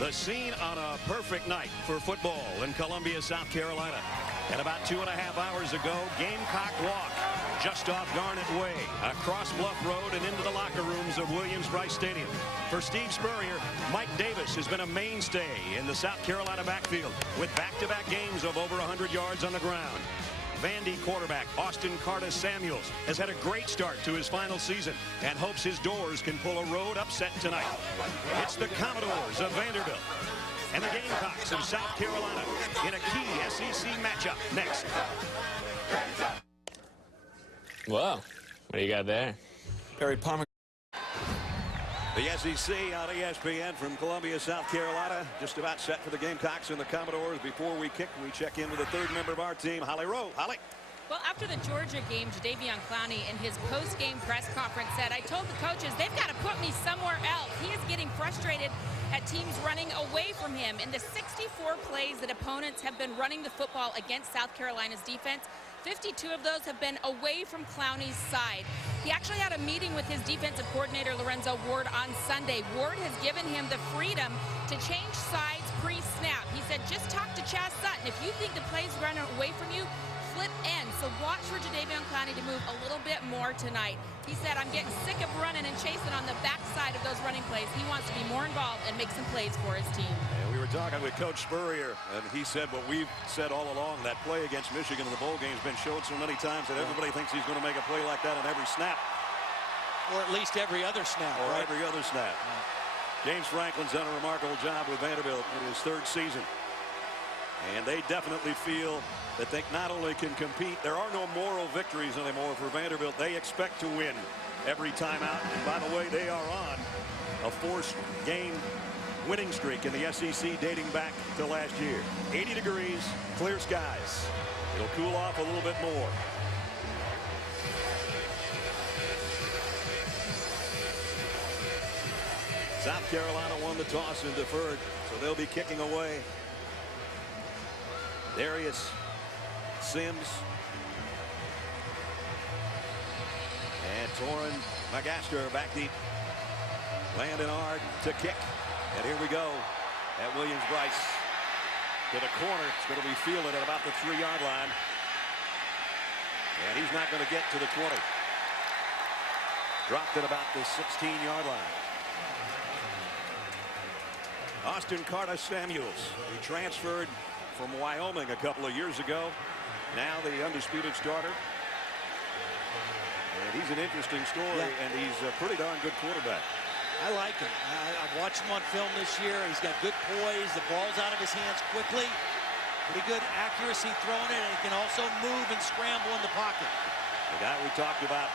The scene on a perfect night for football in Columbia, South Carolina. And about 2.5 hours ago, Gamecock walk just off Garnet Way, across Bluff Road and into the locker rooms of Williams-Brice Stadium. For Steve Spurrier, Mike Davis has been a mainstay in the South Carolina backfield with back-to-back games of over 100 yards on the ground. Vandy quarterback Austin Carter Samuels has had a great start to his final season and hopes his Doors can pull a road upset tonight. It's the Commodores of Vanderbilt and the Gamecocks of South Carolina in a key SEC matchup next. Whoa, what do you got there? Barry Palmer. The SEC on ESPN from Columbia, South Carolina. Just about set for the Gamecocks and the Commodores. Before we kick, we check in with the third member of our team, Holly Rowe. Holly. Well, after the Georgia game, Jadeveon Clowney in his post-game press conference said, I told the coaches they've got to put me somewhere else. He is getting frustrated at teams running away from him. In the 64 plays that opponents have been running the football against South Carolina's defense, 52 of those have been away from Clowney's side. He actually had a meeting with his defensive coordinator, Lorenzo Ward, on Sunday. Ward has given him the freedom to change sides pre-snap. He said, just talk to Chaz Sutton. If you think the play's running away from you, flip ends. So watch for Jadeveon Clowney to move a little bit more tonight. He said, I'm getting sick of running and chasing on the backside of those running plays. He wants to be more involved and make some plays for his team. And we were talking with Coach Spurrier, and he said what we've said all along, that play against Michigan in the bowl game has been shown so many times that everybody thinks he's going to make a play like that on every snap. Or at least every other snap. Or right? every other snap. James Franklin's done a remarkable job with Vanderbilt in his third season. And they definitely feel that they not only can compete, there are no moral victories anymore for Vanderbilt. They expect to win every time out. And by the way, they are on a 4-game winning streak in the SEC dating back to last year. 80 degrees, clear skies. It'll cool off a little bit more. South Carolina won the toss and deferred, so they'll be kicking away. Darius Sims and Torin McGaster back deep. Landon Ard to kick, and here we go at Williams-Brice to the corner. It's going to be fielded at about the 3-yard line, and he's not going to get to the 20. Dropped at about the 16-yard line. Austin Carter Samuels, who transferred from Wyoming a couple of years ago, now the undisputed starter. And he's an interesting story, and he's a pretty darn good quarterback. I like him. I've watched him on film this year. He's got good poise. The ball's out of his hands quickly. Pretty good accuracy throwing it, and he can also move and scramble in the pocket. The guy we talked about,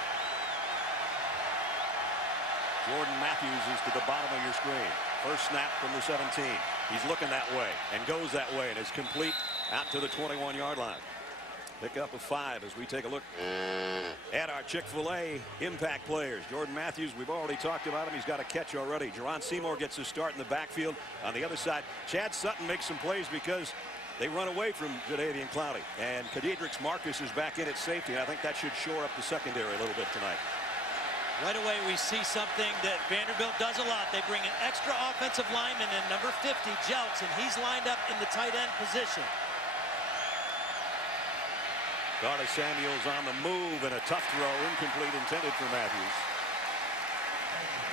Jordan Matthews, is to the bottom of your screen. First snap from the 17. He's looking that way and goes that way and is complete out to the 21-yard line. Pick up a 5 as we take a look at our Chick-fil-A impact players. Jordan Matthews, we've already talked about him. He's got a catch already. Jerron Seymour gets his start in the backfield. On the other side, Chad Sutton makes some plays because they run away from Jadeveon Clowney. And Kadidrix Marcus is back in at safety. And I think that should shore up the secondary a little bit tonight. Right away, we see something that Vanderbilt does a lot. They bring an extra offensive lineman in, number 50, Jelks, and he's lined up in the tight end position. Carter Samuels on the move, and a tough throw, incomplete, intended for Matthews.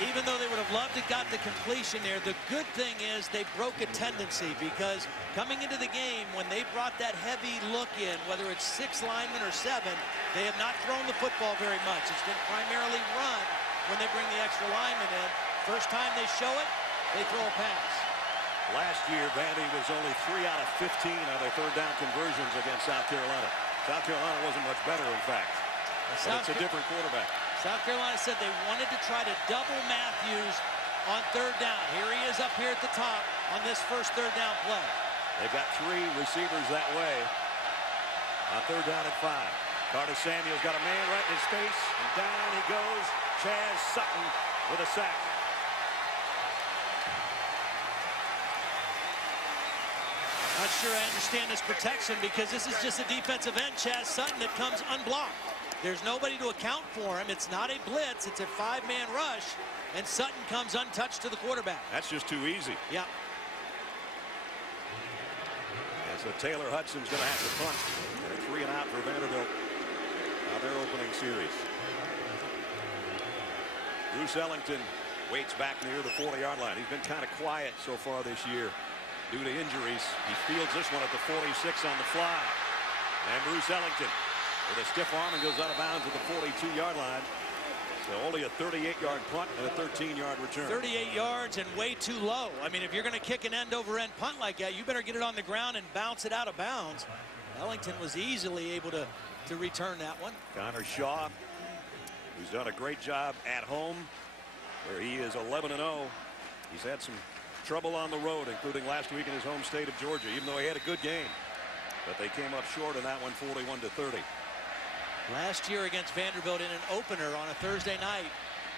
Even though they would have loved to got the completion there, the good thing is they broke a tendency, because coming into the game, when they brought that heavy look in, whether it's 6 linemen or 7, they have not thrown the football very much. It's been primarily run when they bring the extra lineman in. First time they show it, they throw a pass. Last year, Vandy was only 3 out of 15 on their third down conversions against South Carolina. South Carolina wasn't much better, in fact. But it's a different quarterback. South Carolina said they wanted to try to double Matthews on third down. Here he is up here at the top on this first third down play. They've got 3 receivers that way on third down at 5. Carter Samuels got a man right in his face, and down he goes. Chaz Sutton with a sack. Not sure I understand this protection, because this is just a defensive end, Chaz Sutton, that comes unblocked. There's nobody to account for him. It's not a blitz. It's a 5-man rush, and Sutton comes untouched to the quarterback. That's just too easy. Yeah. So Taylor Hudson's going to have to punt. And a 3 and out for Vanderbilt on their opening series. Bruce Ellington waits back near the 40-yard line. He's been kind of quiet so far this year due to injuries. He fields this one at the 46 on the fly. And Bruce Ellington with a stiff arm and goes out of bounds at the 42-yard line. So only a 38-yard punt and a 13-yard return. 38 yards and way too low. I mean, if you're going to kick an end-over-end punt like that, you better get it on the ground and bounce it out of bounds. Ellington was easily able to return that one. Connor Shaw, who's done a great job at home, where he is 11-0. He's had some trouble on the road, including last week in his home state of Georgia, even though he had a good game. But they came up short in that one, 41-30. Last year against Vanderbilt in an opener on a Thursday night,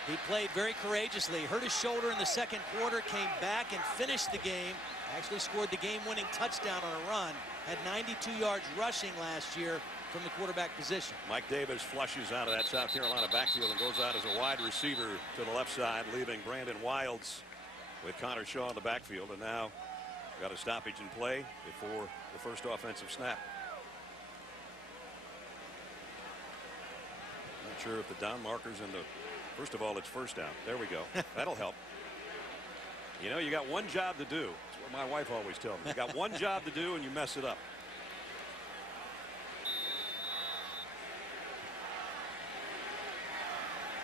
he played very courageously, hurt his shoulder in the second quarter, came back and finished the game, actually scored the game-winning touchdown on a run, had 92 yards rushing last year from the quarterback position. Mike Davis flushes out of that South Carolina backfield and goes out as a wide receiver to the left side, leaving Brandon Wilds with Connor Shaw in the backfield. And now got a stoppage in play before the first offensive snap. Not sure if the down markers in the, first of all, it's first down. There we go. That'll help. You know, you got one job to do. That's what my wife always tells me. You got one job to do and you mess it up.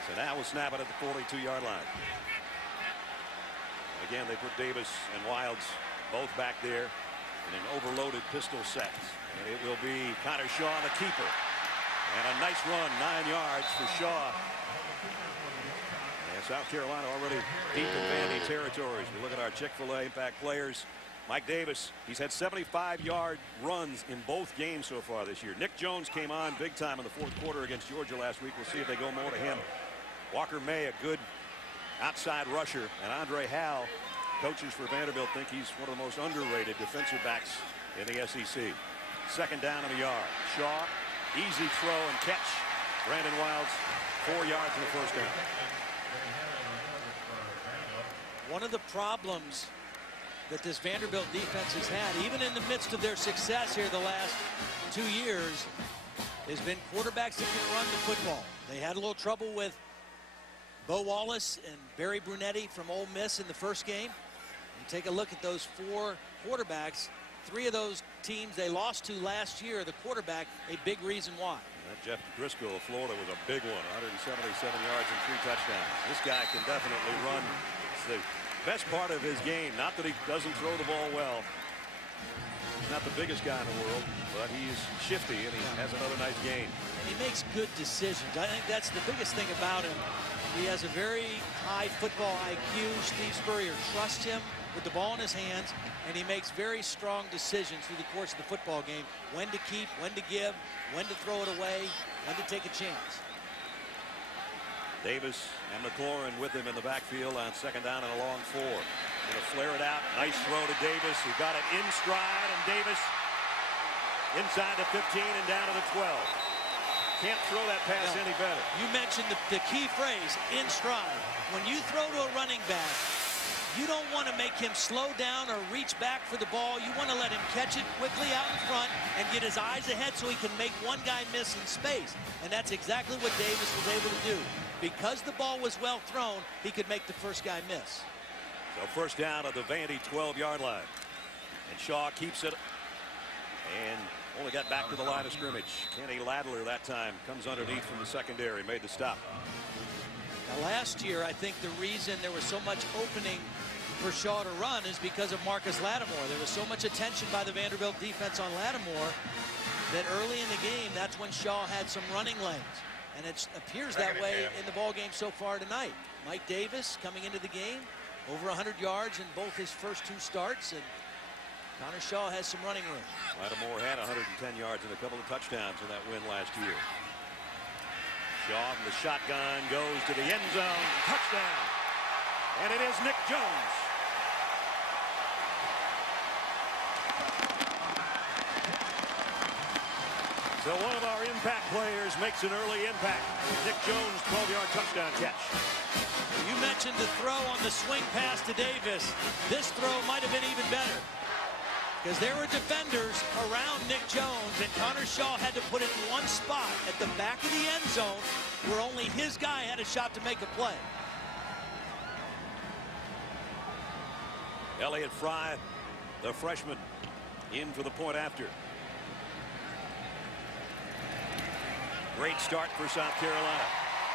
So now we'll snap it at the 42-yard line. Again, they put Davis and Wilds both back there in an overloaded pistol set. And it will be Connor Shaw, the keeper. And a nice run, 9 yards for Shaw. And South Carolina already deep in Vandy territories. We look at our Chick-fil-A impact players. Mike Davis, he's had 75-yard runs in both games so far this year. Nick Jones came on big time in the fourth quarter against Georgia last week. We'll see if they go more to him. Walker May, a good outside rusher. And Andre Howell, coaches for Vanderbilt think he's one of the most underrated defensive backs in the SEC. Second down and a yard. Shaw, easy throw and catch. Brandon Wilds, 4 yards in the first down. One of the problems that this Vanderbilt defense has had, even in the midst of their success here the last 2 years, has been quarterbacks that can run the football. They had a little trouble with Bo Wallace and Barry Brunetti from Ole Miss in the first game. You take a look at those 4 quarterbacks. 3 of those teams they lost to last year, the quarterback, a big reason why. That Jeff Driscoll of Florida was a big one, 177 yards and 3 touchdowns. This guy can definitely run. It's the best part of his game. Not that he doesn't throw the ball well. He's not the biggest guy in the world, but he's shifty and he has another nice game. And he makes good decisions. I think that's the biggest thing about him. He has a very high football IQ. Steve Spurrier trusts him with the ball in his hands, and he makes very strong decisions through the course of the football game. When to keep, when to give, when to throw it away, when to take a chance. Davis and McLaurin with him in the backfield on second down and a long 4. Going to flare it out. Nice throw to Davis, who got it in stride, and Davis inside the 15 and down to the 12. Can't throw that pass any better. You mentioned the key phrase, in stride. When you throw to a running back, you don't want to make him slow down or reach back for the ball. You want to let him catch it quickly out in front and get his eyes ahead so he can make one guy miss in space. And that's exactly what Davis was able to do. Because the ball was well thrown, he could make the first guy miss. So first down at the Vandy 12-yard line. And Shaw keeps it and only got back to the line of scrimmage. Kenny Ladler that time comes underneath from the secondary, made the stop. Now last year, I think the reason there was so much opening for Shaw to run is because of Marcus Lattimore. There was so much attention by the Vanderbilt defense on Lattimore that early in the game, that's when Shaw had some running lanes. And it appears that way in the ball game so far tonight. Mike Davis coming into the game, over 100 yards in both his first 2 starts, and Connor Shaw has some running room. Lattimore had 110 yards and a couple of touchdowns in that win last year. Shaw from the shotgun goes to the end zone, touchdown, and it is Nick Jones. So one of our impact players makes an early impact. Nick Jones, 12-yard touchdown catch. You mentioned the throw on the swing pass to Davis. This throw might have been even better. because there were defenders around Nick Jones, and Connor Shaw had to put it in one spot at the back of the end zone where only his guy had a shot to make a play. Elliott Fry, the freshman, in for the point after. Great start for South Carolina.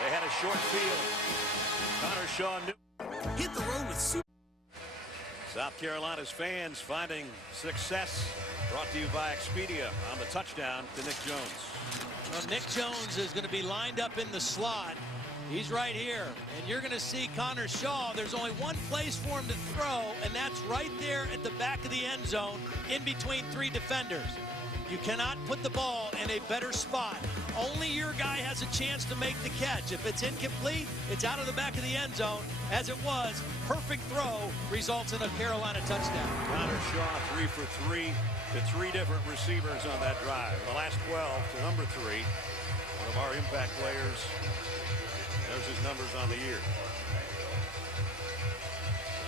They had a short field. Connor Shaw knew. Hit the road with Super. South Carolina's fans finding success. Brought to you by Expedia on the touchdown to Nick Jones. Well, Nick Jones is going to be lined up in the slot. He's right here, and you're going to see Connor Shaw. There's only one place for him to throw, and that's right there at the back of the end zone in between three defenders. You cannot put the ball in a better spot. Only your guy has a chance to make the catch. If it's incomplete, it's out of the back of the end zone. As it was, perfect throw results in a Carolina touchdown. Connor Shaw 3 for 3 to 3 different receivers on that drive. The last 12 to number 3. One of our impact players. There's his numbers on the year.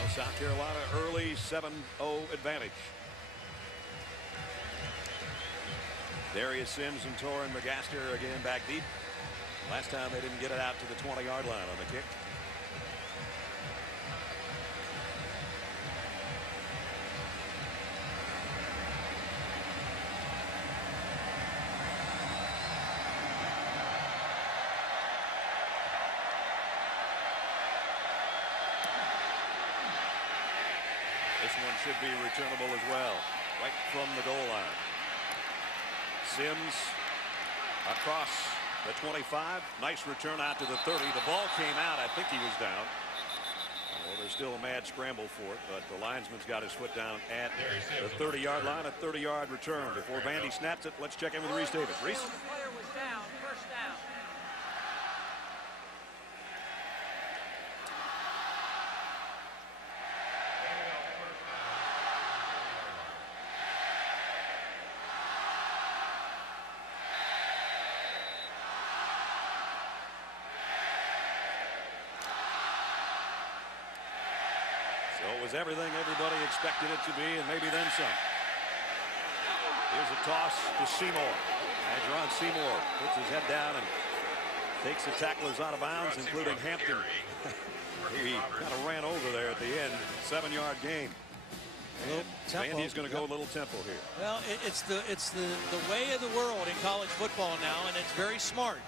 So South Carolina early 7-0 advantage. Darius Sims and Torrin McGaster again back deep. Last time they didn't get it out to the 20-yard line on the kick. This one should be returnable as well, right from the goal line. Sims across the 25. Nice return out to the 30. The ball came out. I think he was down. Well, there's still a mad scramble for it, but the linesman's got his foot down at the 30-yard line. A 30-yard return. Before Vandy snaps it, let's check in with Reese Davis. Reese? The player was down. First down. So it was everything everybody expected it to be, and maybe then some. Here's a toss to Seymour. And Ron Seymour puts his head down and takes the tacklers out of bounds, including Hampton. He kind of ran over there at the end. 7-yard gain. Vandy's going to go a little tempo here. Well, it's the way of the world in college football now, and it's very smart.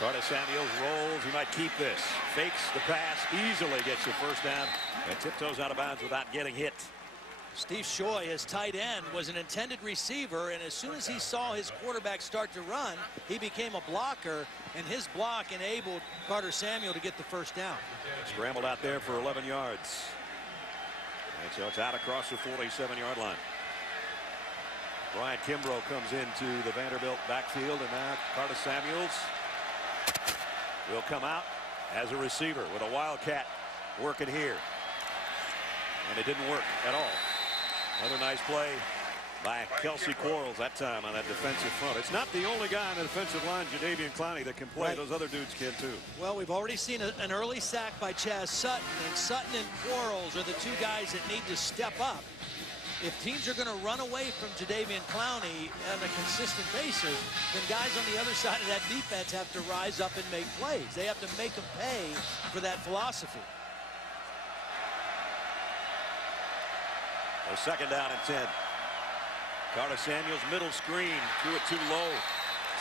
Carter Samuels rolls. He might keep this. Fakes the pass. Easily gets the first down. And tiptoes out of bounds without getting hit. Steve Shoy, his tight end, was an intended receiver, and as soon as he saw his quarterback start to run, he became a blocker, and his block enabled Carter Samuel to get the first down. Scrambled out there for 11 yards. And so it's out across the 47-yard line. Brian Kimbrough comes into the Vanderbilt backfield, and now Carter Samuels will come out as a receiver with a wildcat working here. And it didn't work at all. Another nice play by Kelsey Quarles that time on that defensive front. It's not the only guy on the defensive line, Jadeveon Clowney, that can play. Right. Those other dudes can too. Well, we've already seen an early sack by Chaz Sutton, and Sutton and Quarles are the two guys that need to step up. If teams are going to run away from Jadeveon Clowney on a consistent basis, then guys on the other side of that defense have to rise up and make plays. They have to make them pay for that philosophy. A second down and 10. Carter Samuels middle screen, threw it too low.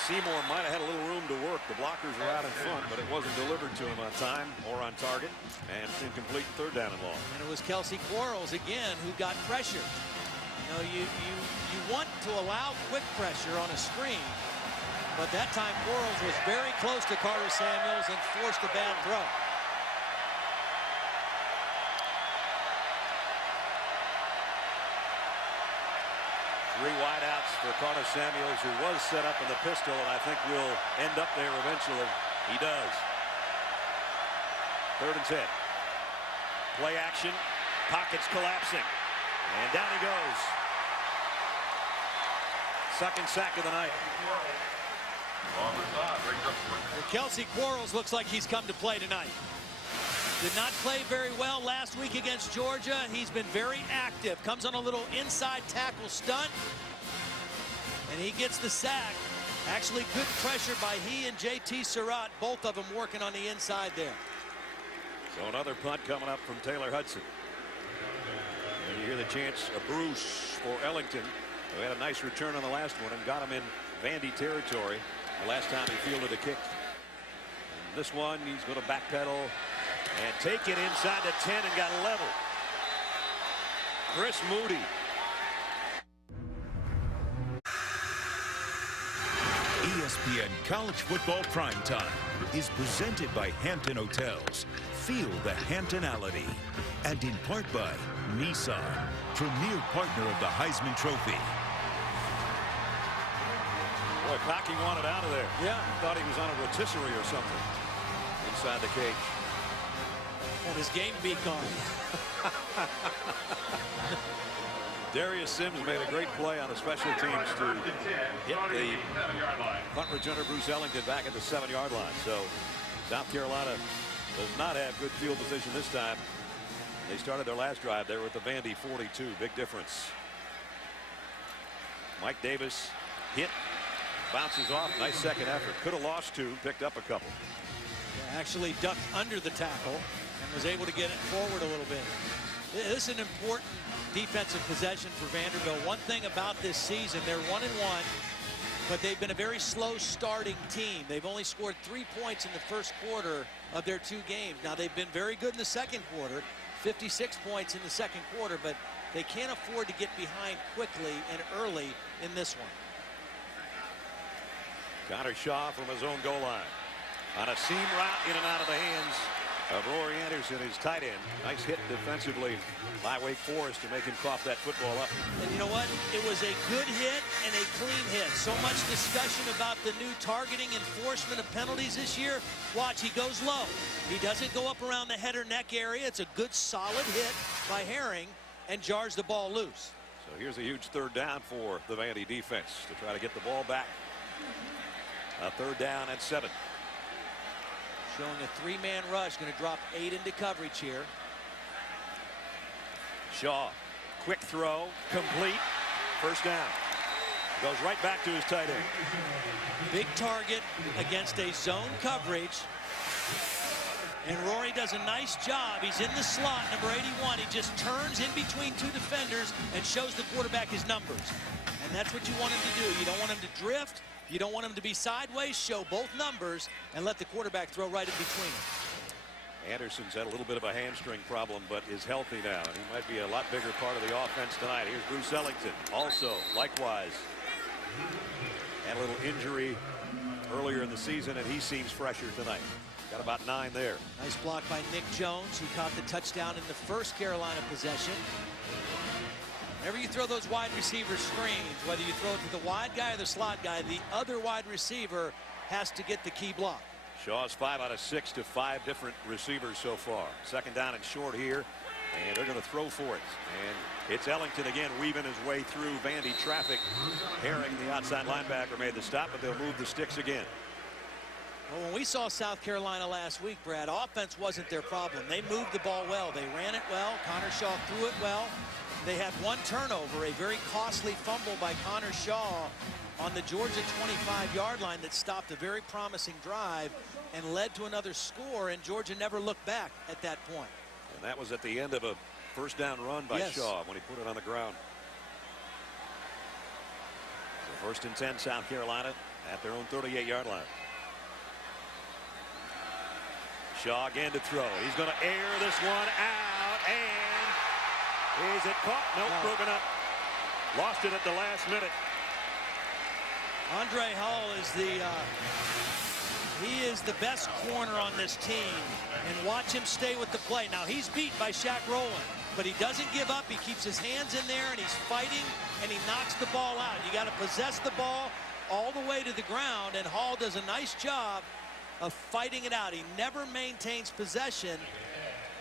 Seymour might have had a little room to work. The blockers were out in front, but it wasn't delivered to him on time or on target. And it's incomplete, third down and long. And it was Kelsey Quarles again who got pressure. You know, you want to allow quick pressure on a screen, but that time Quarles was very close to Carter Samuels and forced a bad throw. Three wideouts for Carter Samuels, who was set up in the pistol, and I think will end up there eventually. He does. Third and 10. Play action. Pockets collapsing. And down he goes. Second sack of the night. Well, Kelsey Quarles looks like he's come to play tonight. Did not play very well last week against Georgia. He's been very active. Comes on a little inside tackle stunt. And he gets the sack. Actually, good pressure by he and J.T. Surratt, both of them working on the inside there. So another punt coming up from Taylor Hudson. And you hear the chance of Bruce for Ellington, who had a nice return on the last one and got him in Vandy territory the last time he fielded a kick. And this one, he's going to backpedal and take it inside the 10 and got level. Chris Moody. ESPN College Football Primetime is presented by Hampton Hotels. Feel the Hamptonality. And in part by Nissan, premier partner of the Heisman Trophy. Boy, Cocky wanted out of there. Yeah. Thought he was on a rotisserie or something inside the cage. And his game beat on. Darius Sims made a great play on the special teams to hit the punt returner Bruce Ellington back at the 7-yard line. So South Carolina does not have good field position this time. They started their last drive there with the Vandy 42. Big difference. Mike Davis hit, bounces off. Nice second effort. Could have lost 2, picked up a couple. Yeah, actually ducked under the tackle and was able to get it forward a little bit. This is an important defensive possession for Vanderbilt. One thing about this season, they're 1-1, but they've been a very slow starting team. They've only scored 3 points in the first quarter of their 2 games. Now they've been very good in the second quarter, 56 points in the second quarter, but they can't afford to get behind quickly and early in this one. Connor Shaw from his own goal line on a seam route in and out of the hands of Rory Anderson, his tight end. Nice hit defensively by Wake Forest to make him cough that football up. And you know what? It was a good hit and a clean hit. So much discussion about the new targeting enforcement of penalties this year. Watch, he goes low. He doesn't go up around the head or neck area. It's a good solid hit by Herring and jars the ball loose. So here's a huge third down for the Vandy defense to try to get the ball back. A third down at 7. Showing a 3-man rush, going to drop 8 into coverage here. Shaw, quick throw, complete, first down. Goes right back to his tight end. Big target against a zone coverage. And Rory does a nice job. He's in the slot, number 81. He just turns in between 2 defenders and shows the quarterback his numbers. And that's what you want him to do. You don't want him to drift. You don't want him to be sideways. Show both numbers and let the quarterback throw right in between them. Anderson's had a little bit of a hamstring problem, but is healthy now. And he might be a lot bigger part of the offense tonight. Here's Bruce Ellington, also likewise. Had a little injury earlier in the season, and he seems fresher tonight. Got about 9 there. Nice block by Nick Jones, who caught the touchdown in the first Carolina possession. Whenever you throw those wide receiver screens, whether you throw it to the wide guy or the slot guy, the other wide receiver has to get the key block. Shaw's 5 out of 6 to 5 different receivers so far. Second down and short here, and they're going to throw for it. And it's Ellington again weaving his way through Vandy traffic. Herring, the outside linebacker, made the stop, but they'll move the sticks again. Well, when we saw South Carolina last week, Brad, offense wasn't their problem. They moved the ball well. They ran it well. Connor Shaw threw it well. They had 1 turnover, a very costly fumble by Connor Shaw on the Georgia 25-yard line that stopped a very promising drive and led to another score, and Georgia never looked back at that point. And that was at the end of a first down run by Shaw when he put it on the ground. So first and 10, South Carolina at their own 38-yard line. Shaw again to throw. He's going to air this one out, and is it caught? Nope, broken up. Lost it at the last minute. Andre Hall is he is the best corner on this team, and watch him stay with the play. Now he's beat by Shaq Rowland, but he doesn't give up. He keeps his hands in there and he's fighting, and he knocks the ball out. You got to possess the ball all the way to the ground, and Hall does a nice job of fighting it out. He never maintains possession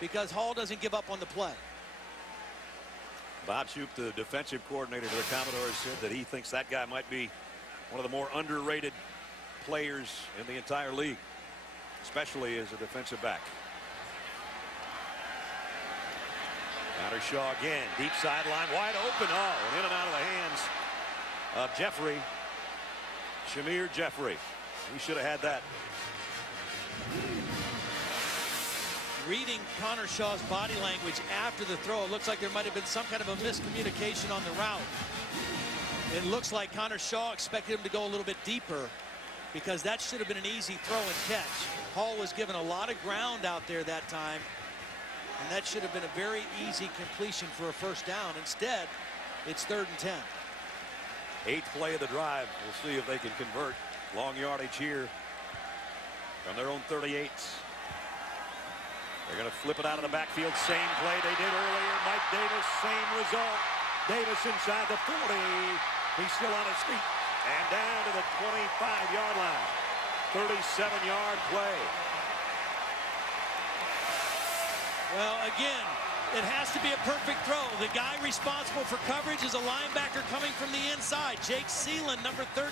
because Hall doesn't give up on the play. Bob Shoop, the defensive coordinator for the Commodores, said that he thinks that guy might be one of the more underrated players in the entire league, especially as a defensive back. Connor Shaw again. Deep sideline. Wide open. Oh, and in and out of the hands of Jeffrey. Shamir Jeffrey. He should have had that. Reading Connor Shaw's body language after the throw, it looks like there might have been some kind of a miscommunication on the route. It looks like Connor Shaw expected him to go a little bit deeper, because that should have been an easy throw and catch. Hall was given a lot of ground out there that time, and that should have been a very easy completion for a first down. Instead, it's 3rd and 10. 8th play of the drive. We'll see if they can convert. Long yardage here from their own 38s. They're going to flip it out of the backfield. Same play they did earlier. Mike Davis, same result. Davis inside the 40. He's still on his feet. And down to the 25-yard line. 37-yard play. Well, again, it has to be a perfect throw. The guy responsible for coverage is a linebacker coming from the inside. Jake Seeland, number 13,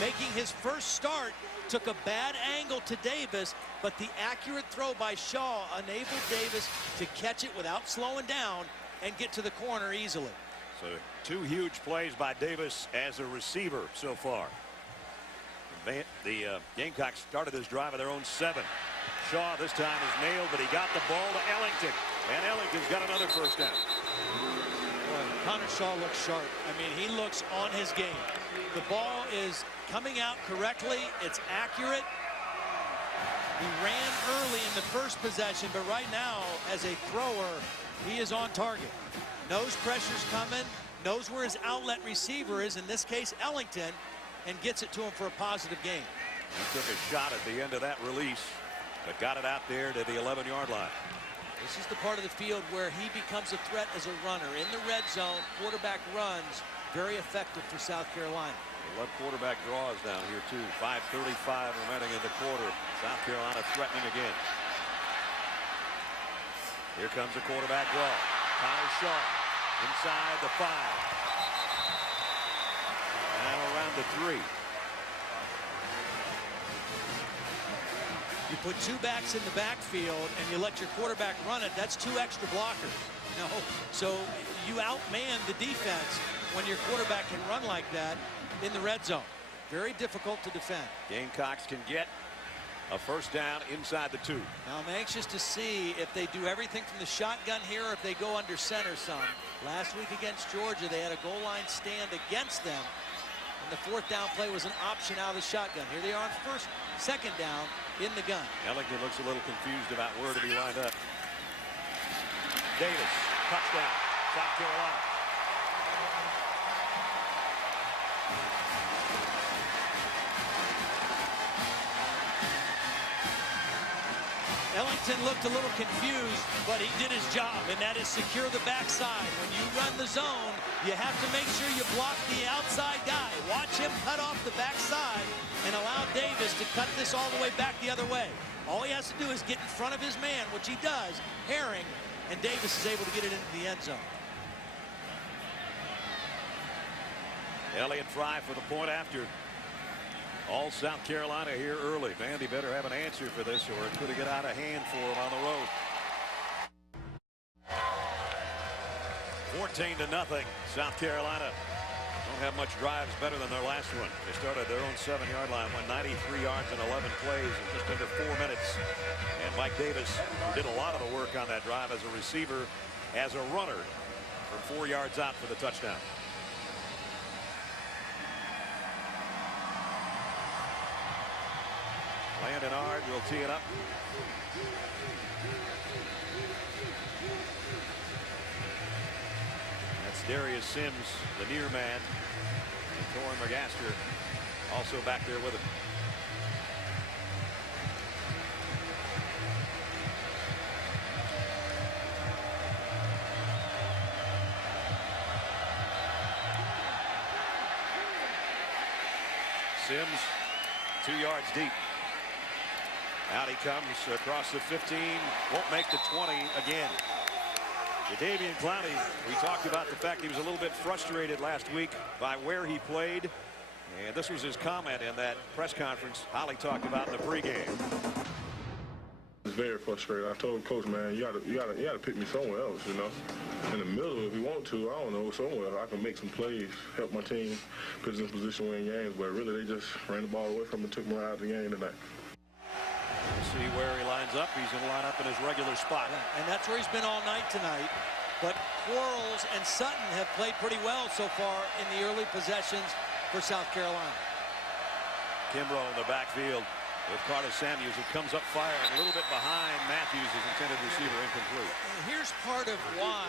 making his first start. Took a bad angle to Davis, but the accurate throw by Shaw enabled Davis to catch it without slowing down and get to the corner easily. So 2 huge plays by Davis as a receiver so far. The Gamecocks started this drive at their own 7. Shaw this time is nailed, but he got the ball to Ellington, and Ellington's got another first down. Connor Shaw looks sharp. I mean, he looks on his game. The ball is coming out correctly. It's accurate. He ran early in the first possession, but right now, as a thrower, he is on target. Knows pressure's coming, knows where his outlet receiver is, in this case, Ellington, and gets it to him for a positive gain. He took a shot at the end of that release, but got it out there to the 11-yard line. This is the part of the field where he becomes a threat as a runner. In the red zone, quarterback runs, very effective for South Carolina. They love quarterback draws down here, too. 5:35 remaining in the quarter. South Carolina threatening again. Here comes the quarterback draw. Connor Shaw inside the 5. And around the 3. You put 2 backs in the backfield and you let your quarterback run it, that's 2 extra blockers. No, so you outman the defense when your quarterback can run like that in the red zone. Very difficult to defend. Gamecocks can get a first down inside the 2. Now I'm anxious to see if they do everything from the shotgun here or if they go under center some. Last week against Georgia, they had a goal line stand against them, and the 4th down play was an option out of the shotgun. Here they are on 2nd down in the gun. Ellington looks a little confused about where to be lined up. Davis, touchdown, South Carolina. Ellington looked a little confused, but he did his job, and that is secure the backside. When you run the zone, you have to make sure you block the outside guy. Watch him cut off the backside and allow Davis to cut this all the way back the other way. All he has to do is get in front of his man, which he does, Herring, and Davis is able to get it into the end zone. Elliott Fry for the point after. All South Carolina here early. Vandy better have an answer for this, or it could get out of hand for him on the road. 14-0. South Carolina don't have much drives better than their last one. They started their own 7-yard line, went 93 yards in 11 plays in just under 4 minutes. And Mike Davis did a lot of the work on that drive as a receiver, as a runner, from 4 yards out for the touchdown. Landon Ard will tee it up. That's Darius Sims, the near man. And Torin McGaster also back there with him. Sims 2 yards deep. Out he comes across the 15, won't make the 20 again. Jadeveon Clowney, we talked about the fact he was a little bit frustrated last week by where he played. And this was his comment in that press conference Holly talked about in the pregame. just very frustrated. I told Coach, man, you gotta pick me somewhere else, you know. In the middle, if you want to, I don't know, somewhere I can make some plays, help my team put us in position to win games. But really, they just ran the ball away from me, took me out of the game tonight. We'll see where he lines up. He's going to line up in his regular spot. And that's where he's been all night tonight. But Quarles and Sutton have played pretty well so far in the early possessions for South Carolina. Kimbrough in the backfield with Carter Samuels, who comes up firing a little bit behind Matthews, his intended receiver, incomplete. Here's part of why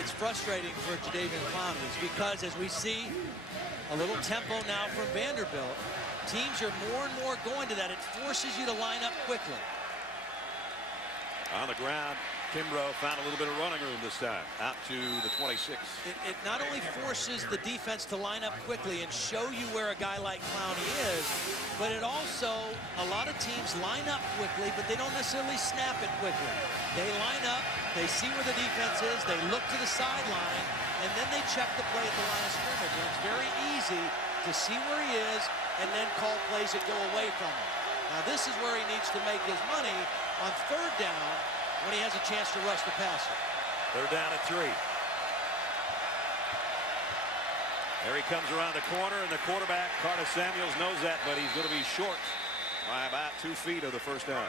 it's frustrating for Jadeveon Clowney, is because as we see a little tempo now from Vanderbilt, teams are more and more going to that. It forces you to line up quickly. On the ground, Kimbrough found a little bit of running room this time, out to the 26. It not only forces the defense to line up quickly and show you where a guy like Clowney is, but it also, a lot of teams line up quickly, but they don't necessarily snap it quickly. They line up, they see where the defense is, they look to the sideline, and then they check the play at the line of scrimmage. And it's very easy to see where he is and then call plays that go away from him. Now this is where he needs to make his money on third down, when he has a chance to rush the passer. They're down at 3. There he comes around the corner, and the quarterback, Carter Samuels, knows that, but he's going to be short by about 2 feet of the first down.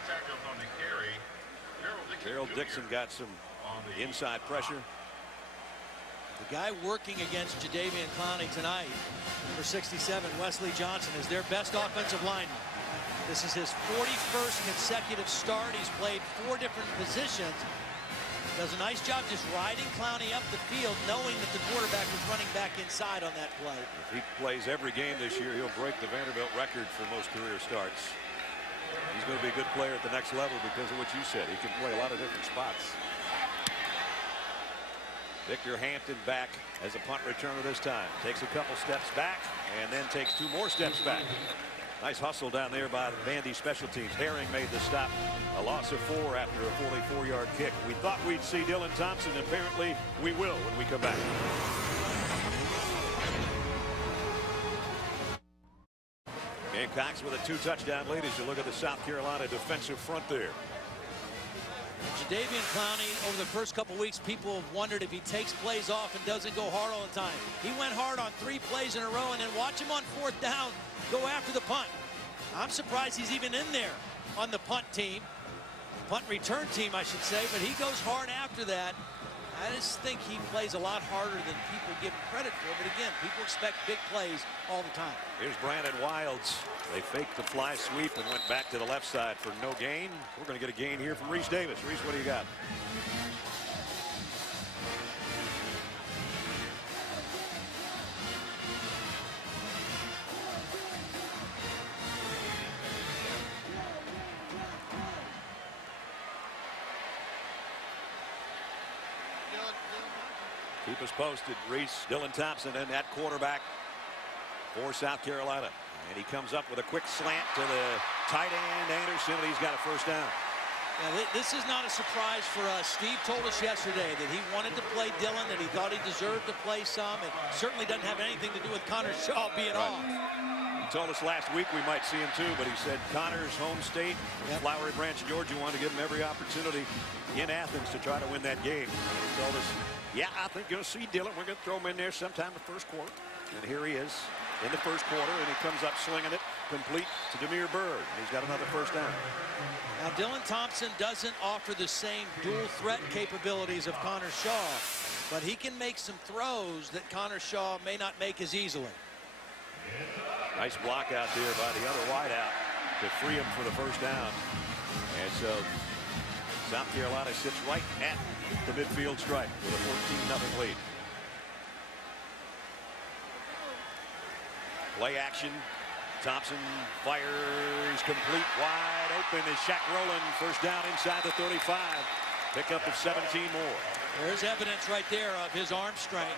Gerald Dixon got some inside pressure. The guy working against Jadeveon Clowney tonight, number 67, Wesley Johnson, is their best offensive lineman. This is his 41st consecutive start. He's played 4 different positions. Does a nice job just riding Clowney up the field, knowing that the quarterback is running back inside on that play. If he plays every game this year, he'll break the Vanderbilt record for most career starts. He's going to be a good player at the next level because of what you said. He can play a lot of different spots. Victor Hampton back as a punt returner this time. Takes a couple steps back and then takes 2 more steps back. Nice hustle down there by the Vandy special teams. Herring made the stop. A loss of 4 after a 44-yard kick. We thought we'd see Dylan Thompson. Apparently, we will when we come back. Gamecocks with a 2-touchdown lead as you look at the South Carolina defensive front there. Jadeveon Clowney, over the first couple weeks, people have wondered if he takes plays off and doesn't go hard all the time. He went hard on 3 plays in a row, and then watch him on 4th down go after the punt. I'm surprised he's even in there on the punt team, punt return team, I should say, but he goes hard after that. I just think he plays a lot harder than people give him credit for, but again, people expect big plays all the time. Here's Brandon Wilds. They faked the fly sweep and went back to the left side for no gain. We're going to get a gain here from Reese Davis. Reese, what do you got? Keep us posted. Reese, Dylan Thompson, and that quarterback for South Carolina. And he comes up with a quick slant to the tight end, Anderson, and he's got a first down. Now, this is not a surprise for us. Steve told us yesterday that he wanted to play Dylan, that he thought he deserved to play some. It certainly doesn't have anything to do with Connor Shaw being off. He told us last week we might see him too, but he said Connor's home state, Flowery Branch, Georgia, wanted to give him every opportunity in Athens to try to win that game. And he told us, yeah, I think you're going to see Dylan. We're going to throw him in there sometime in the first quarter. And here he is in the first quarter, and he comes up slinging it complete to Demir Bird. He's got another first down. Now, Dylan Thompson doesn't offer the same dual threat capabilities of Connor Shaw, but he can make some throws that Connor Shaw may not make as easily. Nice block out there by the other wideout to free him for the first down. And so South Carolina sits right at the midfield stripe with a 14-0 lead. Play action. Thompson fires complete, wide open is Shaq Rowland. First down inside the 35. Pickup of 17 more. There's evidence right there of his arm strength.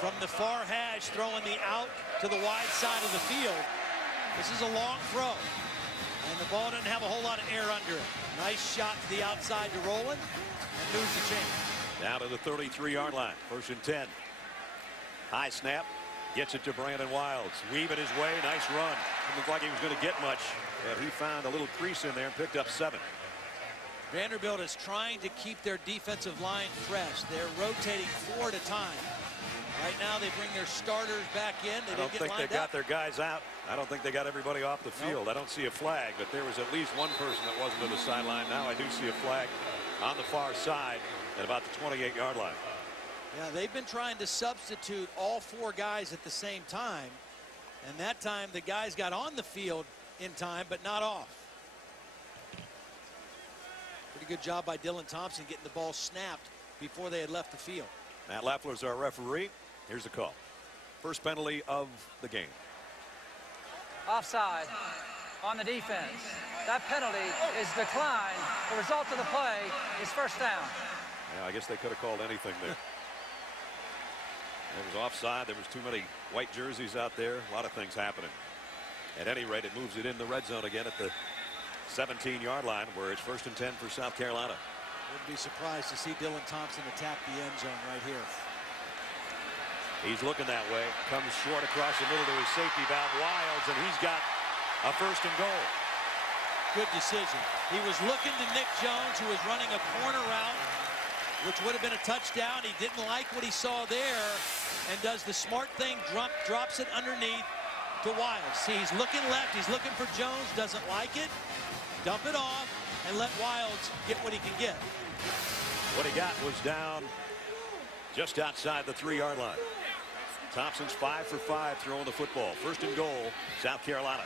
From the far hash, throwing the out to the wide side of the field. This is a long throw. And the ball doesn't have a whole lot of air under it. Nice shot to the outside to Rowland. And moves the chain. Down to the 33-yard line. First and 10. High snap. Gets it to Brandon Wilds. Weaving his way. Nice run. Didn't look like he was going to get much. But he found a little crease in there and picked up 7. Vanderbilt is trying to keep their defensive line fresh. They're rotating 4 at a time. Right now they bring their starters back in. I don't think they got their guys out. I don't think they got everybody off the field. I don't see a flag, but there was at least one person that wasn't to the sideline. Now I do see a flag on the far side at about the 28-yard line. Yeah, they've been trying to substitute all 4 guys at the same time. And that time the guys got on the field in time, but not off. Pretty good job by Dylan Thompson getting the ball snapped before they had left the field. Matt Leffler's our referee. Here's the call. First penalty of the game. Offside on the defense. That penalty is declined. The result of the play is first down. Yeah, I guess they could have called anything there. There was offside. There was too many white jerseys out there. A lot of things happening. At any rate, it moves it in the red zone again at the 17-yard line, where it's 1st and 10 for South Carolina. Wouldn't be surprised to see Dylan Thompson attack the end zone right here. He's looking that way. Comes short across the middle to his safety valve, Wilds, and he's got a 1st and goal. Good decision. He was looking to Nick Jones, who was running a corner route, which would have been a touchdown. He didn't like what he saw there and does the smart thing, drops it underneath to Wilds. See, he's looking left. He's looking for Jones. Doesn't like it. Dump it off and let Wilds get what he can get. What he got was down just outside the 3-yard line. Thompson's 5 for 5 throwing the football. 1st and goal, South Carolina.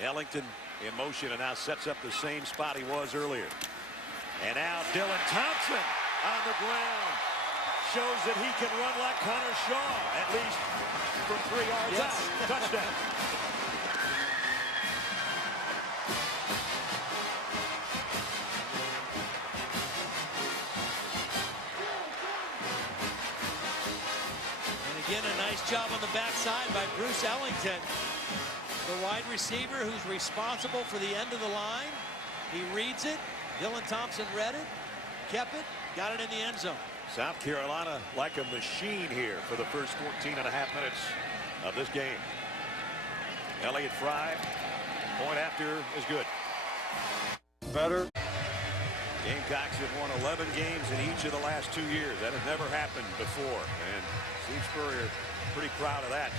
Ellington in motion and now sets up the same spot he was earlier. And now Dylan Thompson on the ground shows that he can run like Connor Shaw, at least from 3 yards out. Touchdown. Again, a nice job on the backside by Bruce Ellington, the wide receiver who's responsible for the end of the line. He reads it. Dylan Thompson read it, kept it, got it in the end zone. South Carolina like a machine here for the first 14 and a half minutes of this game. Elliott Fry, point after is good. Better. Gamecocks have won 11 games in each of the last 2 years. That has never happened before. And Steve Spurrier pretty proud of that.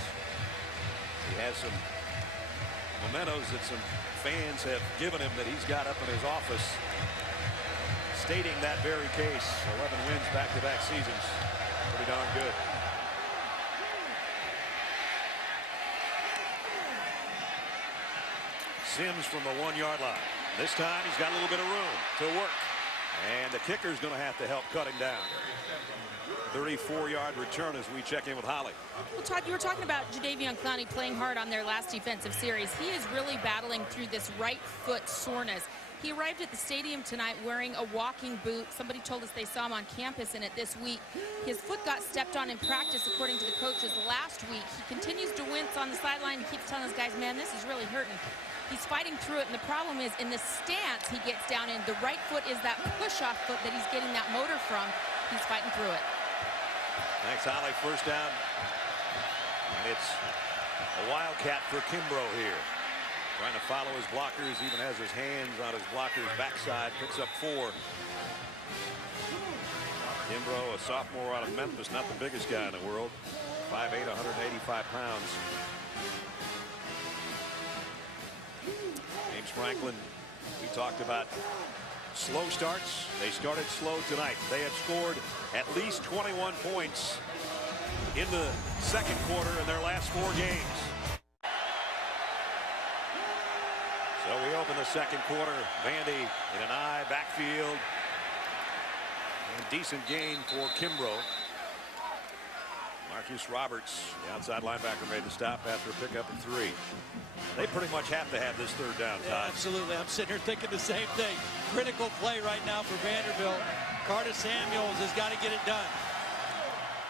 He has some mementos that some fans have given him that he's got up in his office stating that very case. 11 wins back-to-back seasons. Pretty darn good. Sims from the 1-yard line. This time he's got a little bit of room to work. And the kicker's going to have to help cut him down. 34-yard return as we check in with Holly. Well, Todd, you were talking about Jadeveon Clowney playing hard on their last defensive series. He is really battling through this right foot soreness. He arrived at the stadium tonight wearing a walking boot. Somebody told us they saw him on campus in it this week. His foot got stepped on in practice, according to the coaches, last week. He continues to wince on the sideline. He keeps telling his guys, man, this is really hurting. He's fighting through it, and the problem is in the stance he gets down in. The right foot is that push-off foot that he's getting that motor from. He's fighting through it. Thanks, Holly. First down. And it's a wildcat for Kimbrough here. Trying to follow his blockers, even has his hands on his blocker's backside. Picks up 4. Kimbrough, a sophomore out of Memphis, not the biggest guy in the world. 5'8", 185 pounds. James Franklin, we talked about slow starts. They started slow tonight. They have scored at least 21 points in the second quarter in their last 4 games. So we open the second quarter. Vandy in an eye backfield. And decent gain for Kimbrough. Marcus Roberts, the outside linebacker, made the stop after a pickup of 3. They pretty much have to have this third down, Todd. Yeah, absolutely. I'm sitting here thinking the same thing. Critical play right now for Vanderbilt. Curtis Samuels has got to get it done.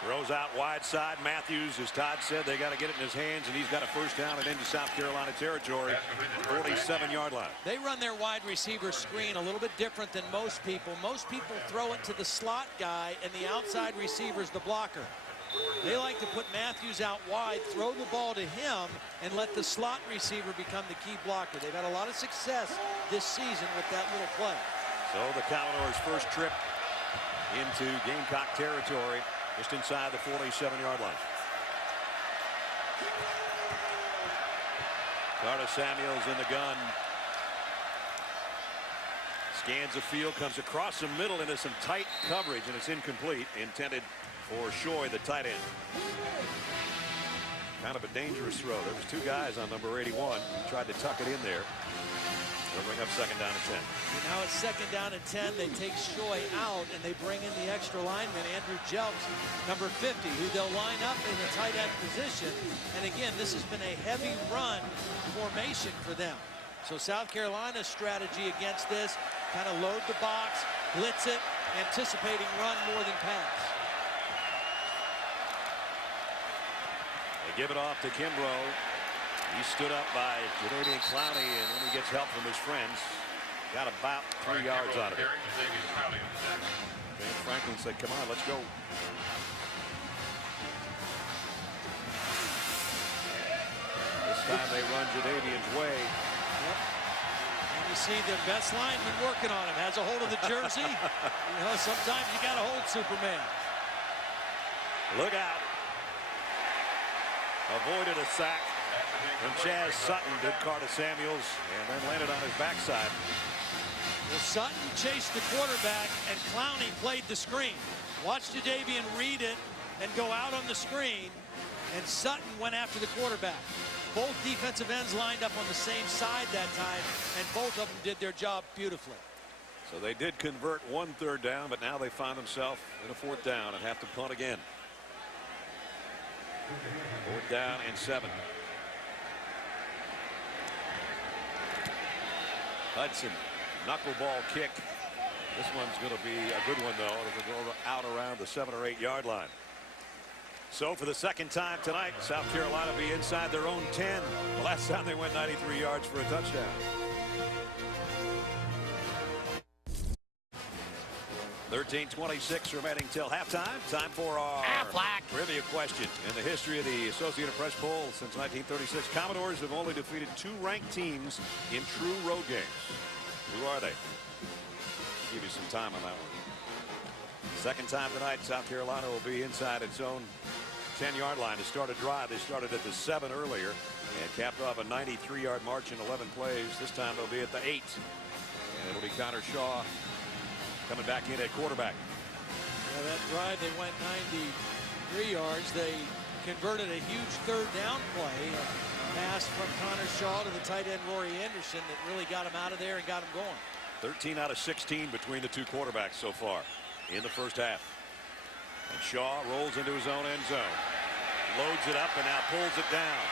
Throws out wide side. Matthews, as Todd said, they got to get it in his hands, and he's got a first down and into South Carolina territory. 47-yard line. They run their wide receiver screen a little bit different than most people. Most people throw it to the slot guy, and the outside receiver is the blocker. They like to put Matthews out wide, throw the ball to him, and let the slot receiver become the key blocker. They've had a lot of success this season with that little play. So the Commodores' first trip into Gamecock territory, just inside the 47-yard line. Carter Samuels in the gun. Scans the field, comes across the middle into some tight coverage, and it's incomplete. Intended for Shoy, the tight end. Kind of a dangerous throw. There was two guys on number 81 who tried to tuck it in there. They'll bring up second down and 10. Now it's second down and 10. They take Shoy out, and they bring in the extra lineman, Andrew Jelks, number 50, who they'll line up in the tight end position. And again, this has been a heavy run formation for them. So South Carolina's strategy against this, kind of load the box, blitz it, anticipating run more than pass. They give it off to Kimbrough. He stood up by Jadeveon Clowney, and when he gets help from his friends, got about 3 yards out of it. James Franklin said, come on, let's go. This time they run Jadeveon's way. Yep. And you see the best lineman working on him. Has a hold of the jersey. You know, sometimes you got to hold Superman. Look out. Avoided a sack from Chaz Sutton, did Carter Samuels, and then landed on his backside. Well, Sutton chased the quarterback, and Clowney played the screen. Watched Jadeveon read it and go out on the screen, and Sutton went after the quarterback. Both defensive ends lined up on the same side that time, and both of them did their job beautifully. So they did convert 1 third down, but now they find themselves in a 4th down and have to punt again. 4th down and 7. Hudson, knuckleball kick. This one's going to be a good one, though. It'll go out around the 7 or 8 yard line. So for the second time tonight, South Carolina be inside their own 10. The last time they went 93 yards for a touchdown. 13:26 remaining till halftime. Time for our trivia question. In the history of the Associated Press Bowl since 1936, Commodores have only defeated 2 ranked teams in true road games. Who are they? I'll give you some time on that one. Second time tonight, South Carolina will be inside its own 10-yard line to start a drive. They started at the 7 earlier and capped off a 93-yard march in 11 plays. This time they'll be at the 8. And it'll be Connor Shaw coming back in at quarterback. Yeah, that drive, they went 93 yards. They converted a huge 3rd down play. A pass from Connor Shaw to the tight end Rory Anderson that really got him out of there and got him going. 13 out of 16 between the 2 quarterbacks so far in the first half. And Shaw rolls into his own end zone. Loads it up and now pulls it down.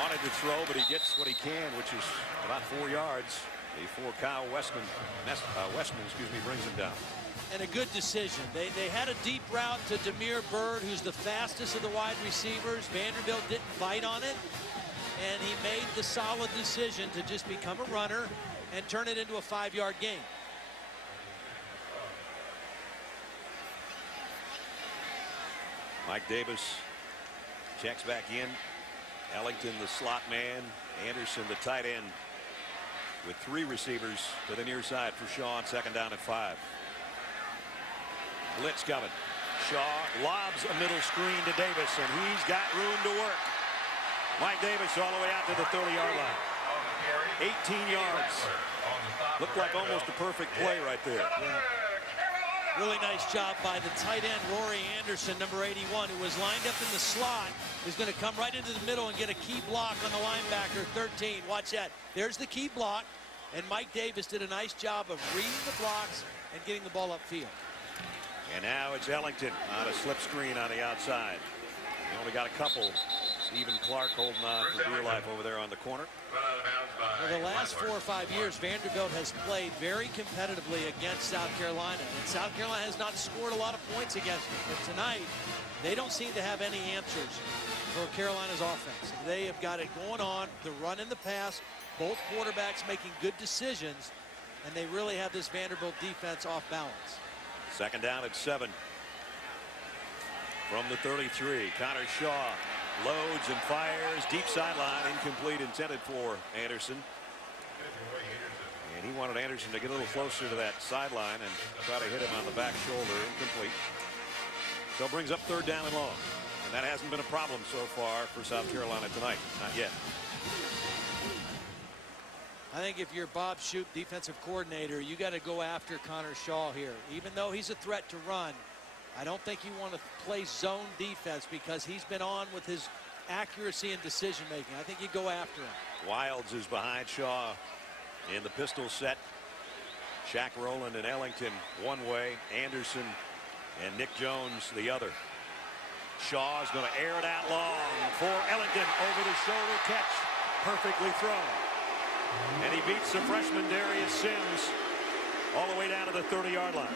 Wanted to throw, but he gets what he can, which is about 4 yards. Before Kyle Westman, brings him down. And a good decision. They had a deep route to Demir Bird, who's the fastest of the wide receivers. Vanderbilt didn't bite on it, and he made the solid decision to just become a runner and turn it into a 5-yard gain. Mike Davis checks back in. Ellington, the slot man. Anderson, the tight end, with 3 receivers to the near side for Shaw on second down and 5. Blitz coming. Shaw lobs a middle screen to Davis, and he's got room to work. Mike Davis all the way out to the 30-yard line. 18 yards. Looked like almost a perfect play right there. Yeah. Really nice job by the tight end Rory Anderson, number 81, who was lined up in the slot. Is going to come right into the middle and get a key block on the linebacker, 13. Watch that. There's the key block, and Mike Davis did a nice job of reading the blocks and getting the ball upfield. And now it's Ellington on a slip screen on the outside. They only got a couple. Stephen Clark holding on for dear life over there on the corner. For the last 4 or 5 years, Vanderbilt has played very competitively against South Carolina, and South Carolina has not scored a lot of points against them. But tonight, they don't seem to have any answers for Carolina's offense. They have got it going on, the run and the pass, both quarterbacks making good decisions, and they really have this Vanderbilt defense off balance. Second down at 7. From the 33, Connor Shaw loads and fires deep sideline, incomplete, intended for Anderson. And he wanted Anderson to get a little closer to that sideline and try to hit him on the back shoulder. Incomplete. So brings up 3rd down and long. And that hasn't been a problem so far for South Carolina tonight. Not yet. I think if you're Bob Shoop, defensive coordinator, you got to go after Connor Shaw here. Even though he's a threat to run, I don't think you want to play zone defense because he's been on with his accuracy and decision making. I think you go after him. Wilds is behind Shaw in the pistol set. Shaq Rowland and Ellington one way, Anderson and Nick Jones the other. Shaw is going to air it out long for Ellington. Over the shoulder catch, perfectly thrown. And he beats the freshman Darius Sims all the way down to the 30-yard line.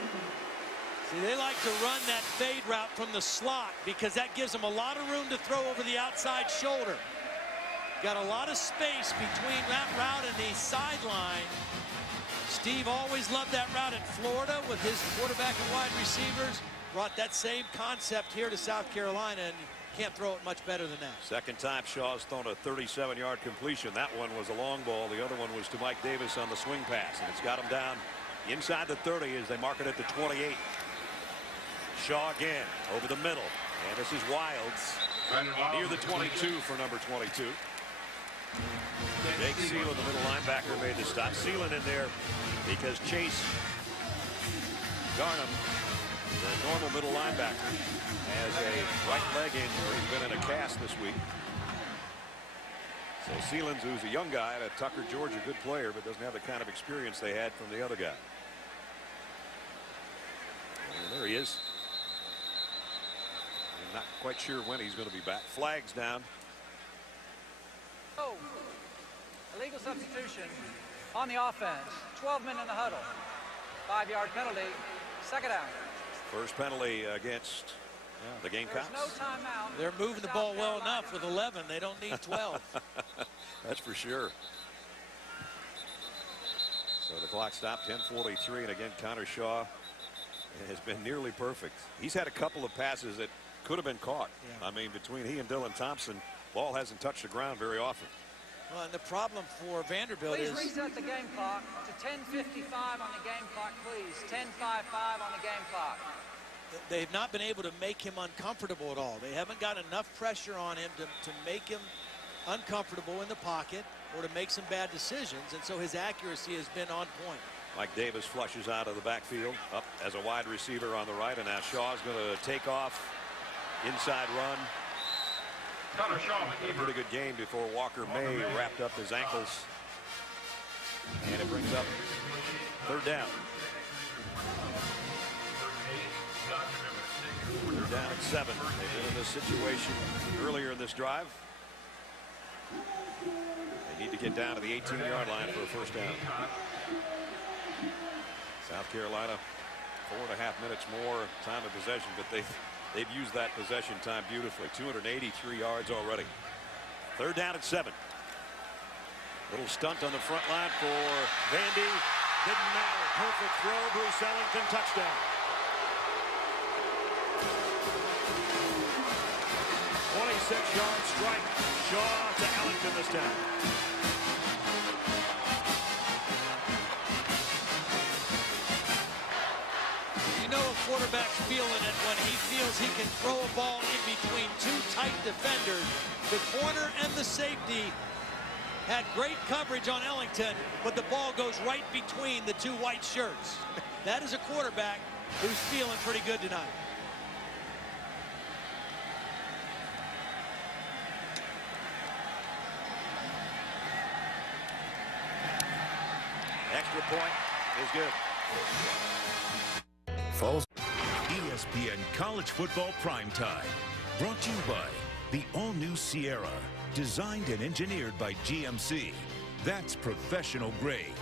See, they like to run that fade route from the slot because that gives them a lot of room to throw over the outside shoulder. Got a lot of space between that route and the sideline. Steve always loved that route in Florida with his quarterback and wide receivers. Brought that same concept here to South Carolina, and can't throw it much better than that. Second time Shaw's thrown a 37-yard completion. That one was a long ball. The other one was to Mike Davis on the swing pass, and it's got him down inside the 30 as they mark it at the 28. Shaw again over the middle, and this is Wilds near the 22 for number 22. Jake Seelan, the middle linebacker, made the stop. Seelan in there because Chase Garnham, the normal middle linebacker, has a right leg injury. He's been in a cast this week. So Seelan's, who's a young guy at Tucker, Georgia, good player, but doesn't have the kind of experience they had from the other guy. And there he is. I'm not quite sure when he's going to be back. Flags down. Oh, illegal substitution on the offense. 12 men in the huddle. 5-yard penalty. Second down. First penalty against the Gamecocks. There's no timeout. They're moving the ball well enough with 11. They don't need 12. That's for sure. So the clock stopped, 10:43, and again Connor Shaw has been nearly perfect. He's had a couple of passes that could have been caught. Yeah. I mean, between he and Dylan Thompson, ball hasn't touched the ground very often. Well, and the problem for Vanderbilt please is... reset the game clock to 10:55 on the game clock, please. 10:55 on the game clock. They've not been able to make him uncomfortable at all. They haven't got enough pressure on him to make him uncomfortable in the pocket or to make some bad decisions, and so his accuracy has been on point. Mike Davis flushes out of the backfield, up as a wide receiver on the right, and now Shaw's going to take off, inside run. A pretty good game before Walker May wrapped up his ankles. And it brings up 3rd down. 3rd down and 7. They've been in this situation earlier in this drive. They need to get down to the 18-yard line for a first down. South Carolina, 4.5 minutes more time of possession, but they've used that possession time beautifully. 283 yards already. 3rd down and 7. Little stunt on the front line for Vandy. Didn't matter. Perfect throw. Bruce Ellington, touchdown. 26-yard strike. Shaw to Ellington this time. You know a quarterback's feeling it when he feels he can throw a ball in between two tight defenders. The corner and the safety had great coverage on Ellington, but the ball goes right between the two white shirts. That is a quarterback who's feeling pretty good tonight. Extra point is good. Falls. ESPN College Football Primetime. Brought to you by the all-new Sierra. Designed and engineered by GMC. That's professional grade.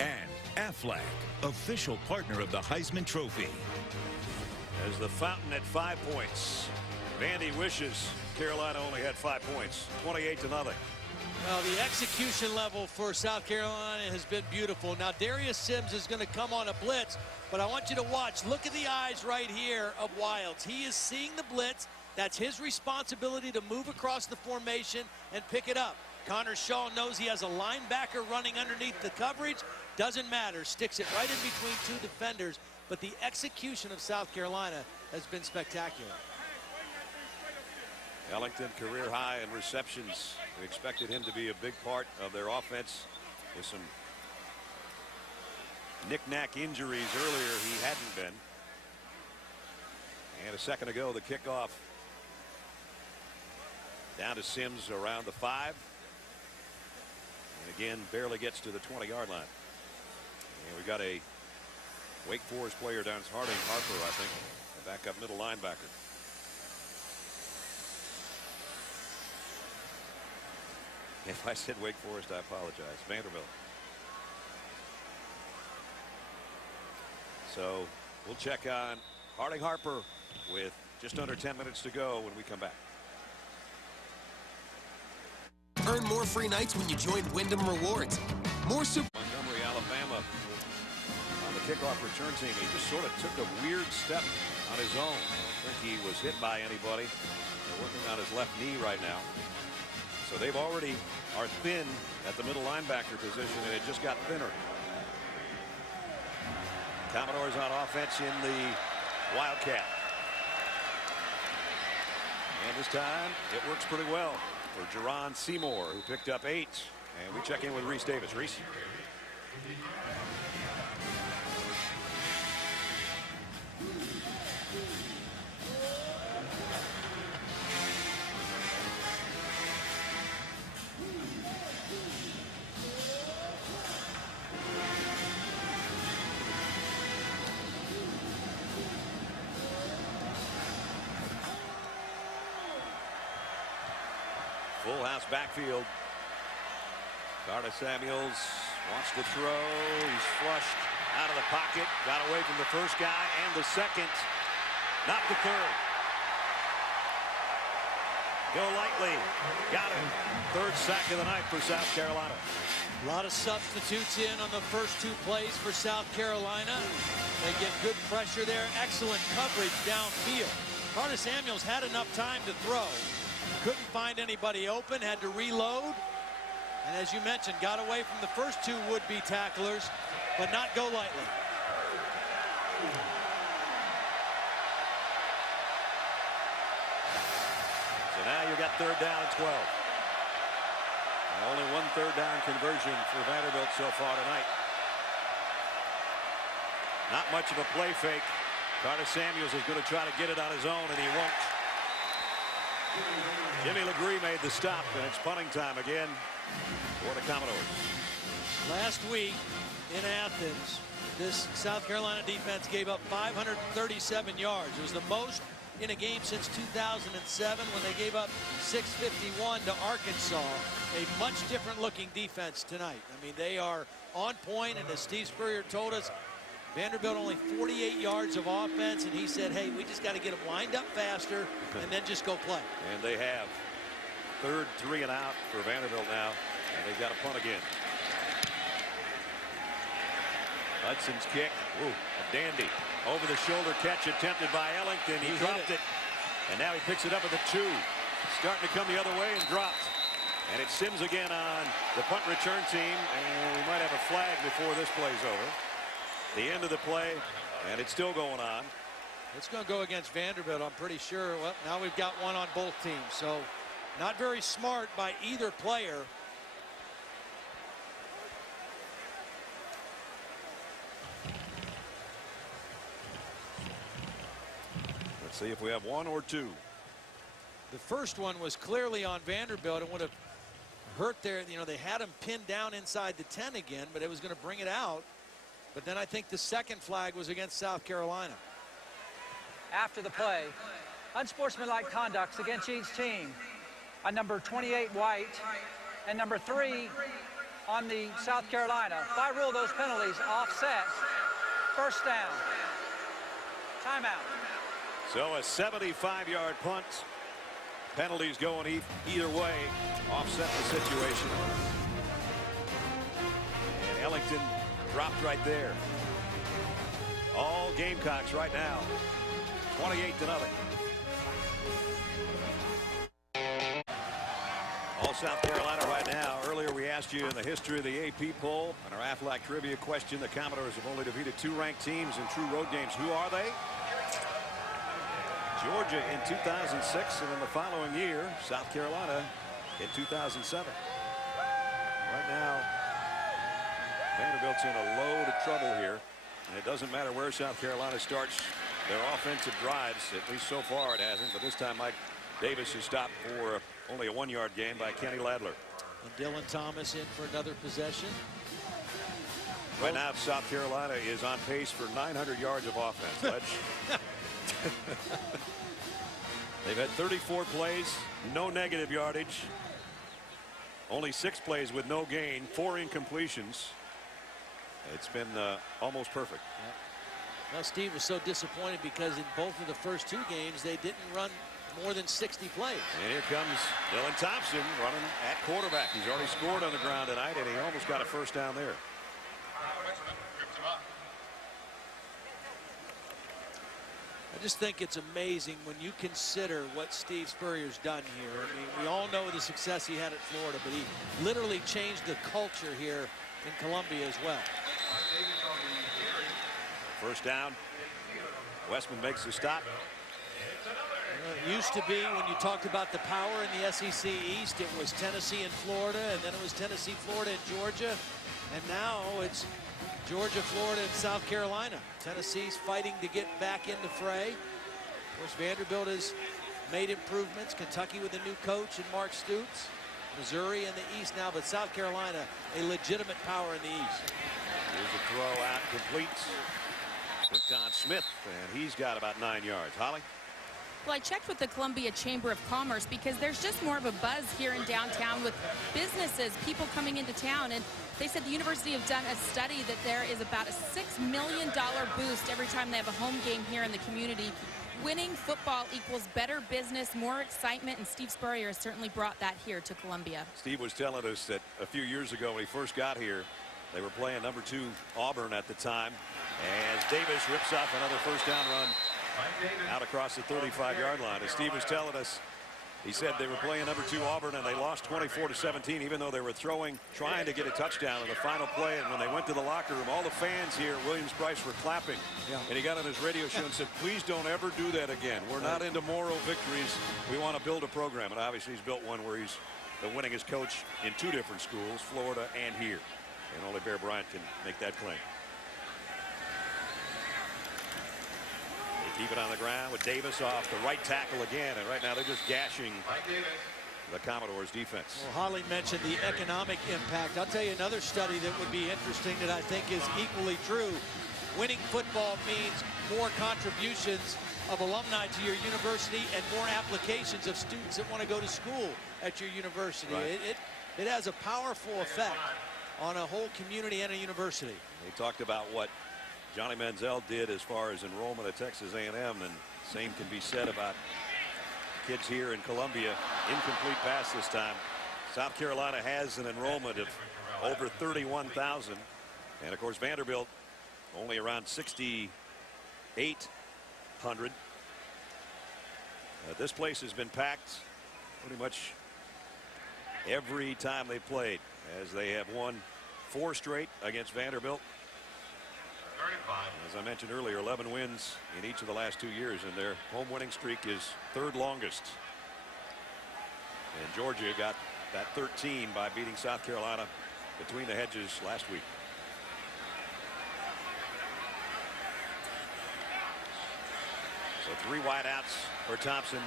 And Aflac, official partner of the Heisman Trophy. As the fountain at 5 points. Vandy wishes Carolina only had 5 points. 28-0. Well, the execution level for South Carolina has been beautiful. Now, Darius Sims is going to come on a blitz, but I want you to watch. Look at the eyes right here of Wilds. He is seeing the blitz. That's his responsibility to move across the formation and pick it up. Connor Shaw knows he has a linebacker running underneath the coverage. Doesn't matter, sticks it right in between two defenders, but the execution of South Carolina has been spectacular. Ellington career high in receptions. We expected him to be a big part of their offense. With some knick-knack injuries earlier, he hadn't been. And a second ago, the kickoff down to Sims around the 5. And again, barely gets to the 20-yard line. And we've got a Wake Forest player down as Harding Harper, I think, a backup middle linebacker. If I said Wake Forest, I apologize. Vanderbilt. So we'll check on Harding Harper with just under 10 minutes to go when we come back. Earn more free nights when you join Wyndham Rewards. More Super. Montgomery, Alabama, on the kickoff return team. He just sort of took a weird step on his own. I don't think he was hit by anybody. They're working on his left knee right now. So they've already are thin at the middle linebacker position, and it just got thinner. Commodores on offense in the Wildcat. And this time it works pretty well for Jerron Seymour, who picked up 8. And we check in with Reese Davis. Reese. Full house backfield. Carter Samuels wants to throw. He's flushed out of the pocket. Got away from the first guy and the second. Not the third. Go lightly. Got him. Third sack of the night for South Carolina. A lot of substitutes in on the first 2 plays for South Carolina. They get good pressure there. Excellent coverage downfield. Carter Samuels had enough time to throw. Couldn't find anybody open, had to reload. And as you mentioned, got away from the first 2 would-be tacklers, but not go lightly. So now you've got 3rd down and 12. And only 1 3rd down conversion for Vanderbilt so far tonight. Not much of a play fake. Carter Samuels is going to try to get it on his own, and he won't. Jimmy LeGree made the stop, and it's punting time again for the Commodores. Last week in Athens, this South Carolina defense gave up 537 yards. It was the most in a game since 2007 when they gave up 651 to Arkansas. A much different looking defense tonight. I mean, they are on point, and as Steve Spurrier told us, Vanderbilt only 48 yards of offense, and he said, hey, we just got to get them lined up faster and then just go play. And they have. 3rd 3 and out for Vanderbilt now, and they've got a punt again. Hudson's kick. Ooh, a dandy. Over the shoulder catch attempted by Ellington. He dropped it, and now he picks it up at the 2. Starting to come the other way and dropped. And it's Sims again on the punt return team, and we might have a flag before this play's over. The end of the play, and it's still going on. It's going to go against Vanderbilt, I'm pretty sure. Well, now we've got one on both teams, so not very smart by either player. Let's see if we have 1 or 2. The first one was clearly on Vanderbilt. It would have hurt there. You know, they had him pinned down inside the 10 again, but it was going to bring it out. But then I think the second flag was against South Carolina. After the play, unsportsmanlike conducts against each team on number 28 White and number 3 on the South Carolina. If I rule those penalties offset, first down. Timeout. So a 75-yard punt. Penalties going either way. Offset the situation. And Ellington dropped right there. All Gamecocks right now. 28-0. All South Carolina right now. Earlier we had asked you in the history of the AP poll and our Aflac trivia question, the Commodores have only defeated 2 ranked teams in true road games. Who are they? Georgia in 2006, and in the following year, South Carolina in 2007. Right now, Vanderbilt's in a load of trouble here, and it doesn't matter where South Carolina starts their offensive drives. At least so far it hasn't, but this time Mike Davis is stopped for only a 1-yard gain by Kenny Ladler. And Dylan Thomas in for another possession. Right now, South Carolina is on pace for 900 yards of offense. Ledge. They've had 34 plays, no negative yardage. Only 6 plays with no gain, 4 incompletions. It's been almost perfect. Yep. Well, Steve was so disappointed because in both of the first 2 games, they didn't run more than 60 plays. And here comes Dylan Thompson running at quarterback. He's already scored on the ground tonight, and he almost got a first down there. I just think it's amazing when you consider what Steve Spurrier's done here. I mean, we all know the success he had at Florida, but he literally changed the culture here in Columbia as well. First down. Westman makes the stop. It used to be when you talked about the power in the SEC East, it was Tennessee and Florida, and then it was Tennessee, Florida, and Georgia. And now it's Georgia, Florida, and South Carolina. Tennessee's fighting to get back in the fray. Of course, Vanderbilt has made improvements. Kentucky with a new coach and Mark Stoops. Missouri in the East now, but South Carolina a legitimate power in the East. Here's a throw out, complete. Quinton Smith, and he's got about 9 yards. Holly? Well, I checked with the Columbia Chamber of Commerce because there's just more of a buzz here in downtown with businesses, people coming into town, and they said the university have done a study that there is about a $6 million boost every time they have a home game here in the community. Winning football equals better business, more excitement, and Steve Spurrier has certainly brought that here to Columbia. Steve was telling us that a few years ago when he first got here, they were playing number 2 Auburn at the time, as Davis rips off another first down run out across the 35-yard line. As Steve was telling us, he said they were playing number 2 Auburn and they lost 24-17, even though they were trying to get a touchdown in the final play. And when they went to the locker room, all the fans here at Williams-Brice were clapping. Yeah. And he got on his radio show and said, please don't ever do that again. We're not into moral victories. We want to build a program. And obviously he's built one where he's the winningest coach in 2 different schools, Florida and here. And only Bear Bryant can make that claim. Keep it on the ground with Davis off the right tackle again, and right now they're just gashing the Commodores defense. Well, Holly mentioned the economic impact. I'll tell you another study that would be interesting that I think is equally true. Winning football means more contributions of alumni to your university and more applications of students that want to go to school at your university. Right. It has a powerful effect on a whole community and a university. They talked about what Johnny Manziel did as far as enrollment at Texas A&M, and same can be said about kids here in Columbia. Incomplete pass this time. South Carolina has an enrollment of over 31,000, and of course Vanderbilt only around 6,800. This place has been packed pretty much every time they played, as they have won 4 straight against Vanderbilt. As I mentioned earlier, 11 wins in each of the last 2 years, and their home winning streak is 3rd longest. And Georgia got that 13 by beating South Carolina between the hedges last week. So 3 wideouts for Thompson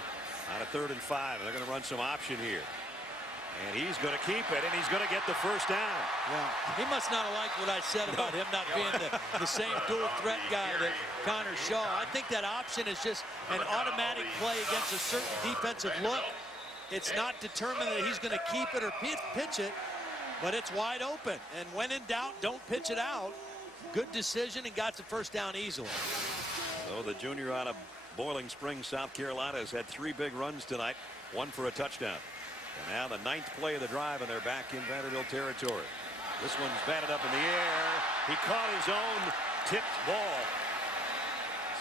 on a 3rd and 5. They're going to run some option here. And he's going to keep it, and he's going to get the first down. Yeah, he must not have liked what I said about him not being the same dual threat guy that Connor Shaw. I think that option is just an automatic play against a certain defensive look. It's not determined that he's going to keep it or pitch it, but it's wide open. And when in doubt, don't pitch it out. Good decision, and got the first down easily. So the junior out of Boiling Springs, South Carolina, has had 3 big runs tonight, 1 for a touchdown. And now the 9th play of the drive, and they're back in Vanderbilt territory. This one's batted up in the air. He caught his own tipped ball.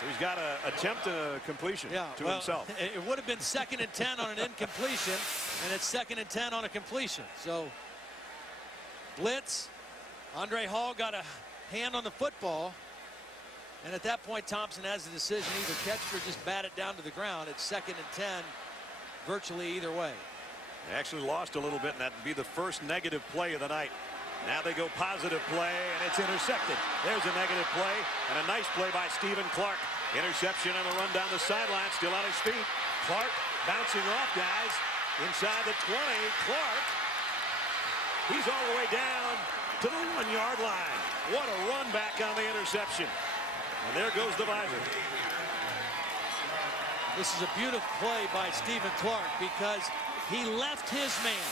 So he's got to attempt a completion to himself. It would have been 2nd and 10 on an incompletion, and it's 2nd and 10 on a completion. So blitz. Andre Hall got a hand on the football. And at that point, Thompson has the decision, either catch it or just bat it down to the ground. It's 2nd and 10, virtually either way. They actually lost a little bit, and that would be the first negative play of the night. Now they go positive play, and it's intercepted. There's a negative play, and a nice play by Stephen Clark. Interception and a run down the sideline, still on his feet. Clark bouncing off, guys. Inside the 20, Clark. He's all the way down to the 1-yard line. What a run back on the interception. And there goes the visor. This is a beautiful play by Stephen Clark because he left his man.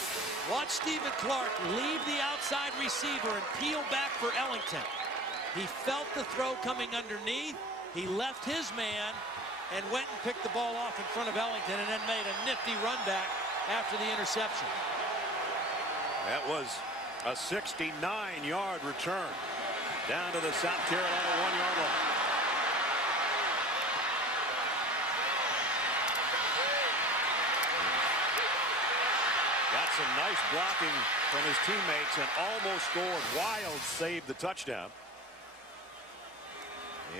Watch Stephen Clark leave the outside receiver and peel back for Ellington. He felt the throw coming underneath. He left his man and went and picked the ball off in front of Ellington and then made a nifty run back after the interception. That was a 69-yard return down to the South Carolina 1-yard line. Got some nice blocking from his teammates and almost scored. Wild saved the touchdown.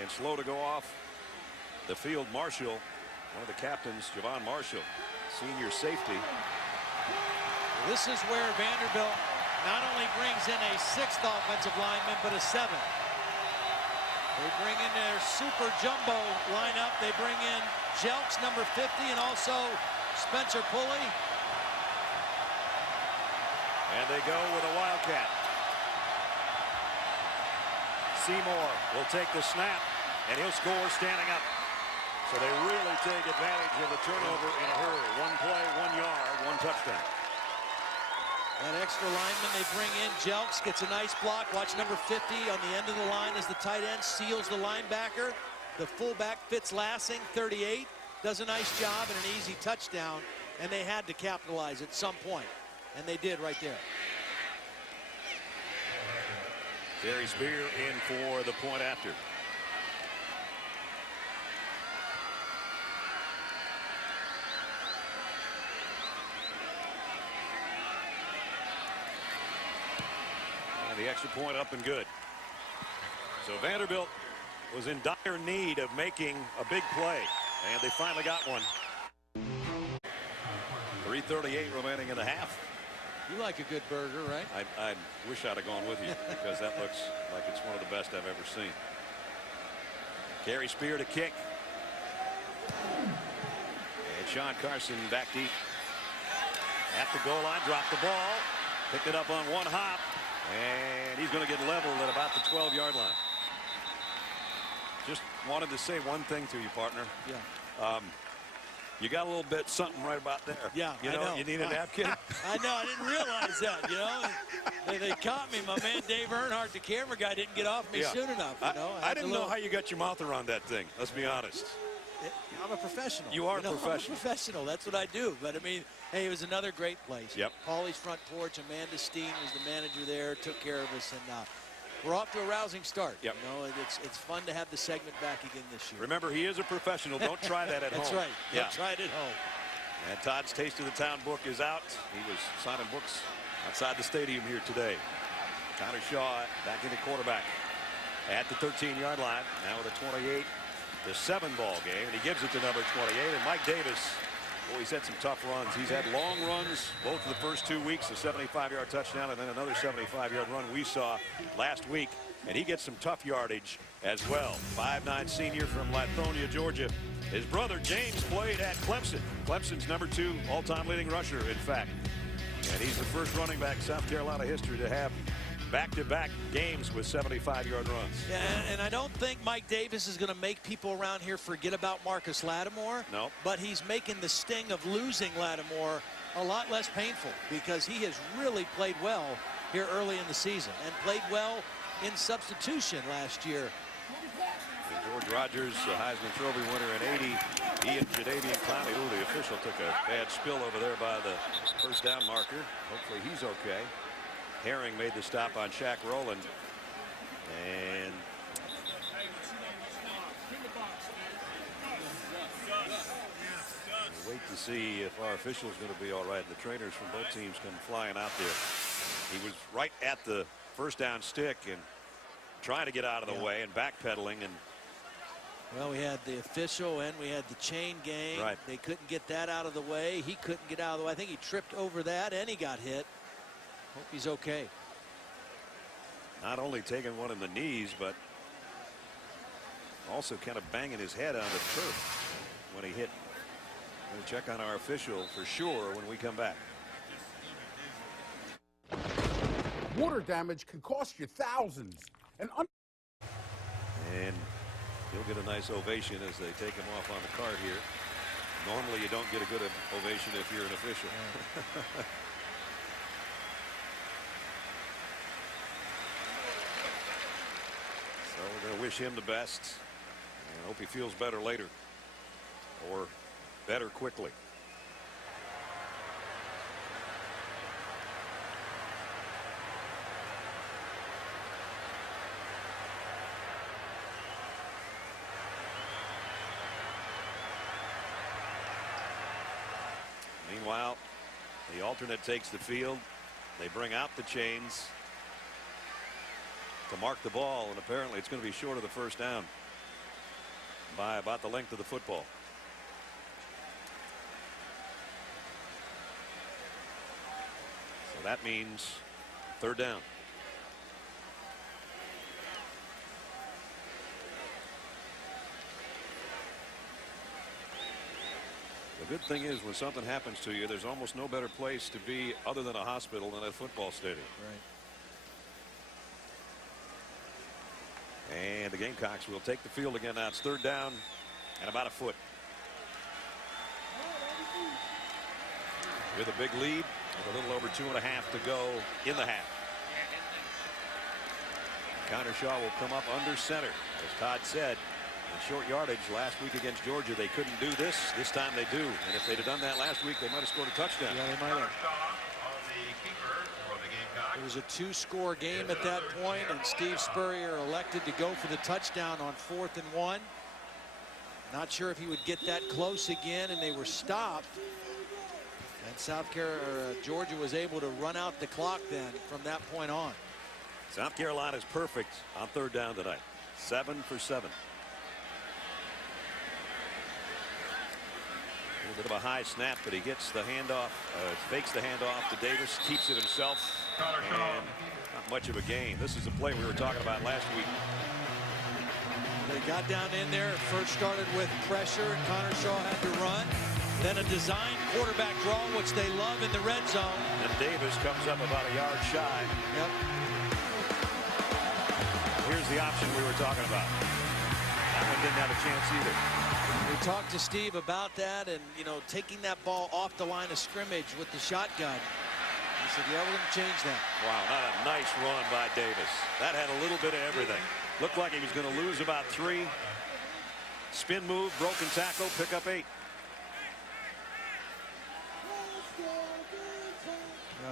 And slow to go off the field, Marshall, one of the captains, Javon Marshall, senior safety. This is where Vanderbilt not only brings in a 6th offensive lineman, but a 7th. They bring in their super jumbo lineup. They bring in Jelks, number 50, and also Spencer Pulley. And they go with a Wildcat. Seymour will take the snap, and he'll score standing up. So they really take advantage of the turnover in a hurry. 1 play, 1 yard, 1 touchdown. That extra lineman they bring in, Jelks, gets a nice block. Watch number 50 on the end of the line as the tight end seals the linebacker. The fullback, Fitz Lassing, 38, does a nice job and an easy touchdown. And they had to capitalize at some point. And they did right there. Gary Spear in for the point after. And the extra point up and good. So Vanderbilt was in dire need of making a big play, and they finally got one. 3:38 remaining in the half. You like a good burger, right? I wish I'd have gone with you because that looks like it's one of the best I've ever seen. Gary Spear to kick. And Sean Carson back deep. At the goal line, dropped the ball. Picked it up on one hop. And he's going to get leveled at about the 12-yard line. Just wanted to say one thing to you, partner. Yeah. You got a little bit something right about there. Yeah, you know. You need a napkin. I know. I didn't realize that. You know, they caught me. My man Dave Earnhardt, the camera guy, didn't get off me soon enough. You know, I didn't know how you got your mouth around that thing. Let's be honest. I'm a professional. You are a professional. I'm a professional. That's what I do. But I mean, hey, it was another great place. Yep. Paulie's Front Porch. Amanda Steen was the manager there. Took care of us, and we're off to a rousing start. Yep. You know, it's fun to have the segment back again this year. Remember, he is a professional. Don't try that at home. That's right. Don't try it at home. And Todd's Taste of the Town book is out. He was signing books outside the stadium here today. Connor Shaw back into quarterback at the 13-yard line. Now with a 28-7 ball game. And he gives it to number 28. And Mike Davis, boy, he's had some tough runs. He's had long runs both of the first 2 weeks, a 75-yard touchdown and then another 75-yard run we saw last week. And he gets some tough yardage as well. 5'9" senior from Lithonia, Georgia. His brother James played at Clemson. Clemson's #2 all-time leading rusher, in fact. And he's the first running back in South Carolina history to have back-to-back games with 75-yard runs. Yeah, and I don't think Mike Davis is going to make people around here forget about Marcus Lattimore. No. But he's making the sting of losing Lattimore a lot less painful because he has really played well here early in the season and played well in substitution last year. And George Rogers, the Heisman Trophy winner in '80. He and Jadeveon Clowney. Ooh, the official took a bad spill over there by the first down marker. Hopefully he's okay. Herring made the stop on Shaq Rowland. And we'll wait to see if our official's going to be all right. The trainers from both teams come flying out there. He was right at the first down stick and trying to get out of the way and backpedaling. And well, we had the official and we had the chain gang. Right. They couldn't get that out of the way. He couldn't get out of the way. I think he tripped over that and he got hit. Hope he's okay. Not only taking one in the knees, but also kind of banging his head on the turf when he hit. We'll check on our official for sure when we come back. Water damage can cost you thousands. And he'll get a nice ovation as they take him off on the cart here. Normally you don't get a good ovation if you're an official. So we're going to wish him the best. I hope he feels better later, or better quickly. Meanwhile, the alternate takes the field. They bring out the chains to mark the ball, and apparently it's going to be short of the first down by about the length of the football. So that means third down. The good thing is when something happens to you, there's almost no better place to be other than a hospital than a football stadium. Right. And the Gamecocks will take the field again. Now it's third down and about a foot. With a big lead, with a little over 2.5 to go in the half. Connor Shaw will come up under center. As Todd said, in short yardage last week against Georgia, they couldn't do this. This time they do. And if they'd have done that last week, they might have scored a touchdown. Yeah, they might have. It was a 2-score game at that point, and Steve Spurrier elected to go for the touchdown on 4th and 1. Not sure if he would get that close again, and they were stopped. And Georgia was able to run out the clock then from that point on. South Carolina's perfect on third down tonight. 7 for 7. A little bit of a high snap, but he gets the handoff, fakes the handoff to Davis, keeps it himself, and not much of a gain. This is the play we were talking about last week. They got down in there. It first started with pressure, and Connor Shaw had to run. Then a designed quarterback draw, which they love in the red zone. And Davis comes up about a yard shy. Yep. Here's the option we were talking about. That one didn't have a chance either. We talked to Steve about that, and taking that ball off the line of scrimmage with the shotgun. He said, yeah, we're going to change that. Wow, not a nice run by Davis. That had a little bit of everything. Looked like he was going to lose about 3. Spin move, broken tackle, pick up 8.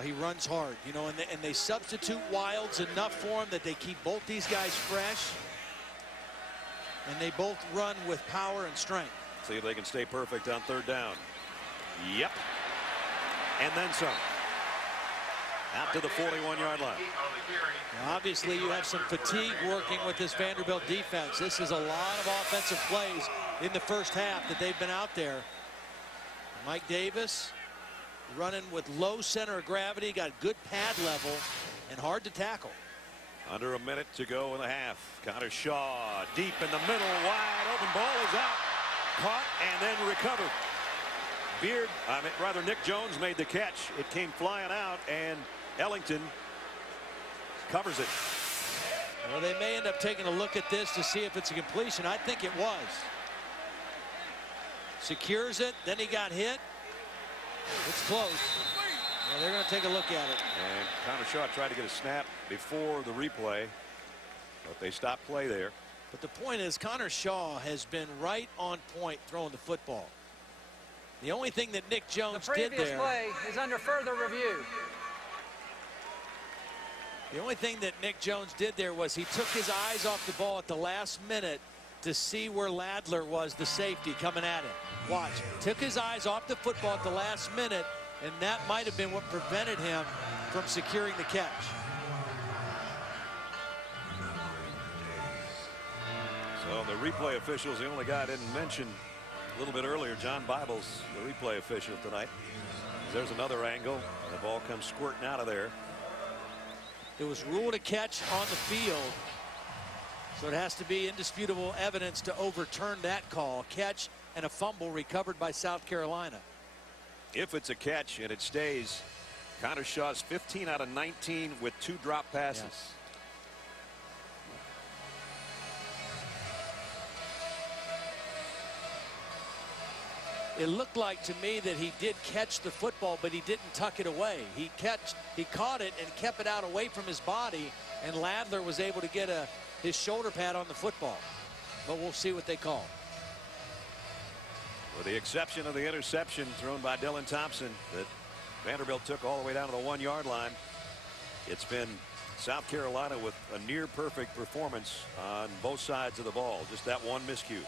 He runs hard, and they substitute Wilds enough for him that they keep both these guys fresh. And they both run with power and strength. See if they can stay perfect on third down. Yep. And then some. Out to the 41-yard line. Now, obviously, you have some fatigue working with this Vanderbilt defense. This is a lot of offensive plays in the first half that they've been out there. Mike Davis running with low center of gravity, got good pad level, and hard to tackle. Under a minute to go in the half. Connor Shaw deep in the middle, wide open, ball is out. Caught and then recovered. Nick Jones made the catch. It came flying out, and Ellington covers it. Well, they may end up taking a look at this to see if it's a completion. I think it was. Secures it, then he got hit. It's close. Well, they're going to take a look at it. And Connor Shaw tried to get a snap before the replay, but they stopped play there. But the point is, Connor Shaw has been right on point throwing the football. The only thing that Nick Jones did there. The previous play is under further review. The only thing that Nick Jones did there was he took his eyes off the ball at the last minute to see where Ladler was, the safety, coming at him. Watch. Took his eyes off the football at the last minute, and that might have been what prevented him from securing the catch. So the replay officials, the only guy I didn't mention a little bit earlier, John Bibles, the replay official tonight. There's another angle. The ball comes squirting out of there. It was ruled a catch on the field, so it has to be indisputable evidence to overturn that call. Catch and a fumble recovered by South Carolina. If it's a catch and it stays, Connor Shaw's 15 out of 19 with 2 drop passes. Yes. It looked like to me that he did catch the football, but he didn't tuck it away. He caught it and kept it out away from his body, and Ladler was able to get his shoulder pad on the football. But we'll see what they call. With the exception of the interception thrown by Dylan Thompson that Vanderbilt took all the way down to the 1-yard line, it's been South Carolina with a near perfect performance on both sides of the ball. Just that one miscue.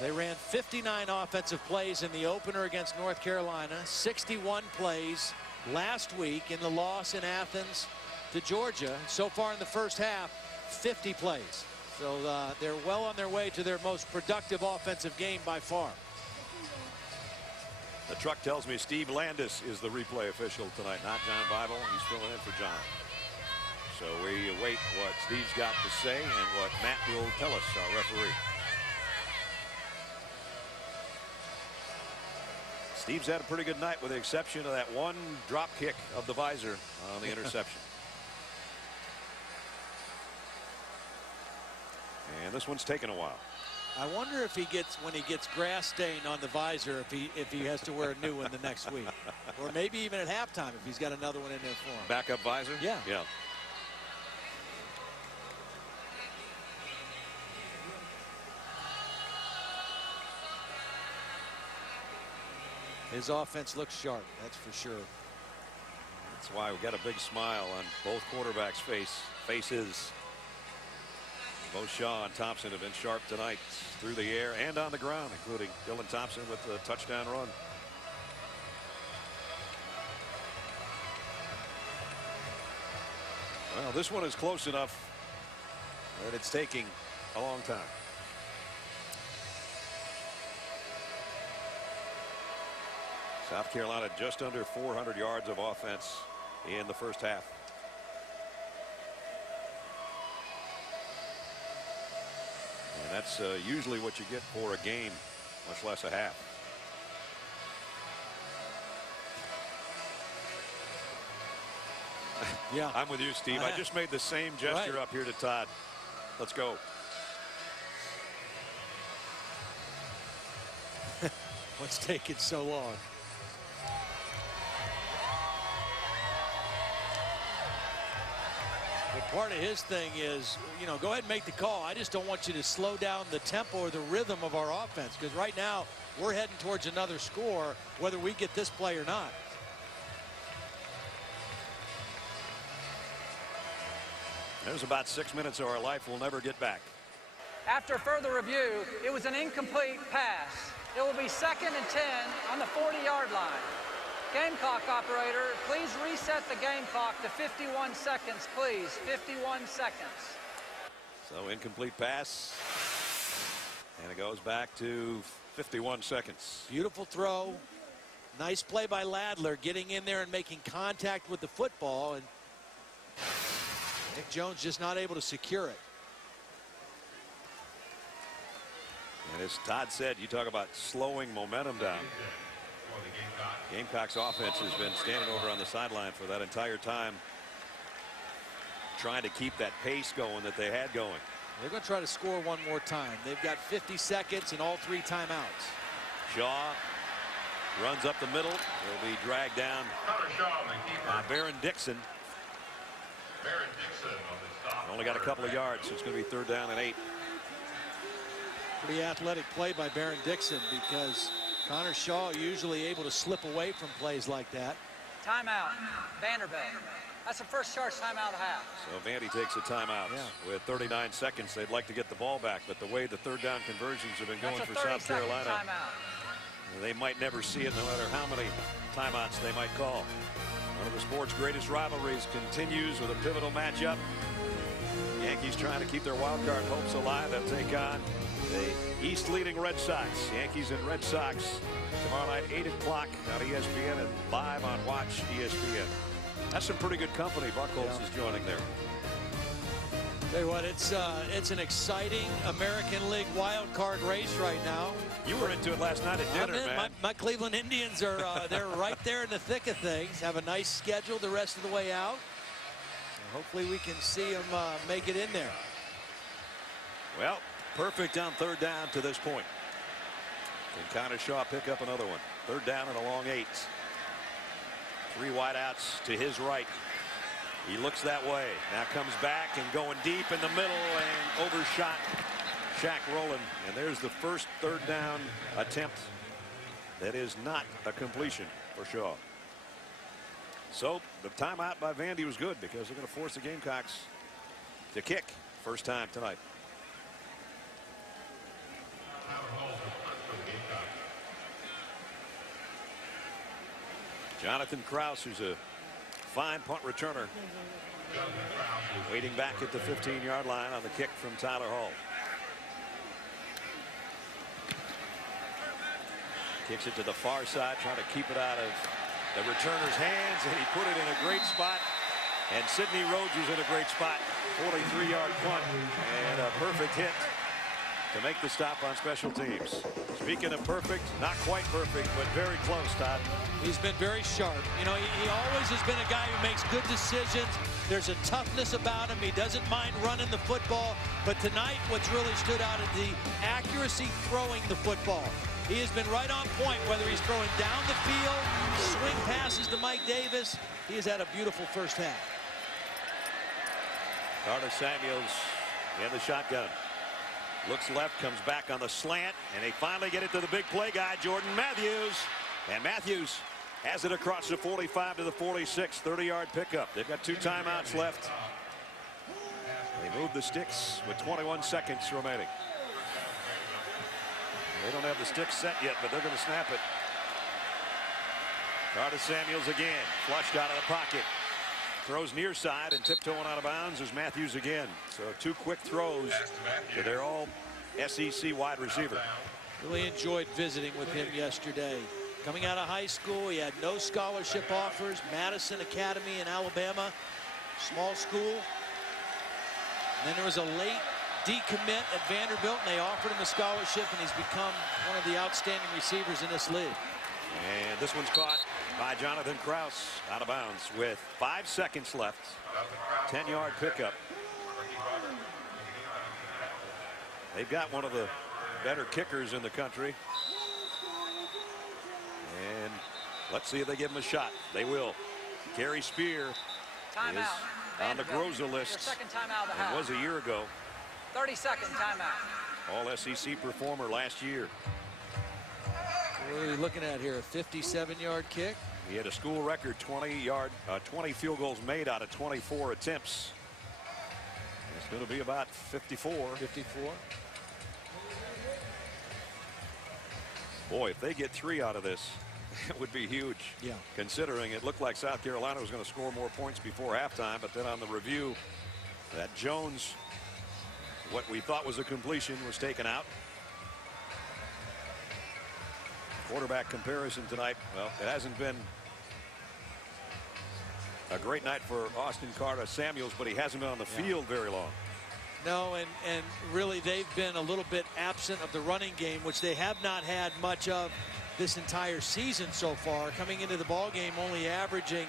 They ran 59 offensive plays in the opener against North Carolina, 61 plays last week in the loss in Athens to Georgia. So far in the first half, 50 plays. So they're well on their way to their most productive offensive game by far. The truck tells me Steve Landis is the replay official tonight, not John Bible. He's filling in for John. So we await what Steve's got to say and what Matt will tell us, our referee. Steve's had a pretty good night with the exception of that one drop kick of the visor on the interception. And this one's taken a while. I wonder if when he gets grass stain on the visor, if he has to wear a new one the next week, or maybe even at halftime if he's got another one in there for him. Backup visor? Yeah. Yeah. His offense looks sharp, that's for sure. That's why we got a big smile on both quarterbacks' faces. Both Shaw and Thompson have been sharp tonight through the air and on the ground, including Dylan Thompson with the touchdown run. Well, this one is close enough that it's taking a long time. South Carolina just under 400 yards of offense in the first half. And that's usually what you get for a game, much less a half. Yeah, I'm with you, Steve. I just made the same gesture up here to Todd. Let's go. What's taking so long? But part of his thing is, you know, go ahead and make the call. I just don't want you to slow down the tempo or the rhythm of our offense, because right now we're heading towards another score, whether we get this play or not. There's about 6 minutes of our life we'll never get back. After further review, it was an incomplete pass. It will be 2nd and 10 on the 40-yard line. Gamecock operator, please reset the game clock to 51 seconds, please. 51 seconds. So incomplete pass. And it goes back to 51 seconds. Beautiful throw. Nice play by Ladler, getting in there and making contact with the football. And Nick Jones just not able to secure it. And as Todd said, you talk about slowing momentum down. Gamecocks offense has been standing over on the sideline for that entire time, trying to keep that pace going that they had going. They're going to try to score one more time. They've got 50 seconds and all 3 timeouts. Shaw runs up the middle. He'll be dragged down by Baron Dixon. Only got a couple of yards, so it's going to be 3rd down and 8. Pretty athletic play by Baron Dixon, because Connor Shaw usually able to slip away from plays like that. Timeout, Vanderbilt. That's the first charge timeout of the half. So Vandy takes a timeout with 39 seconds. They'd like to get the ball back, but the way the 3rd down conversions have been going for South Carolina, they might never see it no matter how many timeouts they might call. One of the sport's greatest rivalries continues with a pivotal matchup. Yankees trying to keep their wild card hopes alive. They'll take on the East leading Red Sox. Yankees and Red Sox tomorrow night 8 o'clock on ESPN and live on Watch ESPN. That's some pretty good company. Buchholz is joining there. Tell you what, it's an exciting American League wild card race right now. You were into it last night at dinner, man. My Cleveland Indians are they're right there in the thick of things. Have a nice schedule the rest of the way out. And hopefully we can see them make it in there. Well, perfect on third down to this point. Can Connor Shaw pick up another one? Third down and a long 8. 3 wideouts to his right. He looks that way. Now comes back and going deep in the middle and overshot Shaq Rowland. And there's the first third down attempt that is not a completion for Shaw. So the timeout by Vandy was good because they're going to force the Gamecocks to kick first time tonight. Jonathan Krause, who's a fine punt returner, waiting back at the 15-yard line on the kick from Tyler Hall. Kicks it to the far side, trying to keep it out of the returner's hands, and he put it in a great spot. And Sidney Rhodes was in a great spot. 43-yard punt and a perfect hit to make the stop on special teams. Speaking of perfect, not quite perfect, but very close, Todd. He's been very sharp. You know, he always has been a guy who makes good decisions. There's a toughness about him. He doesn't mind running the football. But tonight, what's really stood out is the accuracy throwing the football. He has been right on point, whether he's throwing down the field, swing passes to Mike Davis. He has had a beautiful first half. Carter Samuels in the shotgun. Looks left, comes back on the slant, and they finally get it to the big play guy, Jordan Matthews. And Matthews has it across the 45 to the 46, 30-yard pickup. They've got 2 timeouts left. They move the sticks with 21 seconds remaining. They don't have the sticks set yet, but they're going to snap it. Carter Samuels again, flushed out of the pocket. Throws near side and tiptoeing out of bounds is Matthews again. So 2 quick throws to their all SEC wide receiver. Really enjoyed visiting with him yesterday. Coming out of high school, he had no scholarship offers. Madison Academy in Alabama, small school. And then there was a late decommit at Vanderbilt, and they offered him a scholarship, and he's become one of the outstanding receivers in this league. And this one's caught by Jonathan Krause out of bounds with 5 seconds left. 10-yard pickup. They've got one of the better kickers in the country. And let's see if they give him a shot. They will. Gary Spear is on the Groza list. Second timeout of the half. It was a year ago. 30-second timeout. All SEC performer last year. What are we looking at here? A 57-yard kick? He had a school record 20 field goals made out of 24 attempts. It's going to be about 54. 54. Boy, if they get 3 out of this, it would be huge. Yeah. Considering it looked like South Carolina was going to score more points before halftime, but then on the review, that Jones, what we thought was a completion, was taken out. Quarterback comparison tonight. Well, it hasn't been a great night for Austin Carter Samuels, but he hasn't been on the field very long. No, and really they've been a little bit absent of the running game, which they have not had much of this entire season so far. Coming into the ball game, only averaging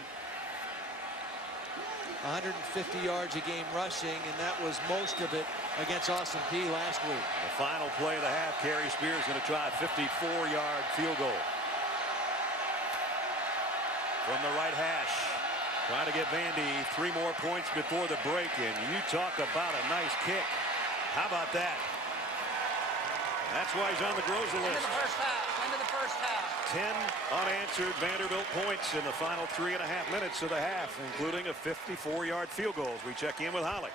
150 yards a game rushing, and that was most of it against Austin Peay last week. The final play of the half, Gary Spear is going to try a 54-yard field goal from the right hash. Trying to get Vandy 3 more points before the break, and you talk about a nice kick. How about that? That's why he's on the Groza list. Into the first half. 10 unanswered Vanderbilt points in the final 3.5 minutes of the half, including a 54-yard field goal as we check in with Holly.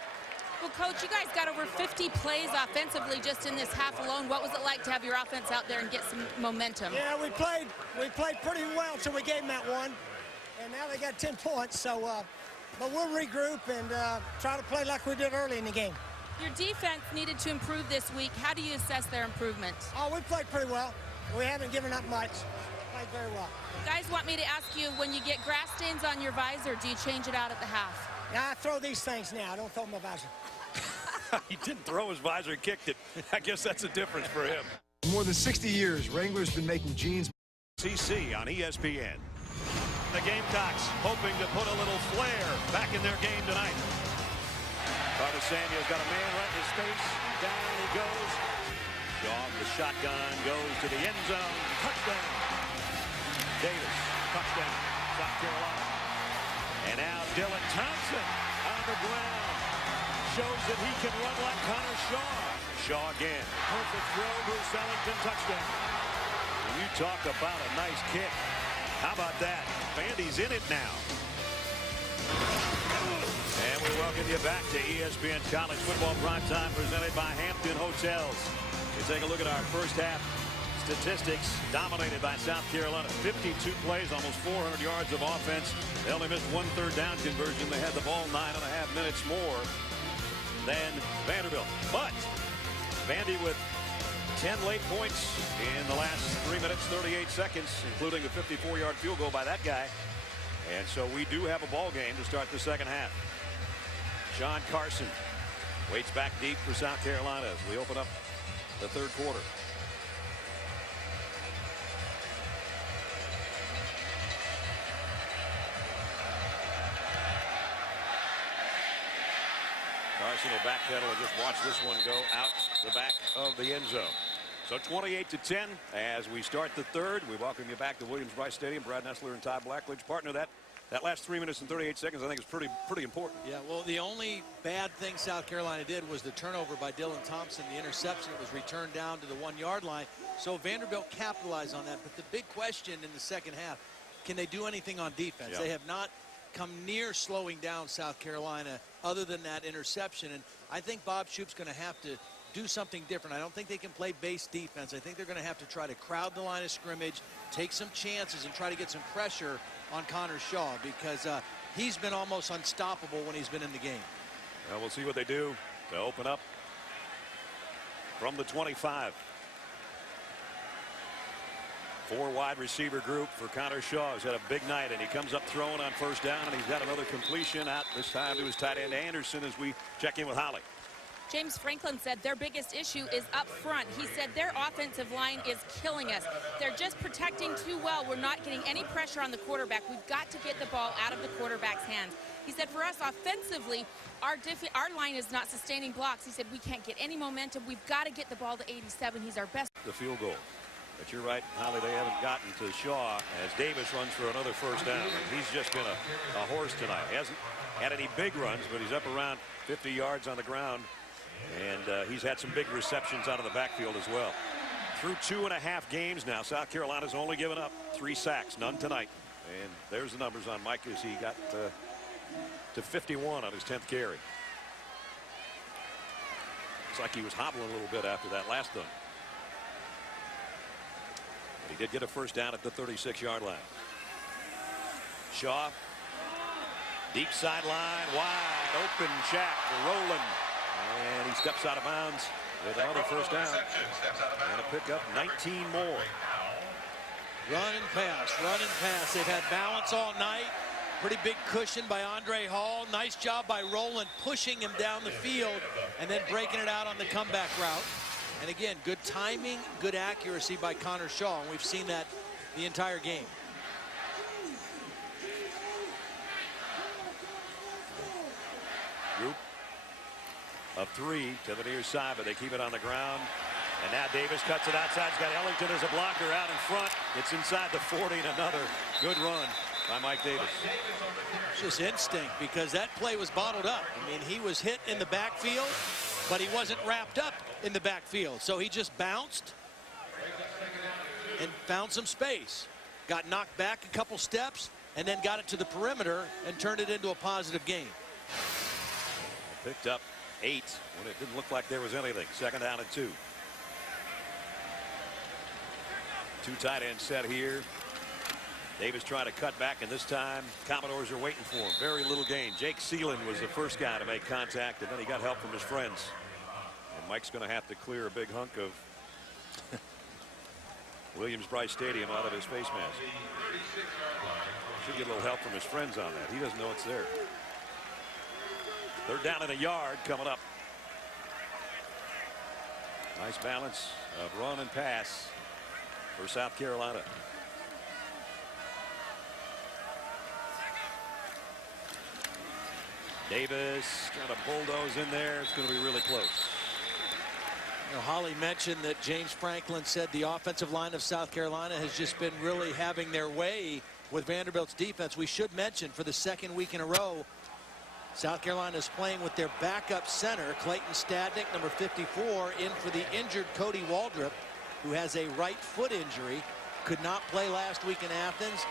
Well, Coach, you guys got over 50 plays offensively just in this half alone. What was it like to have your offense out there and get some momentum? Yeah, we played pretty well until we gave them that one, and now they got 10 points. So, but we'll regroup and try to play like we did early in the game. Your defense needed to improve this week. How do you assess their improvement? Oh, we played pretty well. We haven't given up much. Played very well. Guys want me to ask you, when you get grass stains on your visor, do you change it out at the half? Now I throw these things now. I don't throw my visor. He didn't throw his visor, he kicked it. I guess that's a difference for him. For more than 60 years, Wrangler's been making jeans. CC on ESPN. The Gamecocks hoping to put a little flair back in their game tonight. Cardesanio's got a man right in his face. Down he goes. Shaw, the shotgun, goes to the end zone. Touchdown. Davis, touchdown. South Carolina. And now Dylan Thompson on the ground. Shows that he can run like Connor Shaw. Shaw again. Perfect throw. Bruce Ellington, touchdown. When you talk about a nice kick, how about that? Vandy's in it now. And we welcome you back to ESPN College Football Primetime, presented by Hampton Hotels. You take a look at our first half statistics, dominated by South Carolina. 52 plays, almost 400 yards of offense. They only missed one third down conversion. They had the ball 9.5 minutes more than Vanderbilt. But Vandy with 10 late points in the last 3 minutes, 38 seconds, including a 54-yard field goal by that guy. And so we do have a ball game to start the second half. John Carson waits back deep for South Carolina as we open up the third quarter. Carson will backpedal and just watch this one go out the back of the end zone. So 28-10 as we start the third. We welcome you back to Williams-Brice Stadium. Brad Nessler and Todd Blackledge, partner. That last 3 minutes and 38 seconds, I think, is pretty important. Yeah, well, the only bad thing South Carolina did was the turnover by Dylan Thompson, the interception. It was returned down to the 1 yard line. So Vanderbilt capitalized on that. But the big question in the second half, can they do anything on defense? Yeah. They have not come near slowing down South Carolina other than that interception. And I think Bob Shoop's going to have to do something different. I don't think they can play base defense. I think they're going to have to try to crowd the line of scrimmage, take some chances, and try to get some pressure on Connor Shaw, because he's been almost unstoppable when he's been in the game. Well, we'll see what they do to open up from the 25. 4 wide receiver group for Connor Shaw. He's had a big night, and he comes up throwing on first down, and he's got another completion out this time to his tight end Anderson as we check in with Holly. James Franklin said their biggest issue is up front. He said their offensive line is killing us. They're just protecting too well. We're not getting any pressure on the quarterback. We've got to get the ball out of the quarterback's hands. He said for us offensively, our line is not sustaining blocks. He said we can't get any momentum. We've got to get the ball to 87. He's our best. The field goal. But you're right, Holly, they haven't gotten to Shaw as Davis runs for another first down. He's just been a horse tonight. He hasn't had any big runs, but he's up around 50 yards on the ground. And he's had some big receptions out of the backfield as well. Through 2.5 games now, South Carolina's only given up 3 sacks, none tonight. And there's the numbers on Mike as he got to 51 on his 10th carry. Looks like he was hobbling a little bit after that last dunk. But he did get a first down at the 36-yard line. Shaw, deep sideline, wide open Shaq for Rowland. And he steps out of bounds with another first down. And a pickup, 19 more. Run and pass, run and pass. They've had balance all night. Pretty big cushion by Andre Hall. Nice job by Rowland pushing him down the field and then breaking it out on the comeback route. And again, good timing, good accuracy by Connor Shaw. And we've seen that the entire game. Group of 3 to the near side, but they keep it on the ground. And now Davis cuts it outside. He's got Ellington as a blocker out in front. It's inside the 40, and another good run by Mike Davis. Just instinct, because that play was bottled up. I mean, he was hit in the backfield, but he wasn't wrapped up in the backfield. So he just bounced and found some space. Got knocked back a couple steps, and then got it to the perimeter and turned it into a positive gain. Picked up 8 when it didn't look like there was anything. Second down and 2. 2 tight end set here. Davis trying to cut back, and this time Commodores are waiting for him. Very little gain. Jake Seelan was the first guy to make contact, and then he got help from his friends. And Mike's going to have to clear a big hunk of Williams-Brice Stadium out of his face mask. Should get a little help from his friends on that. He doesn't know it's there. Third down and a yard coming up. Nice balance of run and pass for South Carolina. Davis trying to bulldoze in there. It's going to be really close. You know, Holly mentioned that James Franklin said the offensive line of South Carolina has just been really having their way with Vanderbilt's defense. We should mention for the second week in a row, South Carolina is playing with their backup center, Clayton Stadnick, number 54, in for the injured Cody Waldrop, who has a right foot injury. Could not play last week in Athens.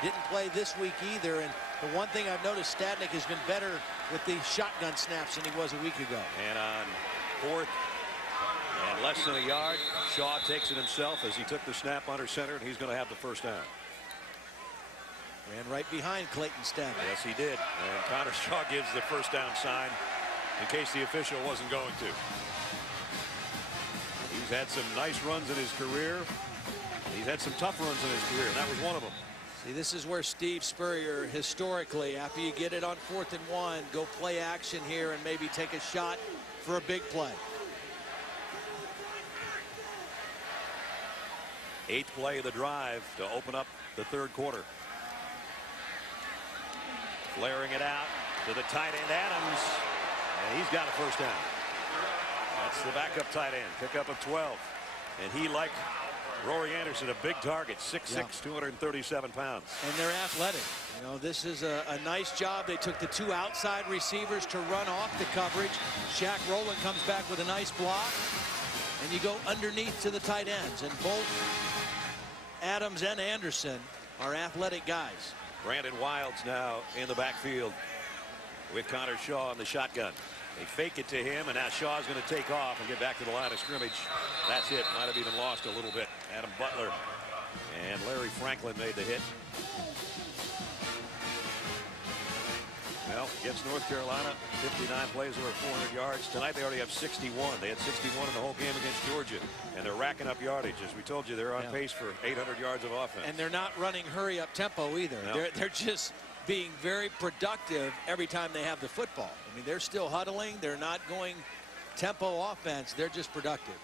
Didn't play this week either. And the one thing I've noticed, Stadnick has been better with the shotgun snaps than he was a week ago. And on 4th and less than a yard, Shaw takes it himself as he took the snap under center, and he's going to have the first down. Ran right behind Clayton Stadnick. Yes, he did. And Connor Shaw gives the first down sign in case the official wasn't going to. He's had some nice runs in his career. He's had some tough runs in his career, and that was one of them. See, this is where Steve Spurrier, historically, after you get it on 4th and 1, go play action here and maybe take a shot for a big play. 8th play of the drive to open up the third quarter. Flaring it out to the tight end Adams, and he's got a first down. That's the backup tight end, pickup of 12, and he, like Rory Anderson, a big target, 6'6", 237 pounds. And they're athletic. You know, this is a nice job. They took the 2 outside receivers to run off the coverage. Shaq Rowland comes back with a nice block, and you go underneath to the tight ends, and both Adams and Anderson are athletic guys. Brandon Wilds now in the backfield with Connor Shaw in the shotgun. They fake it to him, and now Shaw's going to take off and get back to the line of scrimmage. That's it. Might have even lost a little bit. Adam Butler and Larry Franklin made the hit. Well, against North Carolina, 59 plays over 400 yards. Tonight they already have 61. They had 61 in the whole game against Georgia, and they're racking up yardage. As we told you, they're on pace for 800 yards of offense. And they're not running hurry-up tempo either. No. They're just being very productive every time they have the football. I mean, they're still huddling. They're not going tempo offense. They're just productive.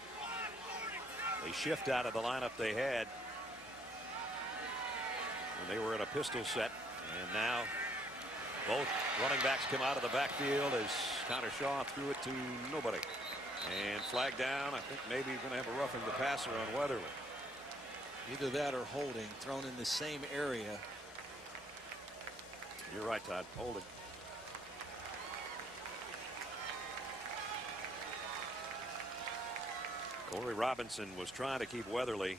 They shift out of the lineup they had when they were in a pistol set, and now both running backs come out of the backfield as Connor Shaw threw it to nobody. And flag down. I think maybe you're going to have a roughing the passer on Weatherly. Either that or holding, thrown in the same area. You're right, Todd. Holding. Corey Robinson was trying to keep Weatherly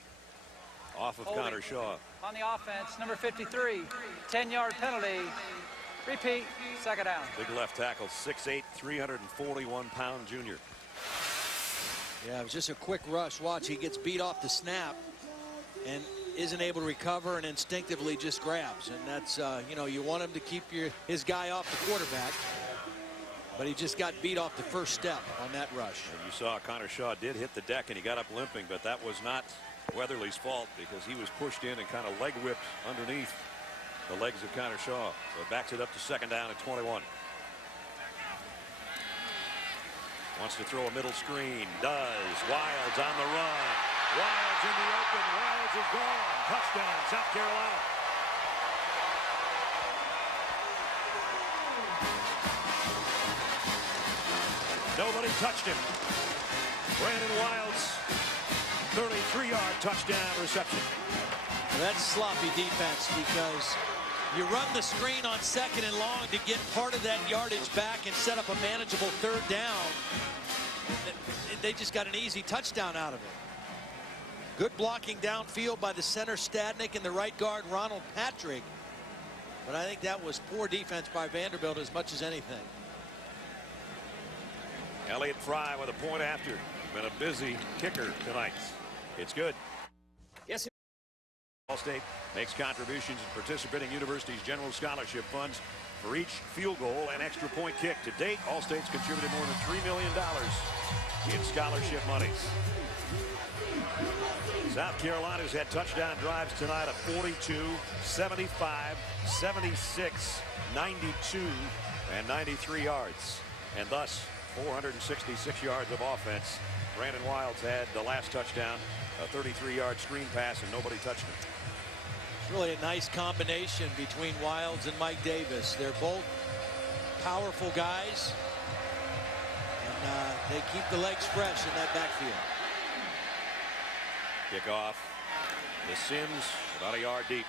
off of Connor Shaw. On the offense, number 53, 10-yard penalty. Repeat, second down. Big left tackle, 6'8", 341-pound junior. Yeah, it was just a quick rush. Watch, he gets beat off the snap and isn't able to recover and instinctively just grabs. And that's, you know, you want him to keep his guy off the quarterback. But he just got beat off the first step on that rush. And you saw Connor Shaw did hit the deck and he got up limping, but that was not Weatherly's fault because he was pushed in and kind of leg whipped underneath the legs of Connor Shaw. So it backs it up to second down at 21. Wants to throw a middle screen. Does. Wilds on the run. Wilds in the open. Wilds is gone. Touchdown, South Carolina. Nobody touched him. Brandon Wilds, 33-yard touchdown reception. That's sloppy defense because you run the screen on second and long to get part of that yardage back and set up a manageable third down. They just got an easy touchdown out of it. Good blocking downfield by the center Stadnick and the right guard Ronald Patrick. But I think that was poor defense by Vanderbilt as much as anything. Elliott Fry with a point after. Been a busy kicker tonight. It's good. Yes. Allstate makes contributions in participating universities' general scholarship funds for each field goal and extra point kick. To date, Allstate's contributed more than $3 million in scholarship monies. South Carolina's had touchdown drives tonight of 42, 75, 76, 92, and 93 yards, and thus 466 yards of offense. Brandon Wilds had the last touchdown, a 33-yard screen pass, and nobody touched him. It's really a nice combination between Wilds and Mike Davis. They're both powerful guys, and they keep the legs fresh in that backfield. Kickoff to Sims, about a yard deep.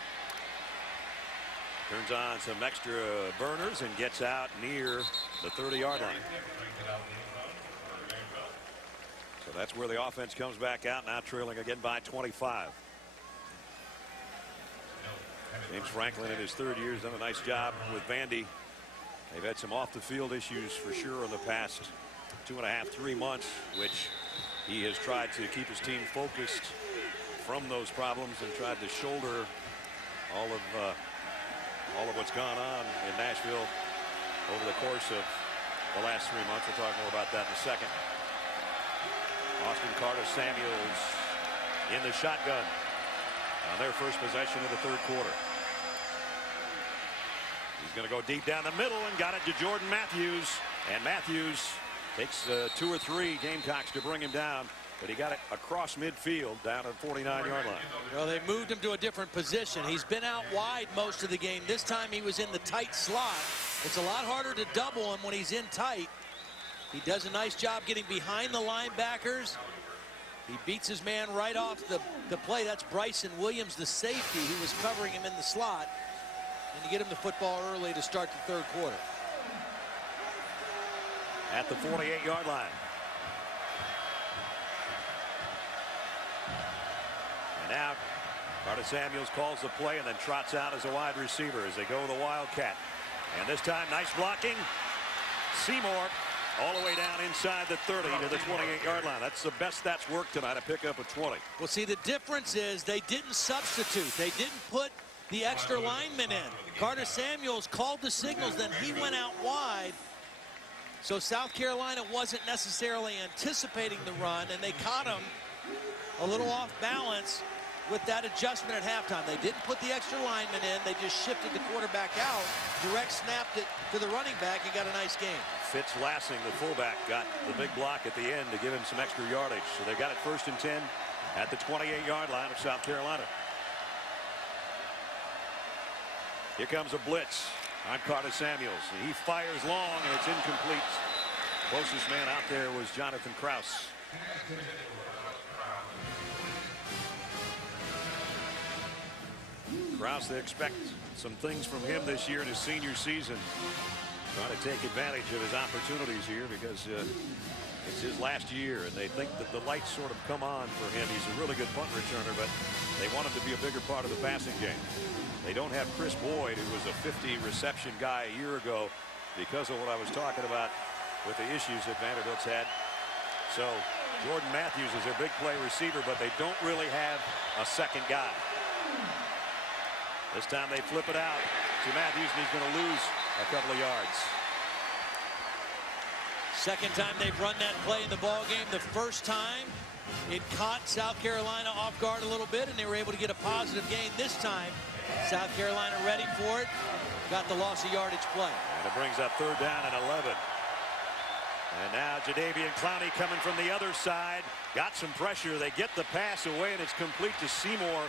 Turns on some extra burners and gets out near the 30-yard line. So that's where the offense comes back out, now trailing again by 25. James Franklin in his third year has done a nice job with Vandy. They've had some off-the-field issues for sure in the past 2.5, 3 months, which he has tried to keep his team focused from those problems and tried to shoulder all of what's gone on in Nashville over the course of the last 3 months. We'll talk more about that in a second. Austin Carter Samuels in the shotgun on their first possession of the third quarter. He's going to go deep down the middle and got it to Jordan Matthews, and Matthews takes 2 or 3 Gamecocks to bring him down, but he got it across midfield down at the 49-yard line. Well, they moved him to a different position. He's been out wide most of the game. This time he was in the tight slot. It's a lot harder to double him when he's in tight. He does a nice job getting behind the linebackers. He beats his man right off the play. That's Bryson Williams, the safety, who was covering him in the slot. And to get him the football early to start the third quarter. At the 48-yard line. And now Carter Samuels calls the play and then trots out as a wide receiver as they go with a Wildcat. And this time, nice blocking. Seymour all the way down inside the 30 to the 28-yard line. That's the best that's worked tonight, a pickup of 20. Well, see, the difference is they didn't substitute. They didn't put the extra lineman in. Carter Samuels called the signals, then he went out wide. So South Carolina wasn't necessarily anticipating the run, and they caught him a little off balance with that adjustment at halftime. They didn't put the extra lineman in. They just shifted the quarterback out, direct snapped it to the running back, and got a nice game. Fitz Lassing, the fullback, got the big block at the end to give him some extra yardage. So they got it 1st and 10 at the 28-yard line of South Carolina. Here comes a blitz on Carter Samuels. He fires long, and it's incomplete. Closest man out there was Jonathan Krause. Krause, they expect some things from him this year in his senior season. Trying to take advantage of his opportunities here because it's his last year, and they think that the lights sort of come on for him. He's a really good punt returner, but they want him to be a bigger part of the passing game. They don't have Chris Boyd, who was a 50 reception guy a year ago because of what I was talking about with the issues that Vanderbilt's had. So Jordan Matthews is their big play receiver, but they don't really have a second guy. This time they flip it out to Matthews, and he's going to lose a couple of yards. Second time they've run that play in the ball game. The first time it caught South Carolina off guard a little bit, and they were able to get a positive gain. This time South Carolina ready for it, got the loss of yardage play. And it brings up 3rd down and 11. And now Jadeveon Clowney coming from the other side, got some pressure. They get the pass away, and it's complete to Seymour.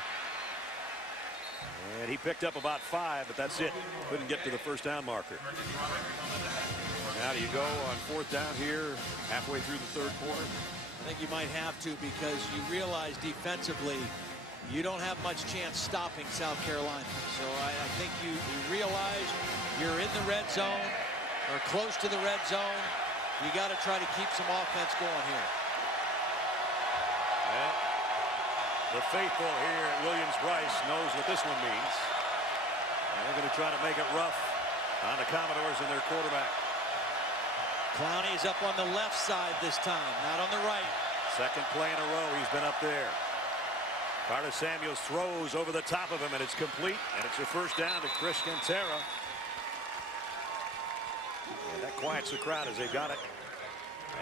And he picked up about 5, but that's it. Couldn't get to the 1st down marker. Now do you go on 4th down here halfway through the 3rd quarter? I think you might have to, because you realize defensively you don't have much chance stopping South Carolina. So I think you realize you're in the red zone or close to the red zone. You got to try to keep some offense going here. Well, the faithful here at Williams-Brice knows what this one means. And they're going to try to make it rough on the Commodores and their quarterback. Clowney is up on the left side this time, not on the right. Second play in a row, he's been up there. Carter Samuels throws over the top of him, and it's complete, and it's a first down to Chris Cantera. And that quiets the crowd as they've got it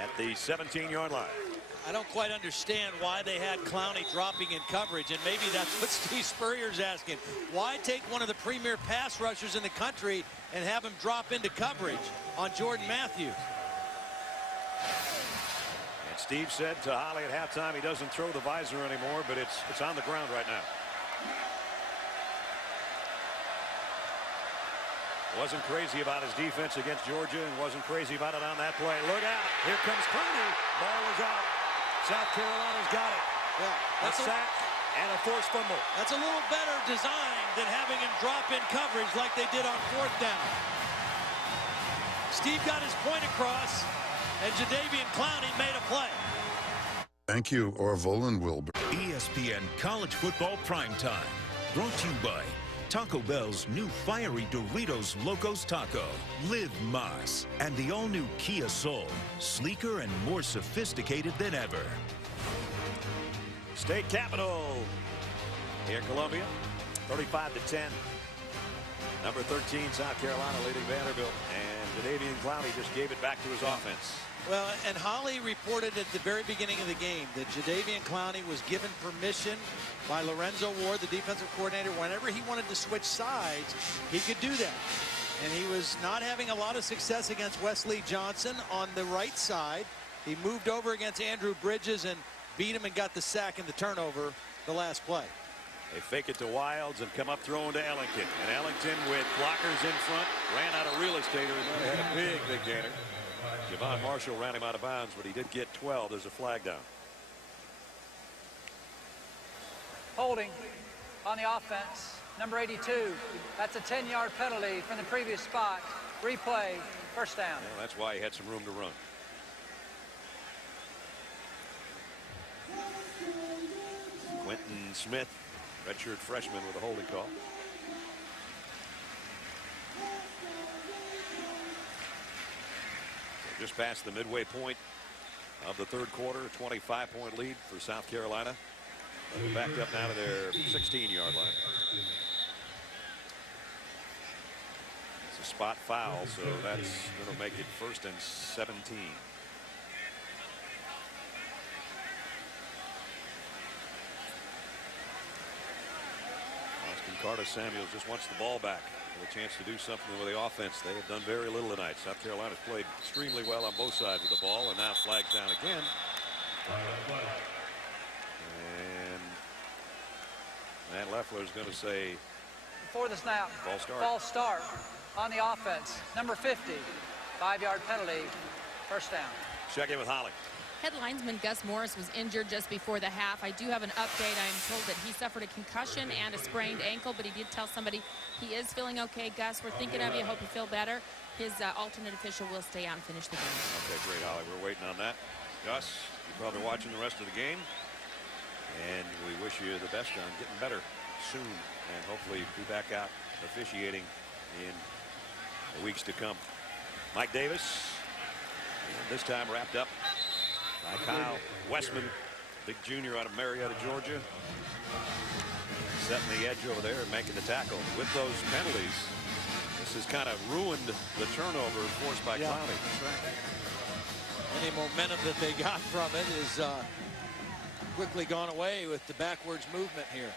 at the 17-yard line. I don't quite understand why they had Clowney dropping in coverage, and maybe that's what Steve Spurrier's asking. Why take one of the premier pass rushers in the country and have him drop into coverage on Jordan Matthews? And Steve said to Holly at halftime he doesn't throw the visor anymore, but it's on the ground right now. Wasn't crazy about his defense against Georgia and wasn't crazy about it on that play. Look out. Here comes Clowney. Ball is out. South Carolina's got it. Yeah, that's a sack and a forced fumble. That's a little better design than having him drop in coverage like they did on 4th down. Steve got his point across, and Jadeveon Clowney made a play. Thank you, Orville and Wilbur. ESPN College Football Primetime. Brought to you by Taco Bell's new fiery Doritos Locos Taco, Live Mas, and the all-new Kia Soul, sleeker and more sophisticated than ever. State Capitol here in Columbia, 35-10. Number 13, South Carolina leading Vanderbilt, and Jadeveon Clowney just gave it back to his offense. Well, and Holly reported at the very beginning of the game that Jadeveon Clowney was given permission by Lorenzo Ward, the defensive coordinator. Whenever he wanted to switch sides, he could do that. And he was not having a lot of success against Wesley Johnson on the right side. He moved over against Andrew Bridges and beat him and got the sack and the turnover the last play. They fake it to Wilds and come up throwing to Ellington. And Ellington with blockers in front ran out of real estate. He might have had a big gainer. Javon Marshall ran him out of bounds, but he did get 12. There's a flag down. Holding on the offense, number 82. That's a 10-yard penalty from the previous spot. Replay, first down. Well, that's why he had some room to run. Quentin Smith, redshirt freshman, with a holding call. Just past the midway point of the third quarter, a 25-point lead for South Carolina. They're backed up now to their 16-yard line. It's a spot foul, so that's going to make it 1st and 17. Carter Samuels just wants the ball back with a chance to do something with the offense. They have done very little tonight. South Carolina's played extremely well on both sides of the ball, and now flags down again. And Matt Leffler is going to say before the snap, false start on the offense. Number 50, 5-yard penalty, first down. Check in with Holly. Head linesman Gus Morris was injured just before the half. I do have an update. I am told that he suffered a concussion and a sprained ankle, but he did tell somebody he is feeling okay. Gus, we're thinking of you. Hope you feel better. His alternate official will stay out and finish the game. Okay, great, Holly. We're waiting on that. Gus, you're probably watching the rest of the game, and we wish you the best on getting better soon, and hopefully be back out officiating in the weeks to come. Mike Davis, and this time wrapped up by Kyle Westman, big junior out of Marietta, Georgia. Setting the edge over there and making the tackle. With those penalties, this has kind of ruined the turnover forced by Clowney. That's right. Any momentum that they got from it is quickly gone away with the backwards movement here.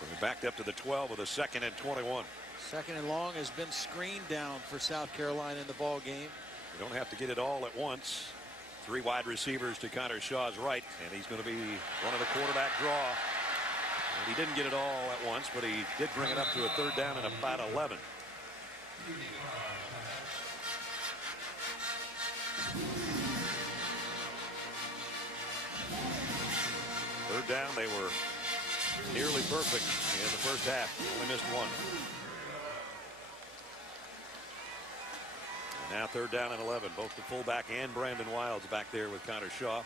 So we backed up to the 12 with a 2nd and 21. 2nd and long has been screened down for South Carolina in the ball game. You don't have to get it all at once. 3 wide receivers to Connor Shaw's right, and he's going to be one of the quarterback draw. And he didn't get it all at once, but he did bring it up to a 3rd down and about 11. Third down, they were nearly perfect in the first half. Only missed one. Now 3rd down and 11. Both the fullback and Brandon Wilds back there with Connor Shaw.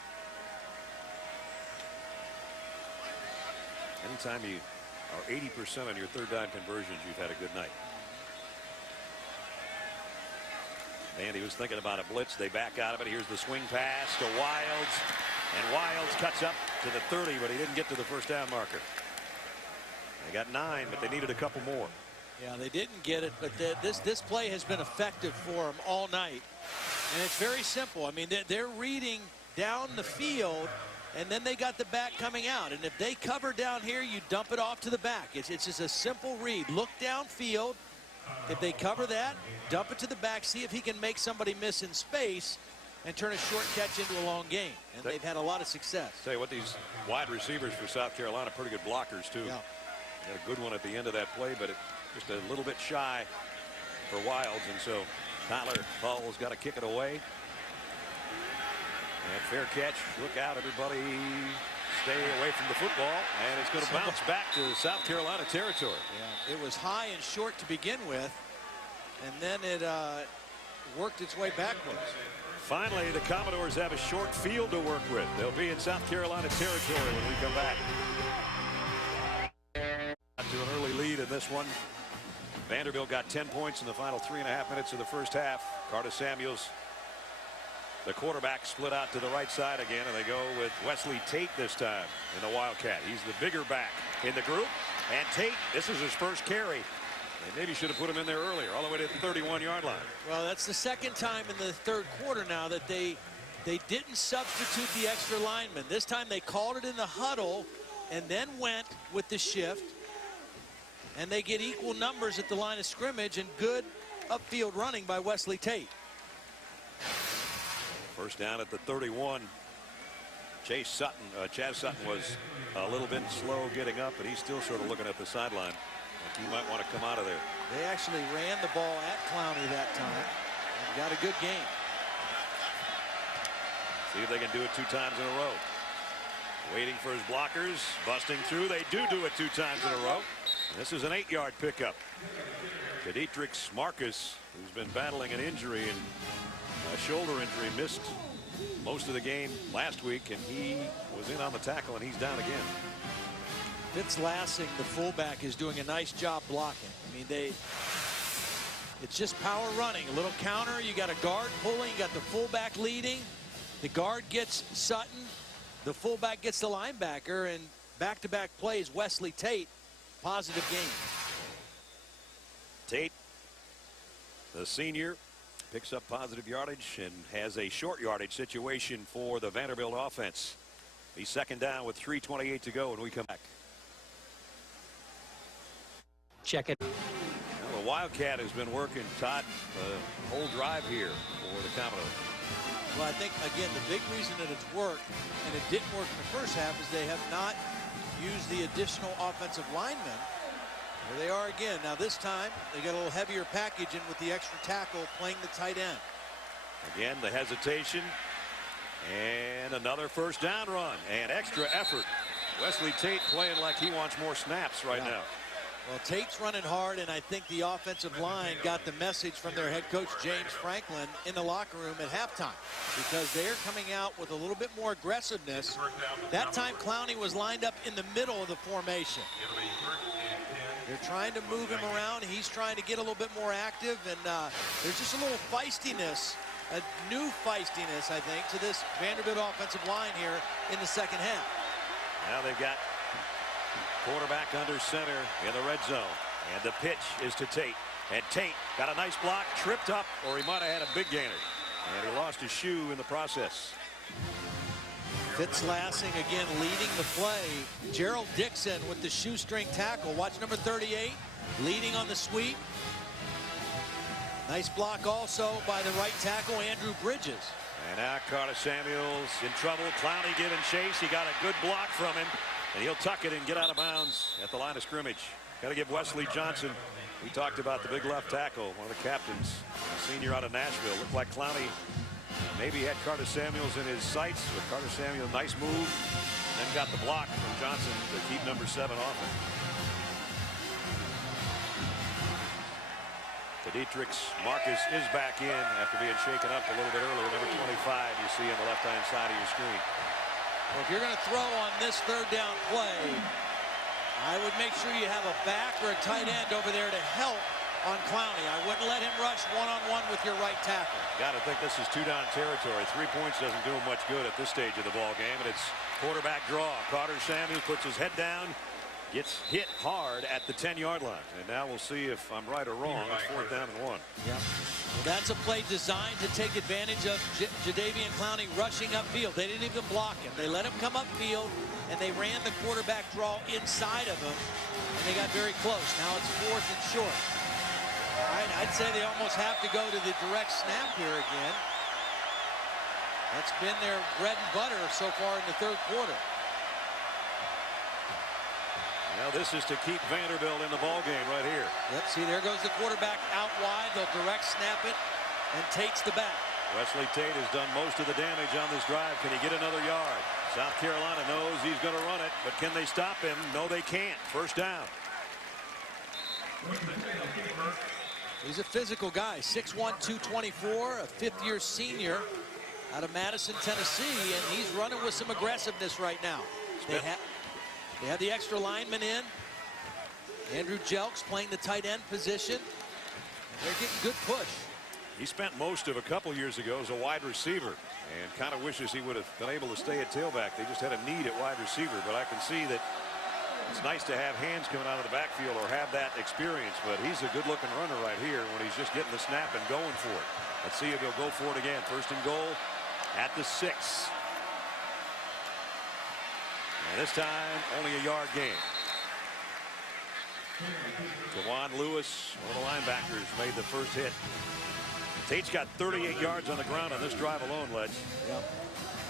Anytime you are 80% on your 3rd down conversions, you've had a good night. Andy was thinking about a blitz. They back out of it. Here's the swing pass to Wilds. And Wilds cuts up to the 30, but he didn't get to the first down marker. They got 9, but they needed a couple more. Yeah, they didn't get it, but this play has been effective for them all night. And it's very simple. I mean, they're reading down the field, and then they got the back coming out. And if they cover down here, you dump it off to the back. It's just a simple read. Look downfield. If they cover that, dump it to the back, see if he can make somebody miss in space and turn a short catch into a long gain. And they've had a lot of success. Tell you what, these wide receivers for South Carolina, pretty good blockers, too. Yeah. Got a good one at the end of that play, but just a little bit shy for Wilds. And so Tyler Hull's got to kick it away. And fair catch. Look out, everybody. Stay away from the football, and it's going to bounce back to South Carolina territory. Yeah, it was high and short to begin with, and then it worked its way backwards. Finally, the Commodores have a short field to work with. They'll be in South Carolina territory when we come back. To an early lead in this one. Vanderbilt got 10 points in the final 3.5 minutes of the first half. Carter Samuels, the quarterback, split out to the right side again, and they go with Wesley Tate this time in the Wildcat. He's the bigger back in the group. And Tate, this is his first carry. They maybe should have put him in there earlier, all the way to the 31-yard line. Well, that's the second time in the third quarter now that they didn't substitute the extra lineman. This time they called it in the huddle and then went with the shift. And they get equal numbers at the line of scrimmage, and good upfield running by Wesley Tate. First down at the 31. Chaz Sutton was a little bit slow getting up, but he's still sort of looking at the sideline like he might want to come out of there. They actually ran the ball at Clowney that time and got a good game. See if they can do it 2 times in a row. Waiting for his blockers, busting through. They do it 2 times in a row. This is an 8-yard pickup. Kadietrix Marcus, who's been battling an injury and a shoulder injury, missed most of the game last week, and he was in on the tackle, and he's down again. Fitz Lassing, the fullback, is doing a nice job blocking. I mean, it's just power running. A little counter, you got a guard pulling, you got the fullback leading. The guard gets Sutton, the fullback gets the linebacker, and back-to-back plays, Wesley Tate, positive game. Tate, the senior, picks up positive yardage and has a short yardage situation for the Vanderbilt offense. He's second down with 3:28 to go when we come back. Check it. Well, the Wildcat has been working, Todd, the whole drive here for the Commodores. Well, I think, again, the big reason that it's worked, and it didn't work in the first half, is they have not used the additional offensive linemen. There they are again. Now this time they got a little heavier package in with the extra tackle playing the tight end. Again, the hesitation and another first down run and extra effort. Wesley Tate playing like he wants more snaps right now. Well, Tate's running hard, and I think the offensive line got the message from their head coach, James Franklin, in the locker room at halftime, because they're coming out with a little bit more aggressiveness. That time, Clowney was lined up in the middle of the formation. They're trying to move him around. He's trying to get a little bit more active, and there's just a little feistiness, a new feistiness, I think, to this Vanderbilt offensive line here in the second half. Now they've got quarterback under center in the red zone, and the pitch is to Tate, and Tate got a nice block, tripped up, or he might have had a big gainer, and he lost his shoe in the process. Fitz Lassing again leading the play. Gerald Dixon with the shoestring tackle. Watch number 38 leading on the sweep. Nice block also by the right tackle, Andrew Bridges. And now Carter Samuels in trouble. Clowney giving chase. He got a good block from him, and he'll tuck it and get out of bounds at the line of scrimmage. Got to give Wesley Johnson. We talked about the big left tackle, one of the captains, a senior out of Nashville. Looked like Clowney maybe had Carter Samuels in his sights, but Carter Samuels, nice move, and then got the block from Johnson to keep number 7 off him. Kadietrix Marcus is back in after being shaken up a little bit earlier. Number 25 you see on the left-hand side of your screen. Well, if you're going to throw on this third down play, I would make sure you have a back or a tight end over there to help on Clowney. I wouldn't let him rush one-on-one with your right tackle. Got to think this is two-down territory. 3 points doesn't do him much good at this stage of the ball game, and it's quarterback draw. Carter Samuels puts his head down, gets hit hard at the 10-yard line. And now we'll see if I'm right or wrong. It's 4th down and 1. Yeah. Well, that's a play designed to take advantage of Jadeveon Clowney rushing upfield. They didn't even block him. They let him come upfield, and they ran the quarterback draw inside of him, and they got very close. Now it's 4th and short. All right, I'd say they almost have to go to the direct snap here again. That's been their bread and butter so far in the 3rd quarter. Now this is to keep Vanderbilt in the ball game right here. Yep, see, there goes the quarterback out wide. They'll direct snap it and takes the back. Wesley Tate has done most of the damage on this drive. Can he get another yard? South Carolina knows he's going to run it, but can they stop him? No, they can't. 1st down. He's a physical guy, 6'1", 224, a 5th-year senior out of Madison, Tennessee, and he's running with some aggressiveness right now. They have the extra lineman in. Andrew Jelks playing the tight end position. They're getting good push. He spent most of a couple years ago as a wide receiver and kind of wishes he would have been able to stay at tailback. They just had a need at wide receiver, but I can see that it's nice to have hands coming out of the backfield or have that experience, but he's a good-looking runner right here when he's just getting the snap and going for it. Let's see if he'll go for it again. 1st and goal at the 6. And this time, only a yard gain. Jawan Lewis, one of the linebackers, made the first hit. Tate's got 38 yards on the ground on this drive alone, Ledge. Yep.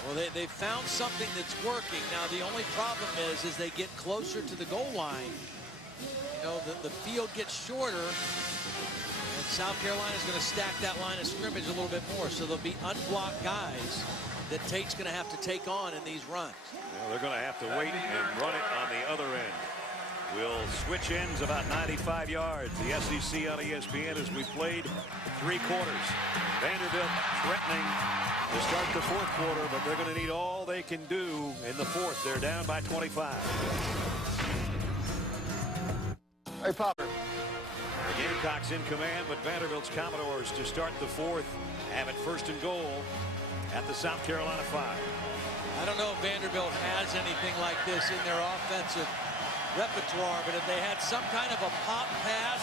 Well, they found something that's working. Now, the only problem is they get closer to the goal line. You know, the field gets shorter, and South Carolina is going to stack that line of scrimmage a little bit more. So there'll be unblocked guys that Tate's going to have to take on in these runs. Well, they're going to have to wait and run it on the other end. We'll switch ends about 95 yards. The SEC on ESPN as we played 3 quarters. Vanderbilt threatening to start the 4th quarter, but they're going to need all they can do in the 4th. They're down by 25. Hey, Popper. The Gamecocks in command, but Vanderbilt's Commodores to start the 4th have it 1st and goal at the South Carolina 5. I don't know if Vanderbilt has anything like this in their offensive repertoire, but if they had some kind of a pop pass,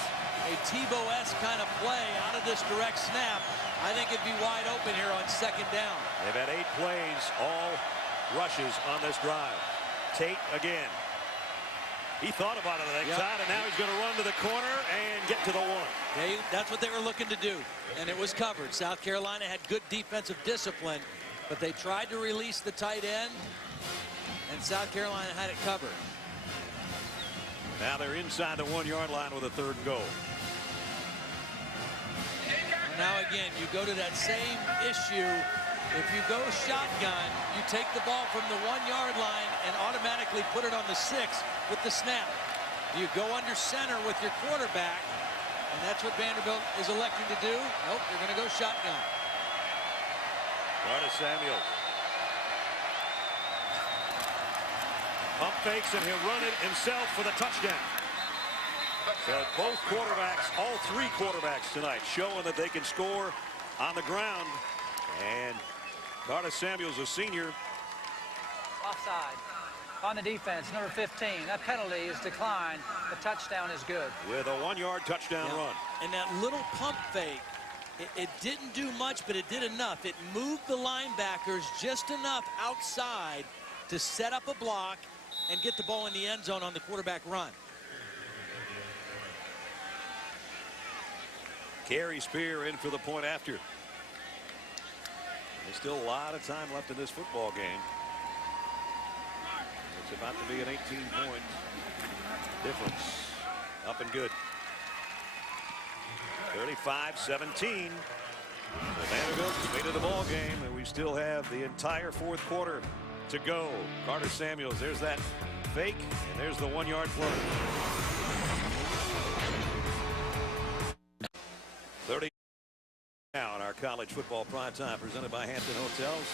a Tebow-esque kind of play out of this direct snap, I think it'd be wide open here on 2nd down. They've had 8 plays, all rushes on this drive. Tate again. He thought about it on the next side, and now he's going to run to the corner and get to the 1. That's what they were looking to do, and it was covered. South Carolina had good defensive discipline, but they tried to release the tight end, and South Carolina had it covered. Now they're inside the 1-yard line with a 3rd and goal. Now again, you go to that same issue. If you go shotgun, you take the ball from the 1-yard line and automatically put it on the 6 with the snap. You go under center with your quarterback, and that's what Vanderbilt is electing to do. Nope, they're going to go shotgun. Carter Samuels. Pump fakes, and he'll run it himself for the touchdown. So both quarterbacks, all 3 quarterbacks tonight, showing that they can score on the ground. And Carter Samuels, a senior. Offside on the defense, number 15. That penalty is declined. The touchdown is good. With a 1-yard touchdown run. And that little pump fake, it didn't do much, but it did enough. It moved the linebackers just enough outside to set up a block and get the ball in the end zone on the quarterback run. Carey Spear in for the point after. There's still a lot of time left in this football game. It's about to be an 18-point difference. Up and good. 35-17. So Vanderbilt has made it a ball game, and we still have the entire 4th quarter to go. Carter Samuels, there's that fake, and there's the 1-yard play. 30 now in our college football primetime presented by Hampton Hotels.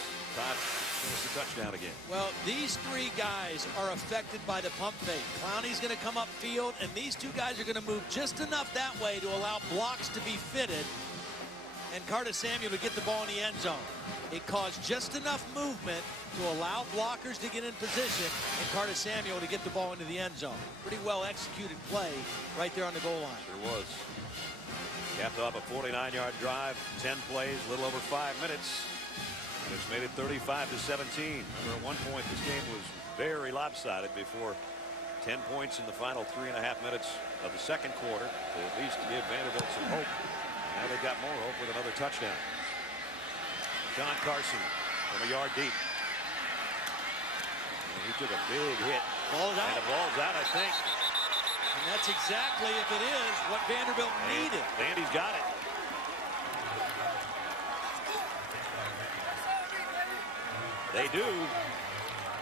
There's the touchdown again. Well, these three guys are affected by the pump fake. Clowney's going to come upfield, and these two guys are going to move just enough that way to allow blocks to be fitted and Curtis Samuel to get the ball in the end zone. It caused just enough movement to allow blockers to get in position and Curtis Samuel to get the ball into the end zone. Pretty well executed play right there on the goal line. Sure was. Capped off a 49-yard drive, 10 plays, a little over 5 minutes. And it's made it 35-17. For one point, this game was very lopsided before 10 points in the final 3.5 minutes of the second quarter to at least give Vanderbilt some hope. Now they've got more hope with another touchdown. John Carson from a yard deep. And he took a big hit. Ball's out. And the ball's out, I think. And that's exactly, if it is, what Vanderbilt needed. Vandy's got it. They do.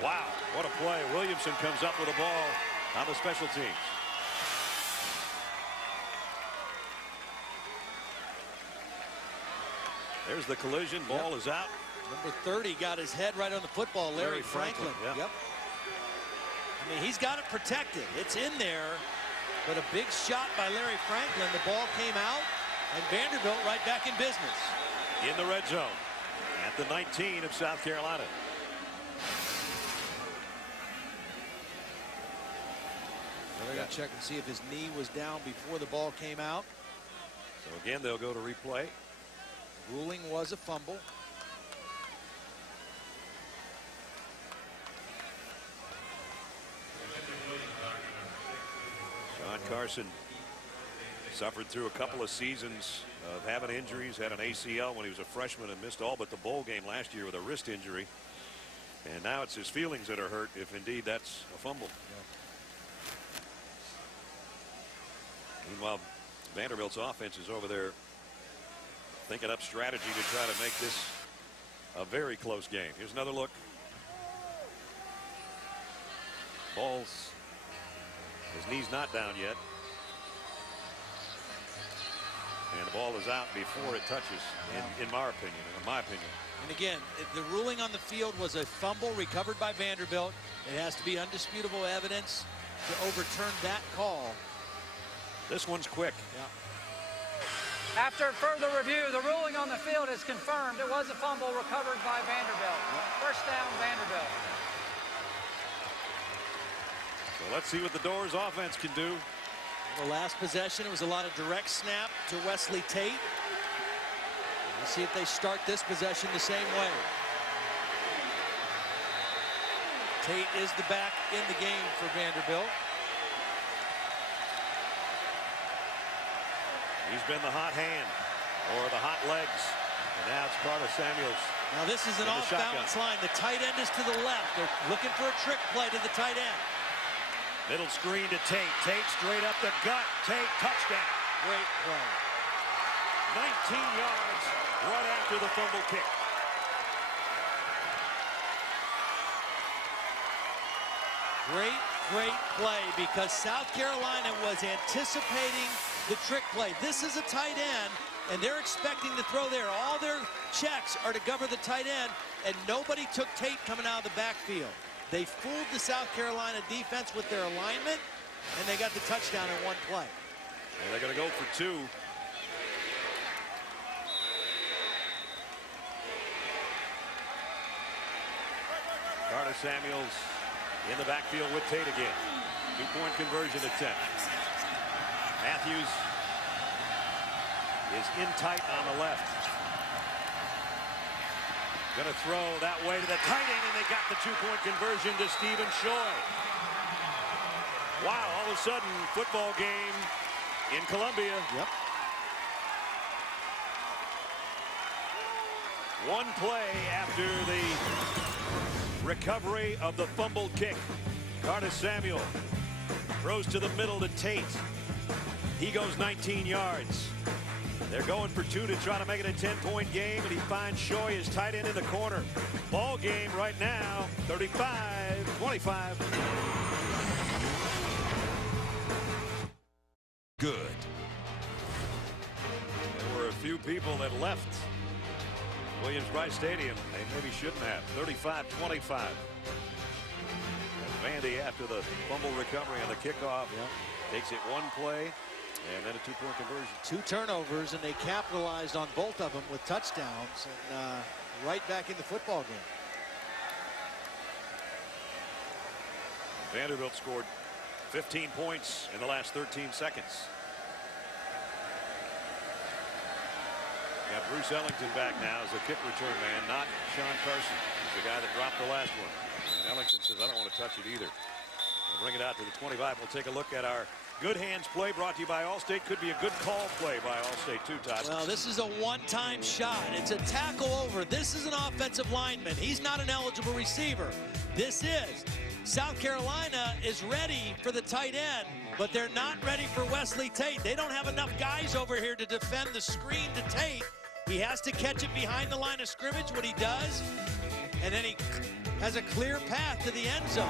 Wow, what a play. Williamson comes up with a ball on the special teams. There's the collision. Ball is out. Number 30 got his head right on the football. Larry Franklin. Yep. I mean, he's got it protected. It's in there. But a big shot by Larry Franklin. The ball came out, and Vanderbilt right back in business. In the red zone at the 19 of South Carolina. They're going to check and see if his knee was down before the ball came out. So again, they'll go to replay. Ruling was a fumble. John Carson suffered through a couple of seasons of having injuries, had an ACL when he was a freshman and missed all but the bowl game last year with a wrist injury. And now it's his feelings that are hurt, if indeed that's a fumble. Meanwhile, Vanderbilt's offense is over there thinking up strategy to try to make this a very close game. Here's another look. Ball's, his knee's not down yet. And the ball is out before it touches, in my opinion. And again, the ruling on the field was a fumble recovered by Vanderbilt. It has to be undisputable evidence to overturn that call. This one's quick. Yeah. After further review, the ruling on the field is confirmed. It was a fumble recovered by Vanderbilt. First down, Vanderbilt. So let's see what the Doors offense can do. The last possession, it was a lot of direct snap to Wesley Tate. Let's see if they start this possession the same way. Tate is the back in the game for Vanderbilt. He's been the hot hand or the hot legs. And now it's Curtis Samuels. Now this is an off-balance line. The tight end is to the left. They're looking for a trick play to the tight end. Middle screen to Tate. Tate straight up the gut. Tate, touchdown. Great play. 19 yards right after the fumble kick. Great play because South Carolina was anticipating the trick play. This is a tight end, and they're expecting to throw there. All their checks are to cover the tight end, and nobody took Tate coming out of the backfield. They fooled the South Carolina defense with their alignment, and they got the touchdown in one play. And they're going to go for two. Curtis Samuels in the backfield with Tate again. Two-point conversion attempt. Matthews is in tight on the left. Going to throw that way to the tight end, and they got the two-point conversion to Stephen Shoy. Wow, all of a sudden, football game in Columbia. Yep. One play after the recovery of the fumbled kick. Curtis Samuel throws to the middle to Tate. He goes 19 yards. They're going for two to try to make it a 10-point game, and he finds Shoy, his tight end, in the corner. Ball game right now, 35-25. Good. There were a few people that left Williams-Brice Stadium. They maybe shouldn't have. 35-25. Vandy, after the fumble recovery on the kickoff, takes it one play and then a two-point conversion. 2 turnovers, and they capitalized on both of them with touchdowns, and right back in the football game. Vanderbilt scored 15 points in the last 13 seconds. Got Bruce Ellington back now as a kick return man, not Sean Carson. He's the guy that dropped the last one. And Ellington says, I don't want to touch it either. We'll bring it out to the 25. We'll take a look at our good hands play brought to you by Allstate. Could be a good call play by Allstate too, Todd. Well, this is a one-time shot. It's a tackle over. This is an offensive lineman. He's not an eligible receiver. This is. South Carolina is ready for the tight end, but they're not ready for Wesley Tate. They don't have enough guys over here to defend the screen to Tate. He has to catch it behind the line of scrimmage, what he does, and then he has a clear path to the end zone.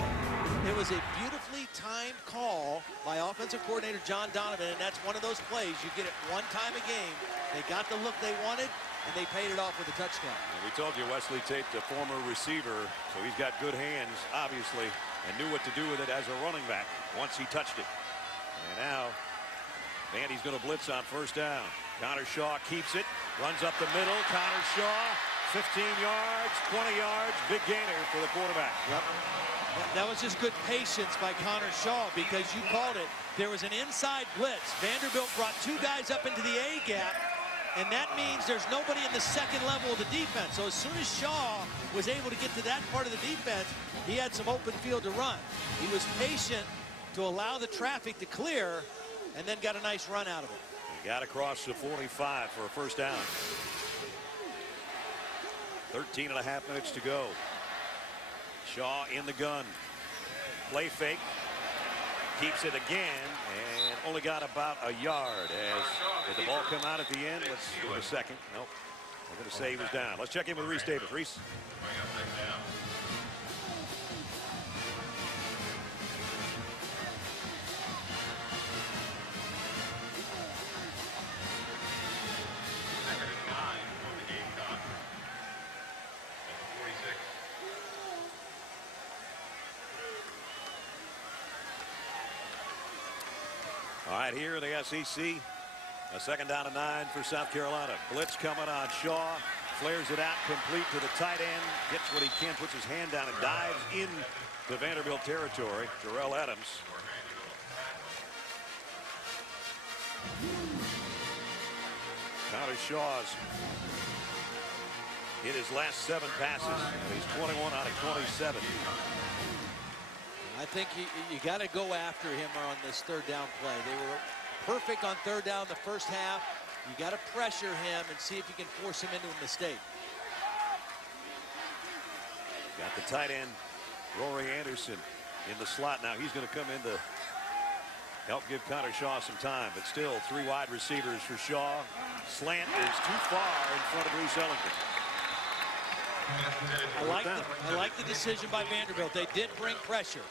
It was a beautifully timed call by offensive coordinator John Donovan, and that's one of those plays. You get it one time a game. They got the look they wanted, and they paid it off with a touchdown. And we told you Wesley Tate, the former receiver, so he's got good hands, obviously, and knew what to do with it as a running back once he touched it. And now, Vandy's going to blitz on first down. Connor Shaw keeps it, runs up the middle. Connor Shaw, 15 yards, 20 yards, big gainer for the quarterback. Yep. That was just good patience by Connor Shaw, because you called it. There was an inside blitz. Vanderbilt brought 2 guys up into the A gap, and that means there's nobody in the second level of the defense. So as soon as Shaw was able to get to that part of the defense, he had some open field to run. He was patient to allow the traffic to clear, and then got a nice run out of it. He got across the 45 for a first down. 13.5 minutes to go. Shaw in the gun. Play fake. Keeps it again, and only got about a yard. Did the ball come out at the end? Let's give it a second. Nope. We're going to say he was down. Let's check in with Reese Davis. Reese. All right, here in the SEC, a second down and 9 for South Carolina. Blitz coming on Shaw, flares it out complete to the tight end, gets what he can, puts his hand down and dives in the Vanderbilt territory. Terrell Adams. Connor Shaw's hit his last 7 passes, and he's 21 out of 27. I think you got to go after him on this third down play. They were perfect on third down the first half. You got to pressure him and see if you can force him into a mistake. Got the tight end, Rory Anderson, in the slot now. He's going to come in to help give Connor Shaw some time, but still 3 wide receivers for Shaw. Slant is too far in front of Bruce Ellington. I like the decision by Vanderbilt. They did bring pressure.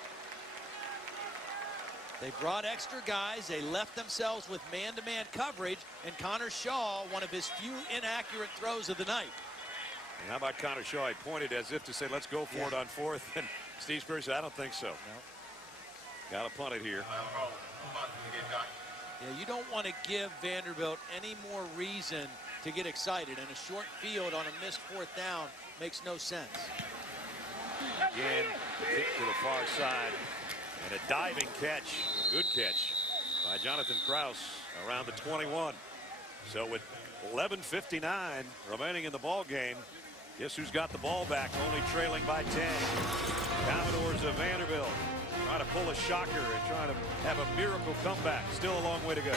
They brought extra guys. They left themselves with man-to-man coverage, and Connor Shaw, one of his few inaccurate throws of the night. And how about Connor Shaw? He pointed as if to say, let's go for it on 4th, and Steve Spurrier said, I don't think so. No. Got to punt it here. Yeah, you don't want to give Vanderbilt any more reason to get excited, and a short field on a missed 4th down makes no sense. Again, kick to the far side, and a diving catch, a good catch by Jonathan Krause around the 21. So with 11:59 remaining in the ball game, guess who's got the ball back, only trailing by 10. Commodores of Vanderbilt trying to pull a shocker and trying to have a miracle comeback. Still a long way to go.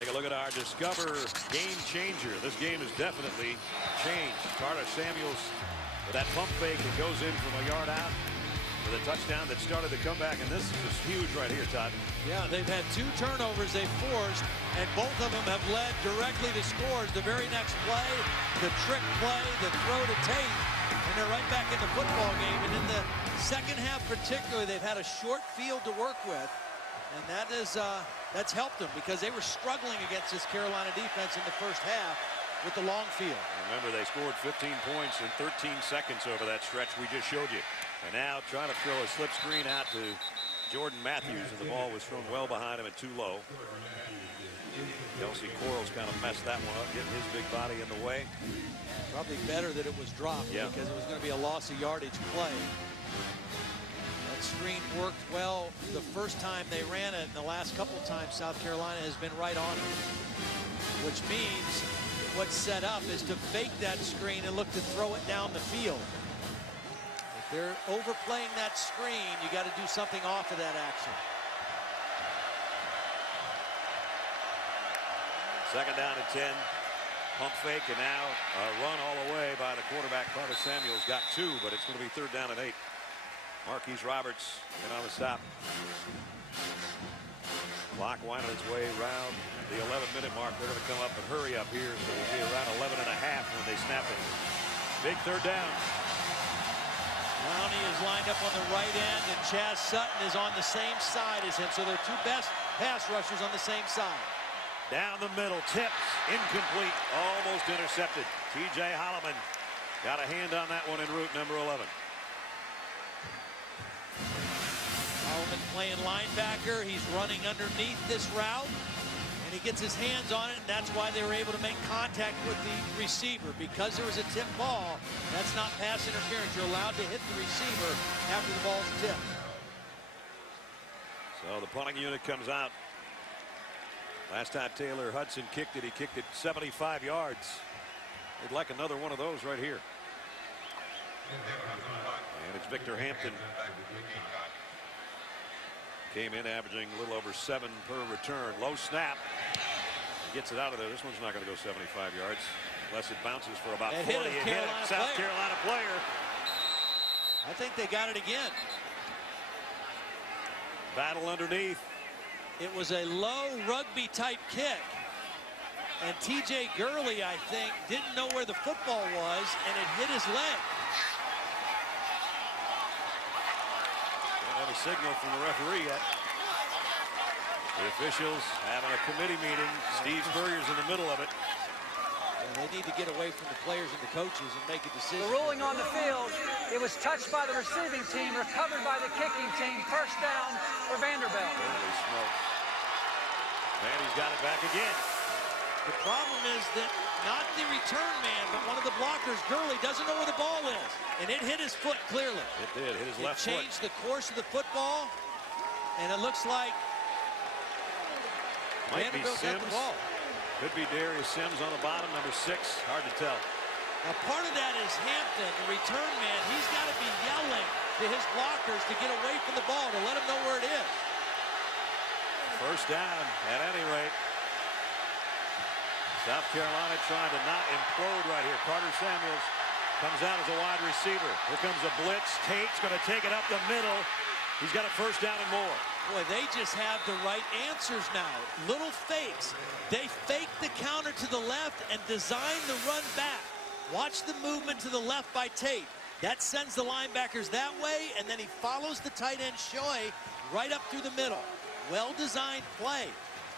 Take a look at our Discover game changer. This game has definitely changed. Carter Samuels with that pump fake that goes in from a yard out for the touchdown that started the comeback, and this is huge right here, Todd. Yeah, they've had 2 turnovers they've forced, and both of them have led directly to scores. The very next play, the trick play, the throw to Tate, and they're right back in the football game. And in the second half particularly, they've had a short field to work with. And that's helped them because they were struggling against this Carolina defense in the first half with the long field. Remember, they scored 15 points in 13 seconds over that stretch we just showed you. And now trying to throw a slip screen out to Jordan Matthews, and the ball was thrown well behind him and too low. Kelsey Quarles kind of messed that one up, getting his big body in the way. Probably better that it was dropped because it was going to be a loss of yardage play. That screen worked well the first time they ran it, and the last couple times South Carolina has been right on it. Which means what's set up is to fake that screen and look to throw it down the field. If they're overplaying that screen, you got to do something off of that action. Second down and 10. Pump fake, and now a run all the way by the quarterback. Carter Samuels got 2, but it's going to be 3rd down and 8. Marquise Roberts in on the stop. Clock winding its way around the 11-minute mark. They're going to come up and hurry up here, so it'll be around 11 and a half when they snap it. Big 3rd down. Clowney is lined up on the right end, and Chaz Sutton is on the same side as him, so they're 2 best pass rushers on the same side. Down the middle, tips, incomplete, almost intercepted. T.J. Holloman got a hand on that one en route, number 11. Holloman playing linebacker. He's running underneath this route, and he gets his hands on it, and that's why they were able to make contact with the receiver. Because there was a tip ball, that's not pass interference. You're allowed to hit the receiver after the ball's tipped. So the punting unit comes out. Last time Taylor Hudson kicked it, he kicked it 75 yards. They'd like another one of those right here. And it's Victor Hampton. Came in averaging a little over 7 per return. Low snap. Gets it out of there. This one's not going to go 75 yards unless it bounces for about 40. It hit a South Carolina player. I think they got it again. Battle underneath. It was a low rugby type kick, and T.J. Gurley, I think, didn't know where the football was, and it hit his leg. Don't have a signal from the referee yet. The officials having a committee meeting. Steve Spurrier's in the middle of it. And they need to get away from the players and the coaches and make a decision. The ruling on the field, it was touched by the receiving team, recovered by the kicking team. First down for Vanderbilt. Holy smokes. Manny's got it back again. The problem is that not the return man, but one of the blockers, Gurley, doesn't know where the ball is. And it hit his foot clearly. It did, hit his left foot. It changed the course of the football, and it looks like might be Vanderbilt got the ball. Could be Darius Sims on the bottom, number 6. Hard to tell. Now, part of that is Hampton, the return man. He's got to be yelling to his blockers to get away from the ball, to let him know where it is. First down, at any rate. South Carolina trying to not implode right here. Carter Samuels comes out as a wide receiver. Here comes a blitz. Tate's going to take it up the middle. He's got a first down and more. Boy, they just have the right answers now. Little fakes. They fake the counter to the left and design the run back. Watch the movement to the left by Tate. That sends the linebackers that way, and then he follows the tight end Shoy right up through the middle. Well-designed play.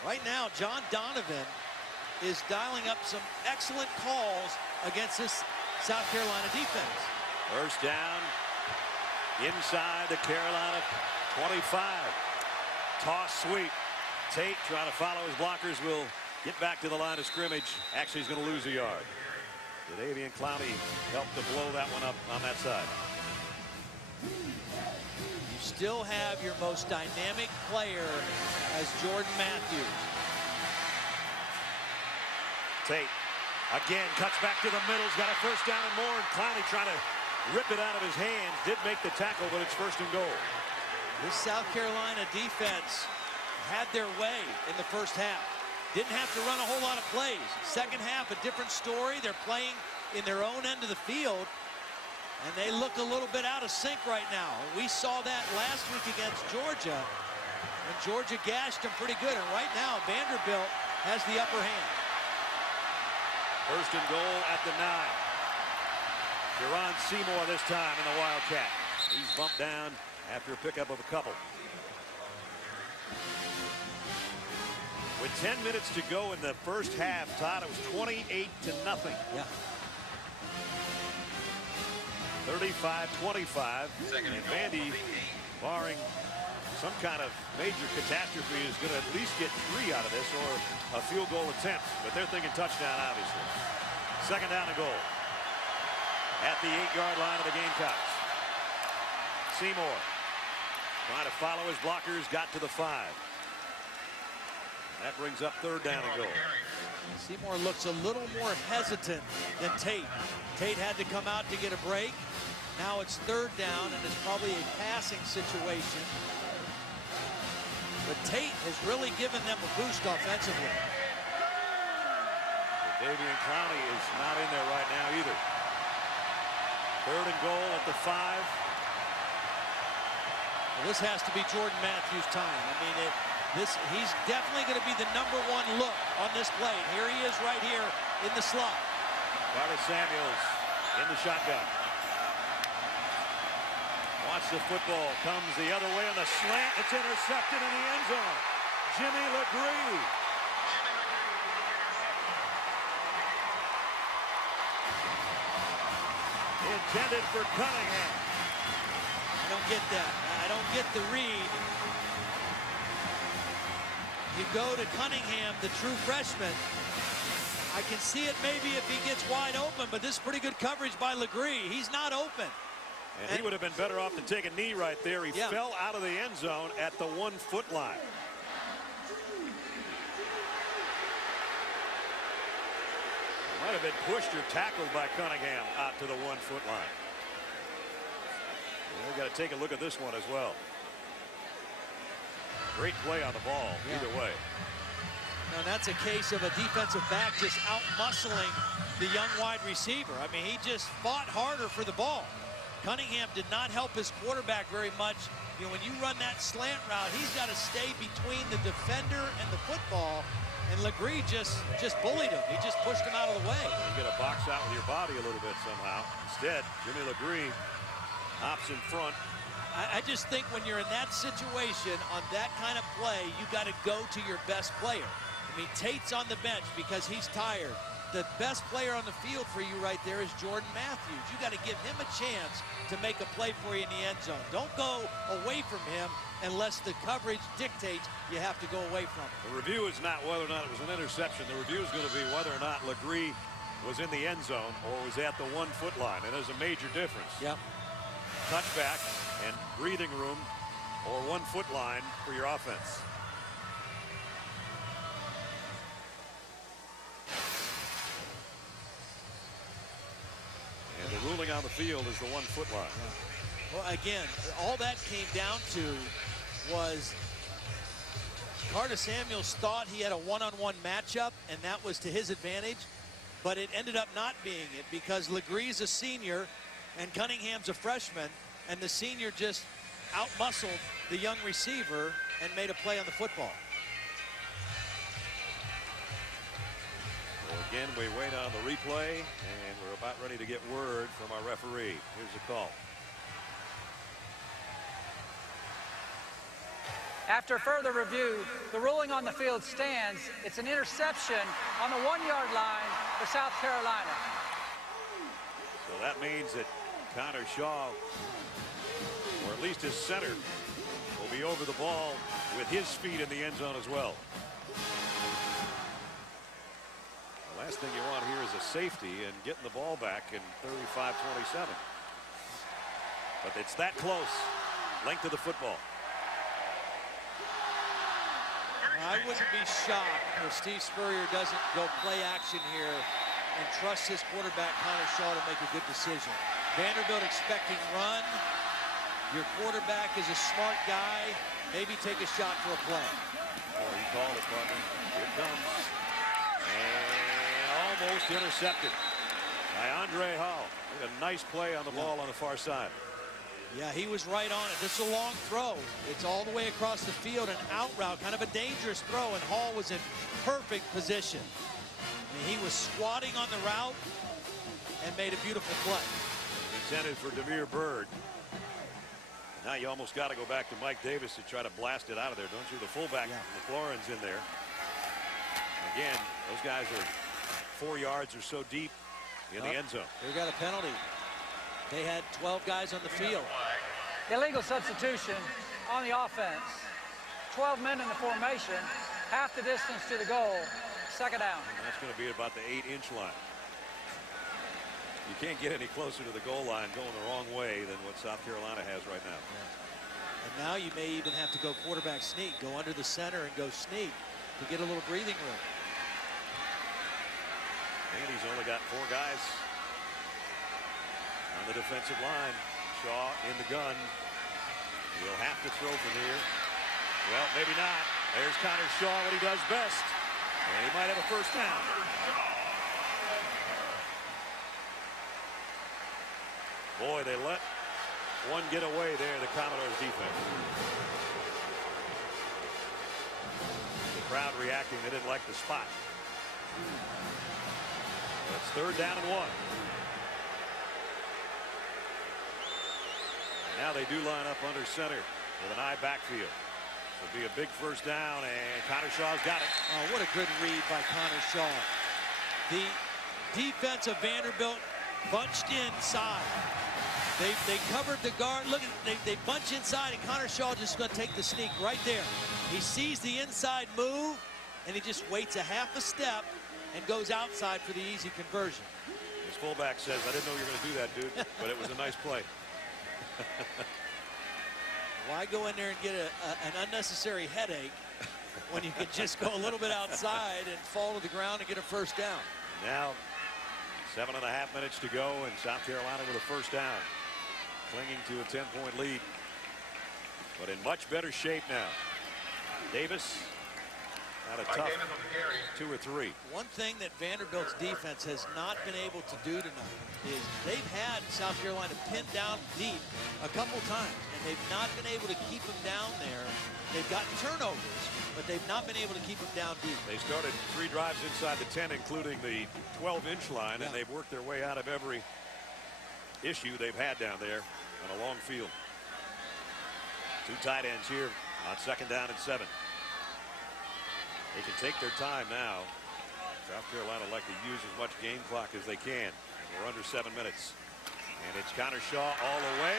Right now, John Donovan is dialing up some excellent calls against this South Carolina defense. First down inside the Carolina 25. Toss sweep. Tate trying to follow his blockers, will get back to the line of scrimmage. Actually, he's going to lose a yard. Davian Clowney helped to blow that one up on that side. You still have your most dynamic player as Jordan Matthews. Tate again cuts back to the middle. He's got a first down and more, and Clowney trying to rip it out of his hand. Did make the tackle, but it's first and goal. This South Carolina defense had their way in the first half. Didn't have to run a whole lot of plays. Second half, a different story. They're playing in their own end of the field, and they look a little bit out of sync right now. We saw that last week against Georgia, and Georgia gashed them pretty good. And right now, Vanderbilt has the upper hand. First and goal at the 9. Deron Seymour this time in the Wildcat. He's bumped down after a pickup of a couple. With 10 minutes to go in the first half, Todd, it was 28-0. Yeah. 35-25. And Vandy, barring some kind of major catastrophe, is going to at least get 3 out of this or a field goal attempt. But they're thinking touchdown, obviously. Second down and goal. At the 8-yard line of the Gamecocks. Seymour trying to follow his blockers, got to the 5. That brings up third down and goal. Seymour looks a little more hesitant than Tate. Tate had to come out to get a break. Now it's third down, and it's probably a passing situation. But Tate has really given them a boost offensively. Davian Clowney is not in there right now either. Third and goal at the 5. Well, this has to be Jordan Matthews' time. I mean, he's definitely going to be the #1 look on this play. And here he is right here in the slot. Carter Samuels in the shotgun. Watch the football. Comes the other way on the slant. It's intercepted in the end zone. Jimmy LeGree. Intended for Cunningham. I don't get that. I don't get the read. You go to Cunningham, the true freshman. I can see it maybe if he gets wide open, but this is pretty good coverage by LeGree. He's not open. And he would have been better off to take a knee right there. He fell out of the end zone at the 1-foot line. Might have been pushed or tackled by Cunningham out to the 1-foot line. We've got to take a look at this one as well. Great play on the ball, either way. Now that's a case of a defensive back just out-muscling the young wide receiver. I mean, he just fought harder for the ball. Cunningham did not help his quarterback very much. You know, when you run that slant route, he's got to stay between the defender and the football. And LeGree just bullied him. He just pushed him out of the way. You get a box out with your body a little bit somehow. Instead, Jimmy LeGree hops in front. I just think when you're in that situation on that kind of play, you got to go to your best player. I mean, Tate's on the bench because he's tired. The best player on the field for you right there is Jordan Matthews. You got to give him a chance to make a play for you in the end zone. Don't go away from him unless the coverage dictates you have to go away from him. The review is not whether or not it was an interception. The review is going to be whether or not LeGree was in the end zone or was at the 1-foot line. And there's a major difference. Yep. Touchback and breathing room or 1-foot line for your offense. And the ruling on the field is the 1-foot line. Well, again, all that came down to was Carter Samuels thought he had a one-on-one matchup, and that was to his advantage, but it ended up not being it because LeGree's a senior and Cunningham's a freshman, and the senior just out-muscled the young receiver and made a play on the football. Well, again, we wait on the replay, and we're about ready to get word from our referee. Here's the call. After further review, the ruling on the field stands. It's an interception on the 1-yard line for South Carolina. So that means that Connor Shaw, or at least his center, will be over the ball with his feet in the end zone as well. The last thing you want here is a safety and getting the ball back in 35-27. But it's that close. Length of the football. I wouldn't be shocked if Steve Spurrier doesn't go play action here and trust his quarterback Connor Shaw to make a good decision. Vanderbilt expecting run. Your quarterback is a smart guy. Maybe take a shot for a play. Oh, he called it, partner. Here it comes. And almost intercepted by Andre Hall. A nice play on the ball on the far side. Yeah, he was right on it. This is a long throw. It's all the way across the field, an out route, kind of a dangerous throw, and Hall was in perfect position. I mean, he was squatting on the route and made a beautiful play. Intended for Demir Bird. Now you almost got to go back to Mike Davis to try to blast it out of there, don't you? The fullback, McLaurin's in there. Again, those guys are 4 yards or so deep in the end zone. They got a penalty. They had 12 guys on the field. Illegal substitution on the offense. 12 men in the formation, half the distance to the goal, second down. And that's going to be about the 8-inch line. You can't get any closer to the goal line going the wrong way than what South Carolina has right now. Yeah. And now you may even have to go quarterback sneak, go under the center and go sneak to get a little breathing room. And he's only got 4 guys on the defensive line. Shaw in the gun. He'll have to throw from here. Well, maybe not. There's Connor Shaw, what he does best. And he might have a first down. Boy, they let one get away there, the Commodores defense. The crowd reacting, they didn't like the spot. It's 3rd down and 1. Now they do line up under center with an eye backfield. It'll be a big first down, and Connor Shaw's got it. Oh, what a good read by Connor Shaw. The defense of Vanderbilt bunched inside. They covered the guard. Look, they bunch inside, and Connor Shaw just going to take the sneak right there. He sees the inside move, and he just waits a half a step and goes outside for the easy conversion. His fullback says, I didn't know you were going to do that, dude, but it was a nice play. Why go in there and get an unnecessary headache when you can just go a little bit outside and fall to the ground and get a first down? Now, 7.5 minutes to go, and South Carolina with a first down, clinging to a 10-point lead, but in much better shape now. Davis had a tough 2 or 3. One thing that Vanderbilt's defense has not been able to do tonight is they've had South Carolina pinned down deep a couple times, and they've not been able to keep them down there. They've gotten turnovers, but they've not been able to keep them down deep. They started 3 drives inside the 10, including the 12-inch line, and they've worked their way out of every issue they've had down there on a long field. 2 tight ends here on 2nd down and 7. They can take their time now. South Carolina like to use as much game clock as they can. We're under 7 minutes. And it's Connor Shaw all the way.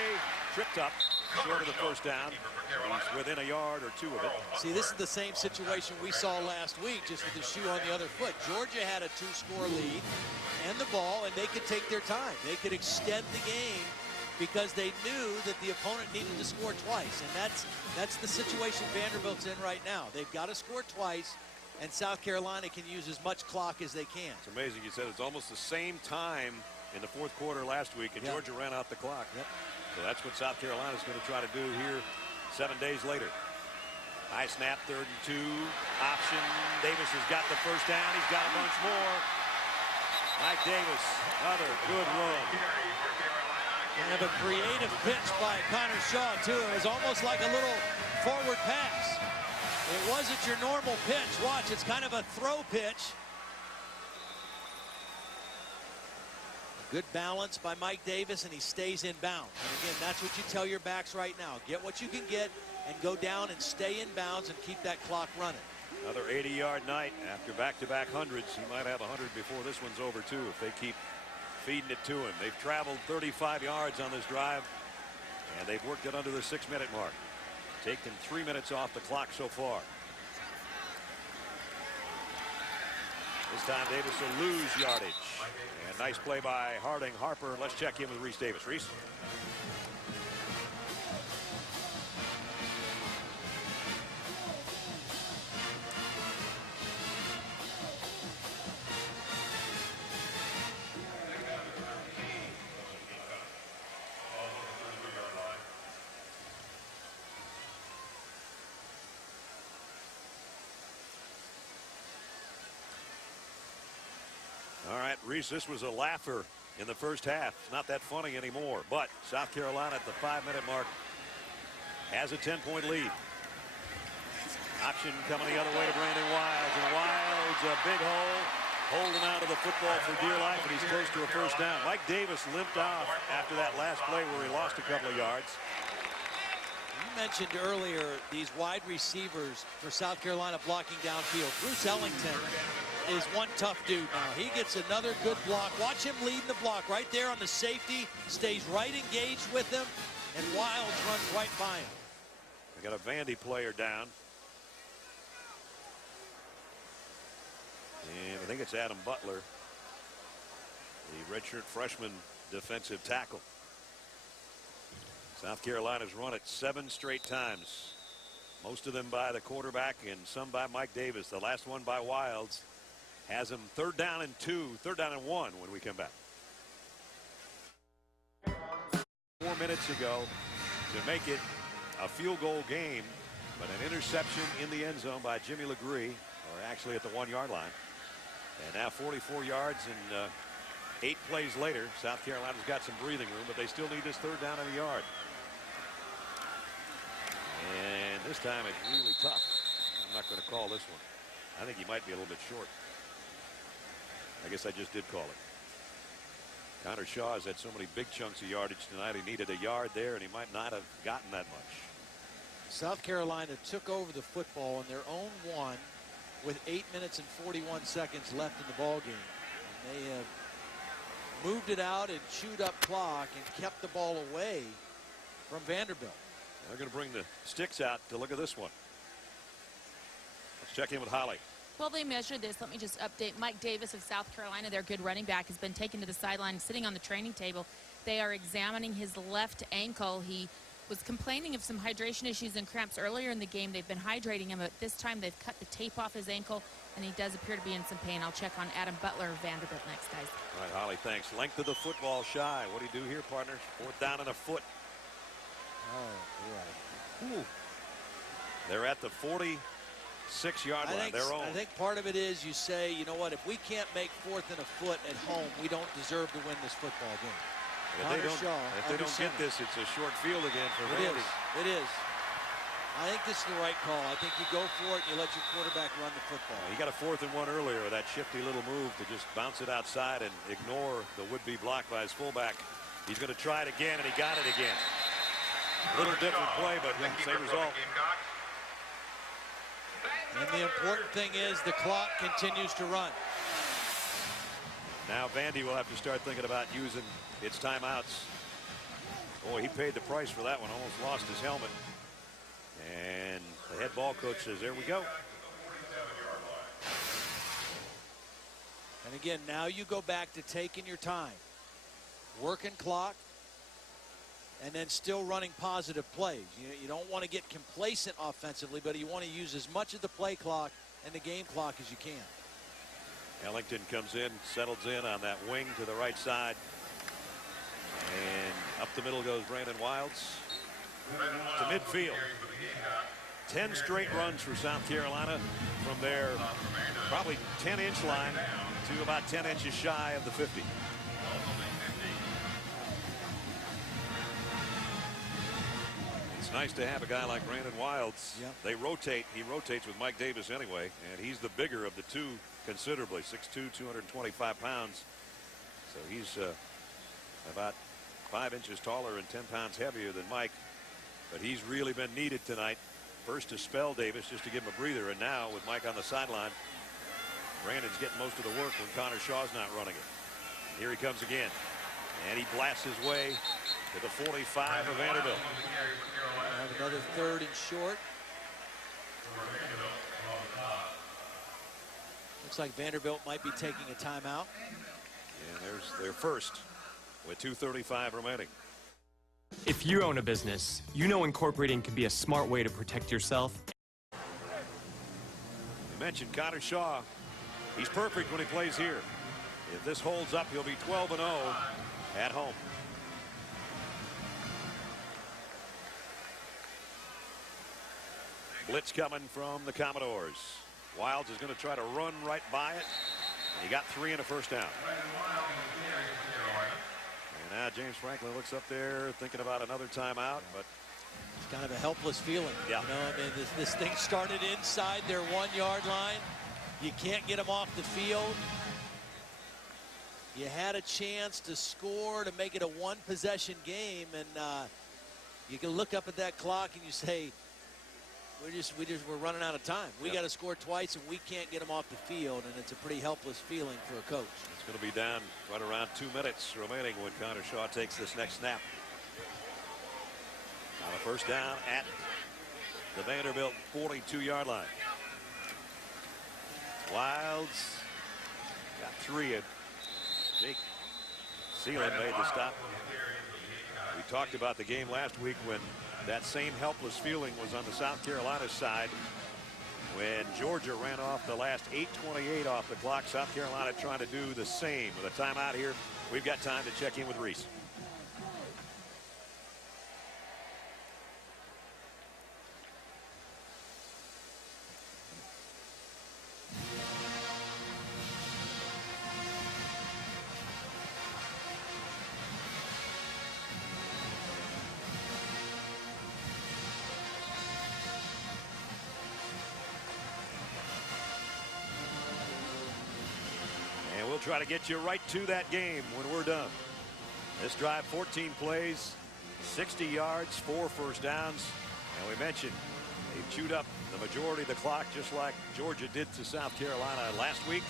Tripped up short of the first down. He's within a yard or 2 of it. See, this is the same situation we saw last week, just with the shoe on the other foot. Georgia had a 2-score lead and the ball, and they could take their time. They could extend the game because they knew that the opponent needed to score twice. And that's the situation Vanderbilt's in right now. They've got to score twice, and South Carolina can use as much clock as they can. It's amazing. You said it's almost the same time in the 4th quarter last week, and Georgia ran out the clock. So that's what South Carolina's going to try to do here 7 days later. High snap, 3rd and 2. Option. Davis has got the first down. He's got a bunch more. Mike Davis, another good run. Kind of a creative pitch by Connor Shaw, too. It was almost like a little forward pass. It wasn't your normal pitch. Watch, it's kind of a throw pitch. Good balance by Mike Davis, and he stays in bounds. And again, that's what you tell your backs right now. Get what you can get and go down and stay in bounds and keep that clock running. Another 80-yard night after back-to-back hundreds. He might have 100 before this one's over, too, if they keep feeding it to him. They've traveled 35 yards on this drive, and they've worked it under the 6-minute mark. Taken 3 minutes off the clock so far. This time Davis will lose yardage. And nice play by Harding Harper. Let's check in with Reese Davis. Reese. All right, Reese, this was a laugher in the first half. It's not that funny anymore, but South Carolina at the 5-minute mark has a 10-point lead. Option coming the other way to Brandon Wiles, and Wiles a big hole, holding out of the football for dear life, and he's close to a first down. Mike Davis limped off after that last play where he lost a couple of yards. You mentioned earlier these wide receivers for South Carolina blocking downfield. Bruce Ellington is one tough dude now. He gets another good block. Watch him leading the block right there on the safety. Stays right engaged with him, and Wilds runs right by him. We got a Vandy player down. And I think it's Adam Butler, the redshirt freshman defensive tackle. South Carolina's run it 7 straight times. Most of them by the quarterback and some by Mike Davis. The last one by Wilds has him 3rd down and 1 when we come back. 4 minutes ago to make it a field goal game, but an interception in the end zone by Jimmy Legree, or actually at the 1-yard line. And now 44 yards and 8 plays later, South Carolina's got some breathing room, but they still need this 3rd down and a yard. And this time it's really tough. I'm not going to call this one. I think he might be a little bit short. I guess I just did call it. Connor Shaw has had so many big chunks of yardage tonight. He needed a yard there, and he might not have gotten that much. South Carolina took over the football on their own 1 with 8 minutes and 41 seconds left in the ball game. And they have moved it out and chewed up clock and kept the ball away from Vanderbilt. They're going to bring the sticks out to look at this one. Let's check in with Holly. Well, they measured this. Let me just update. Mike Davis of South Carolina, their good running back, has been taken to the sideline, sitting on the training table. They are examining his left ankle. He was complaining of some hydration issues and cramps earlier in the game. They've been hydrating him, but this time they've cut the tape off his ankle, and he does appear to be in some pain. I'll check on Adam Butler of Vanderbilt next, guys. All right, Holly, thanks. Length of the football shy. What do you do here, partners? 4th down and a foot. Oh, boy. Ooh. They're at the 46-yard line. Their own. I think part of it is you say, you know what, if we can't make 4th and a foot at home, we don't deserve to win this football game. If they don't get this, it's a short field again for Vandy. It is. I think this is the right call. I think you go for it and you let your quarterback run the football. He got a 4th and 1 earlier with that shifty little move to just bounce it outside and ignore the would-be block by his fullback. He's going to try it again, and he got it again. A little different play, but same result. And the important thing is the clock continues to run. Now Vandy will have to start thinking about using its timeouts. Boy, he paid the price for that one. Almost lost his helmet. And the head ball coach says, there we go. And again, now you go back to taking your time, working clock, and then still running positive plays. You don't want to get complacent offensively, but you want to use as much of the play clock and the game clock as you can. Ellington comes in, settles in on that wing to the right side. And up the middle goes Brandon Wilds to midfield. 10 straight runs for South Carolina from their probably 10-inch line to about 10 inches shy of the 50. It's nice to have a guy like Brandon Wilds. Yep. They rotate. He rotates with Mike Davis anyway, and he's the bigger of the two considerably. 6'2", 225 pounds. So he's about 5 inches taller and 10 pounds heavier than Mike. But he's really been needed tonight. First to spell Davis just to give him a breather, and now with Mike on the sideline, Brandon's getting most of the work when Connor Shaw's not running it. Here he comes again, and he blasts his way to the 45 of Vanderbilt. Have another 3rd and short. Looks like Vanderbilt might be taking a timeout. And there's their first with 2:35 remaining. If you own a business, you know incorporating can be a smart way to protect yourself. You mentioned Connor Shaw. He's perfect when he plays here. If this holds up, he'll be 12-0 at home. Blitz coming from the Commodores. Wilds is going to try to run right by it. He got 3 and a first down. And now James Franklin looks up there thinking about another timeout, but it's kind of a helpless feeling. Yeah. You know, I mean, this thing started inside their 1-yard line. You can't get them off the field. You had a chance to score to make it a 1-possession game, and you can look up at that clock and you say, we're running out of time. We got to score twice, and we can't get them off the field, and it's a pretty helpless feeling for a coach. It's going to be down right around 2 minutes remaining when Connor Shaw takes this next snap. On a first down at the Vanderbilt 42-yard line. Wilds got 3 in. Jake Seeland made the stop. We talked about the game last week when that same helpless feeling was on the South Carolina side. When Georgia ran off the last 8:28 off the clock, South Carolina trying to do the same. With a timeout here, we've got time to check in with Reese. Try to get you right to that game when we're done. This drive, 14 plays, 60 yards, 4 first downs. And we mentioned they've chewed up the majority of the clock, just like Georgia did to South Carolina last week.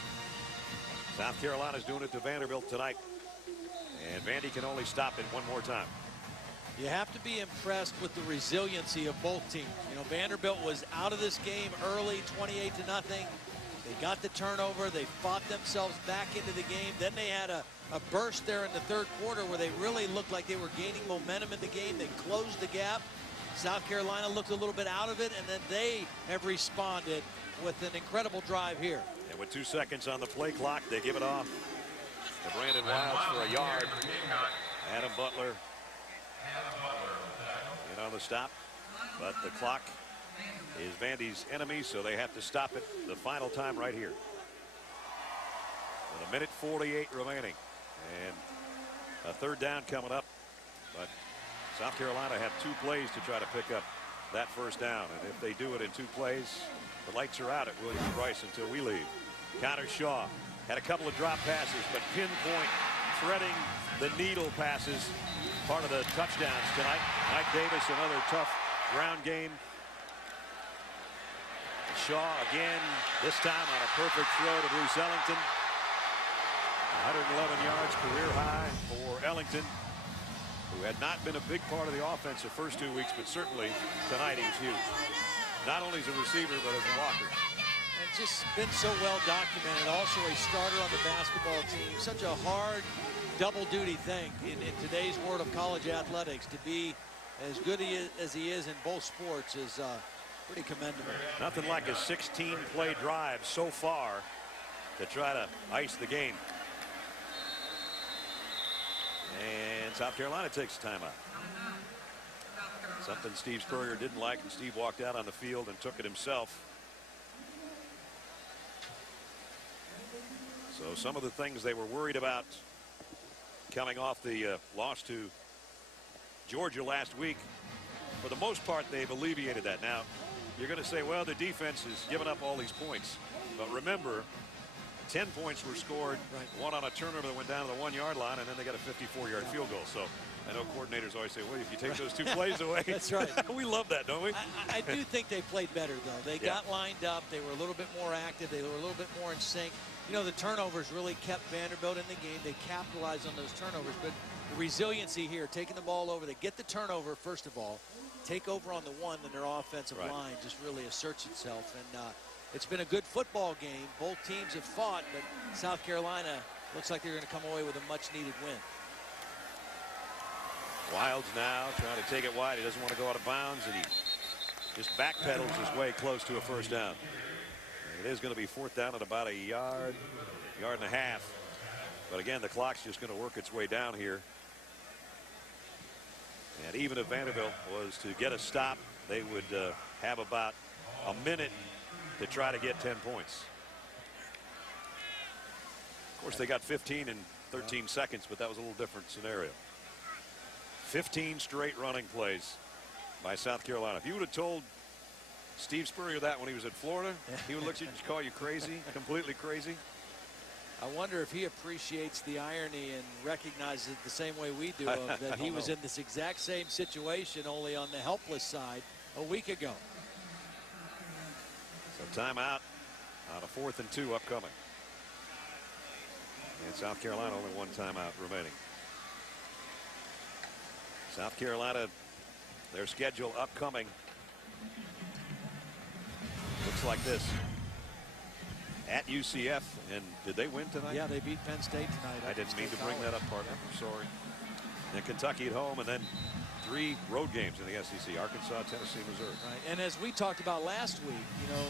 South Carolina's doing it to Vanderbilt tonight. And Vandy can only stop it one more time. You have to be impressed with the resiliency of both teams. You know, Vanderbilt was out of this game early, 28-0. They got the turnover. They fought themselves back into the game. Then they had a burst there in the third quarter where they really looked like they were gaining momentum in the game. They closed the gap. South Carolina looked a little bit out of it, and then they have responded with an incredible drive here. And with 2 seconds on the play clock, they give it off to Brandon Wilds for a yard. Adam Butler in on the stop, but the clock is Vandy's enemy, so they have to stop it the final time right here. With 1:48 remaining, and a third down coming up, but South Carolina have 2 plays to try to pick up that first down, and if they do it in 2 plays, the lights are out at Williams-Brice until we leave. Connor Shaw had a couple of drop passes, but pinpoint, threading the needle passes, part of the touchdowns tonight. Mike Davis, another tough ground game. Shaw again, this time on a perfect throw to Bruce Ellington. 111 yards, career high for Ellington, who had not been a big part of the offense the first 2 weeks, but certainly tonight he was huge. Not only as a receiver, but as a blocker. And just been so well documented. Also a starter on the basketball team. Such a hard double duty thing in today's world of college athletics. To be as good as he is in both sports is pretty commendable. Nothing like a 16-play drive so far to try to ice the game. And South Carolina takes a timeout. Something Steve Spurrier didn't like, and Steve walked out on the field and took it himself. So some of the things they were worried about coming off the loss to Georgia last week, for the most part, they've alleviated that. Now, you're going to say, well, the defense has given up all these points. But remember, 10 points were scored, one on a turnover that went down to the 1-yard line, and then they got a 54-yard field goal. So I know coordinators always say, well, if you take those 2 plays away. That's right. We love that, don't we? I do think they played better, though. They got lined up. They were a little bit more active. They were a little bit more in sync. You know, the turnovers really kept Vanderbilt in the game. They capitalized on those turnovers. But the resiliency here, taking the ball over, they get the turnover, first of all, take over on the one, and their offensive line just really asserts itself. And it's been a good football game. Both teams have fought, but South Carolina looks like they're going to come away with a much-needed win. Wilds now trying to take it wide. He doesn't want to go out of bounds, and he just backpedals his way close to a first down. And it is going to be 4th down at about a yard and a half. But again, the clock's just going to work its way down here. And even if Vanderbilt was to get a stop, they would have about a minute to try to get 10 points. Of course, they got 15 in 13 seconds, but that was a little different scenario. 15 straight running plays by South Carolina. If you would have told Steve Spurrier that when he was at Florida, he would look at you and call you crazy, completely crazy. I wonder if he appreciates the irony and recognizes it the same way we do, of that he was in this exact same situation, only on the helpless side a week ago. So timeout on a 4th and 2 upcoming. And South Carolina only one timeout remaining. South Carolina, their schedule upcoming looks like this. At UCF, and did they win tonight? Yeah, they beat Penn State tonight. I didn't mean to bring that up, partner. I'm sorry. And Kentucky at home, and then 3 road games in the SEC: Arkansas, Tennessee, Missouri. Right. And as we talked about last week, you know,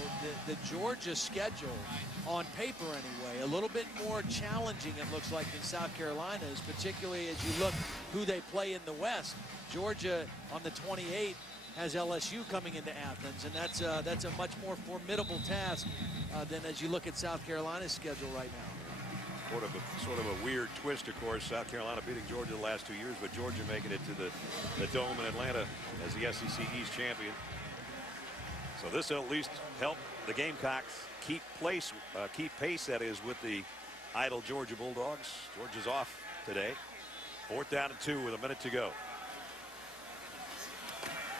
the Georgia schedule, on paper anyway, a little bit more challenging, it looks like, than South Carolina's, particularly as you look who they play in the West. Georgia on the 28th has LSU coming into Athens, and that's a much more formidable task than as you look at South Carolina's schedule right now. Sort of a weird twist, of course. South Carolina beating Georgia the last 2 years, but Georgia making it to the Dome in Atlanta as the SEC East champion. So this will at least help the Gamecocks keep pace, that is, with the idle Georgia Bulldogs. Georgia's off today. 4th down and 2 with a minute to go.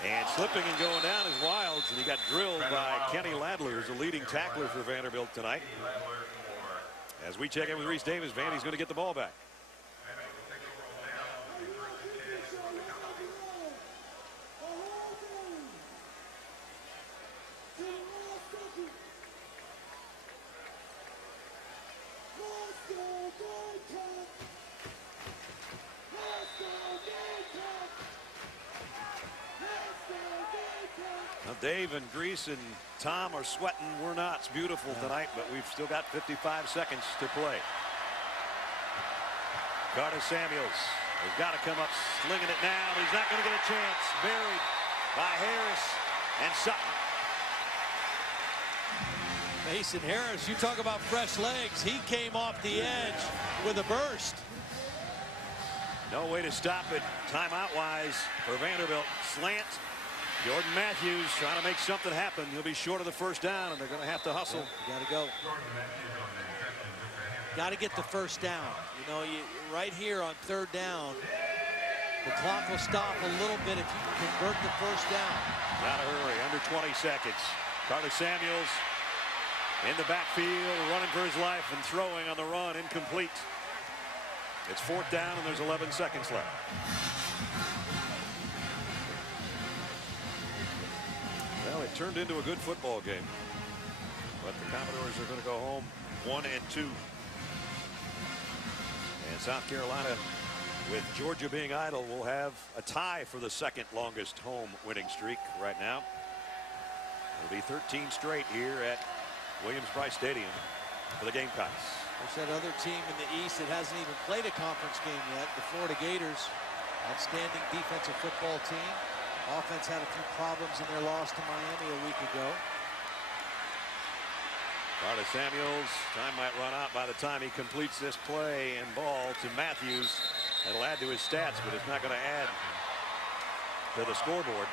And slipping and going down is Wilds, and he got drilled by Kenny Ladler, who's the leading tackler for Vanderbilt tonight. As we check in with Reese Davis, Vandy's going to get the ball back. Now Dave and Grease and Tom are sweating. We're not. It's beautiful tonight, but we've still got 55 seconds to play. Carter Samuels has got to come up slinging it now. He's not going to get a chance. Buried by Harris and Sutton. Mason Harris, you talk about fresh legs. He came off the edge with a burst. No way to stop it timeout-wise for Vanderbilt. Slant. Jordan Matthews trying to make something happen. He'll be short of the first down, and they're going to have to hustle. You got to go. Got to get the first down. You know, right here on 3rd down, the clock will stop a little bit if you can convert the first down. Got to hurry. Under 20 seconds. Carter Samuels in the backfield, running for his life and throwing on the run. Incomplete. It's 4th down, and there's 11 seconds left. Well, it turned into a good football game, but the Commodores are going to go home 1 and 2. And South Carolina, with Georgia being idle, will have a tie for the 2nd longest home winning streak right now. It'll be 13 straight here at Williams-Brice Stadium for the Gamecocks. There's that other team in the East that hasn't even played a conference game yet, the Florida Gators. Outstanding defensive football team. Offense had a few problems in their loss to Miami a week ago. Carter Samuels, time might run out by the time he completes this play, and ball to Matthews. That'll add to his stats, but it's not going to add to the scoreboard.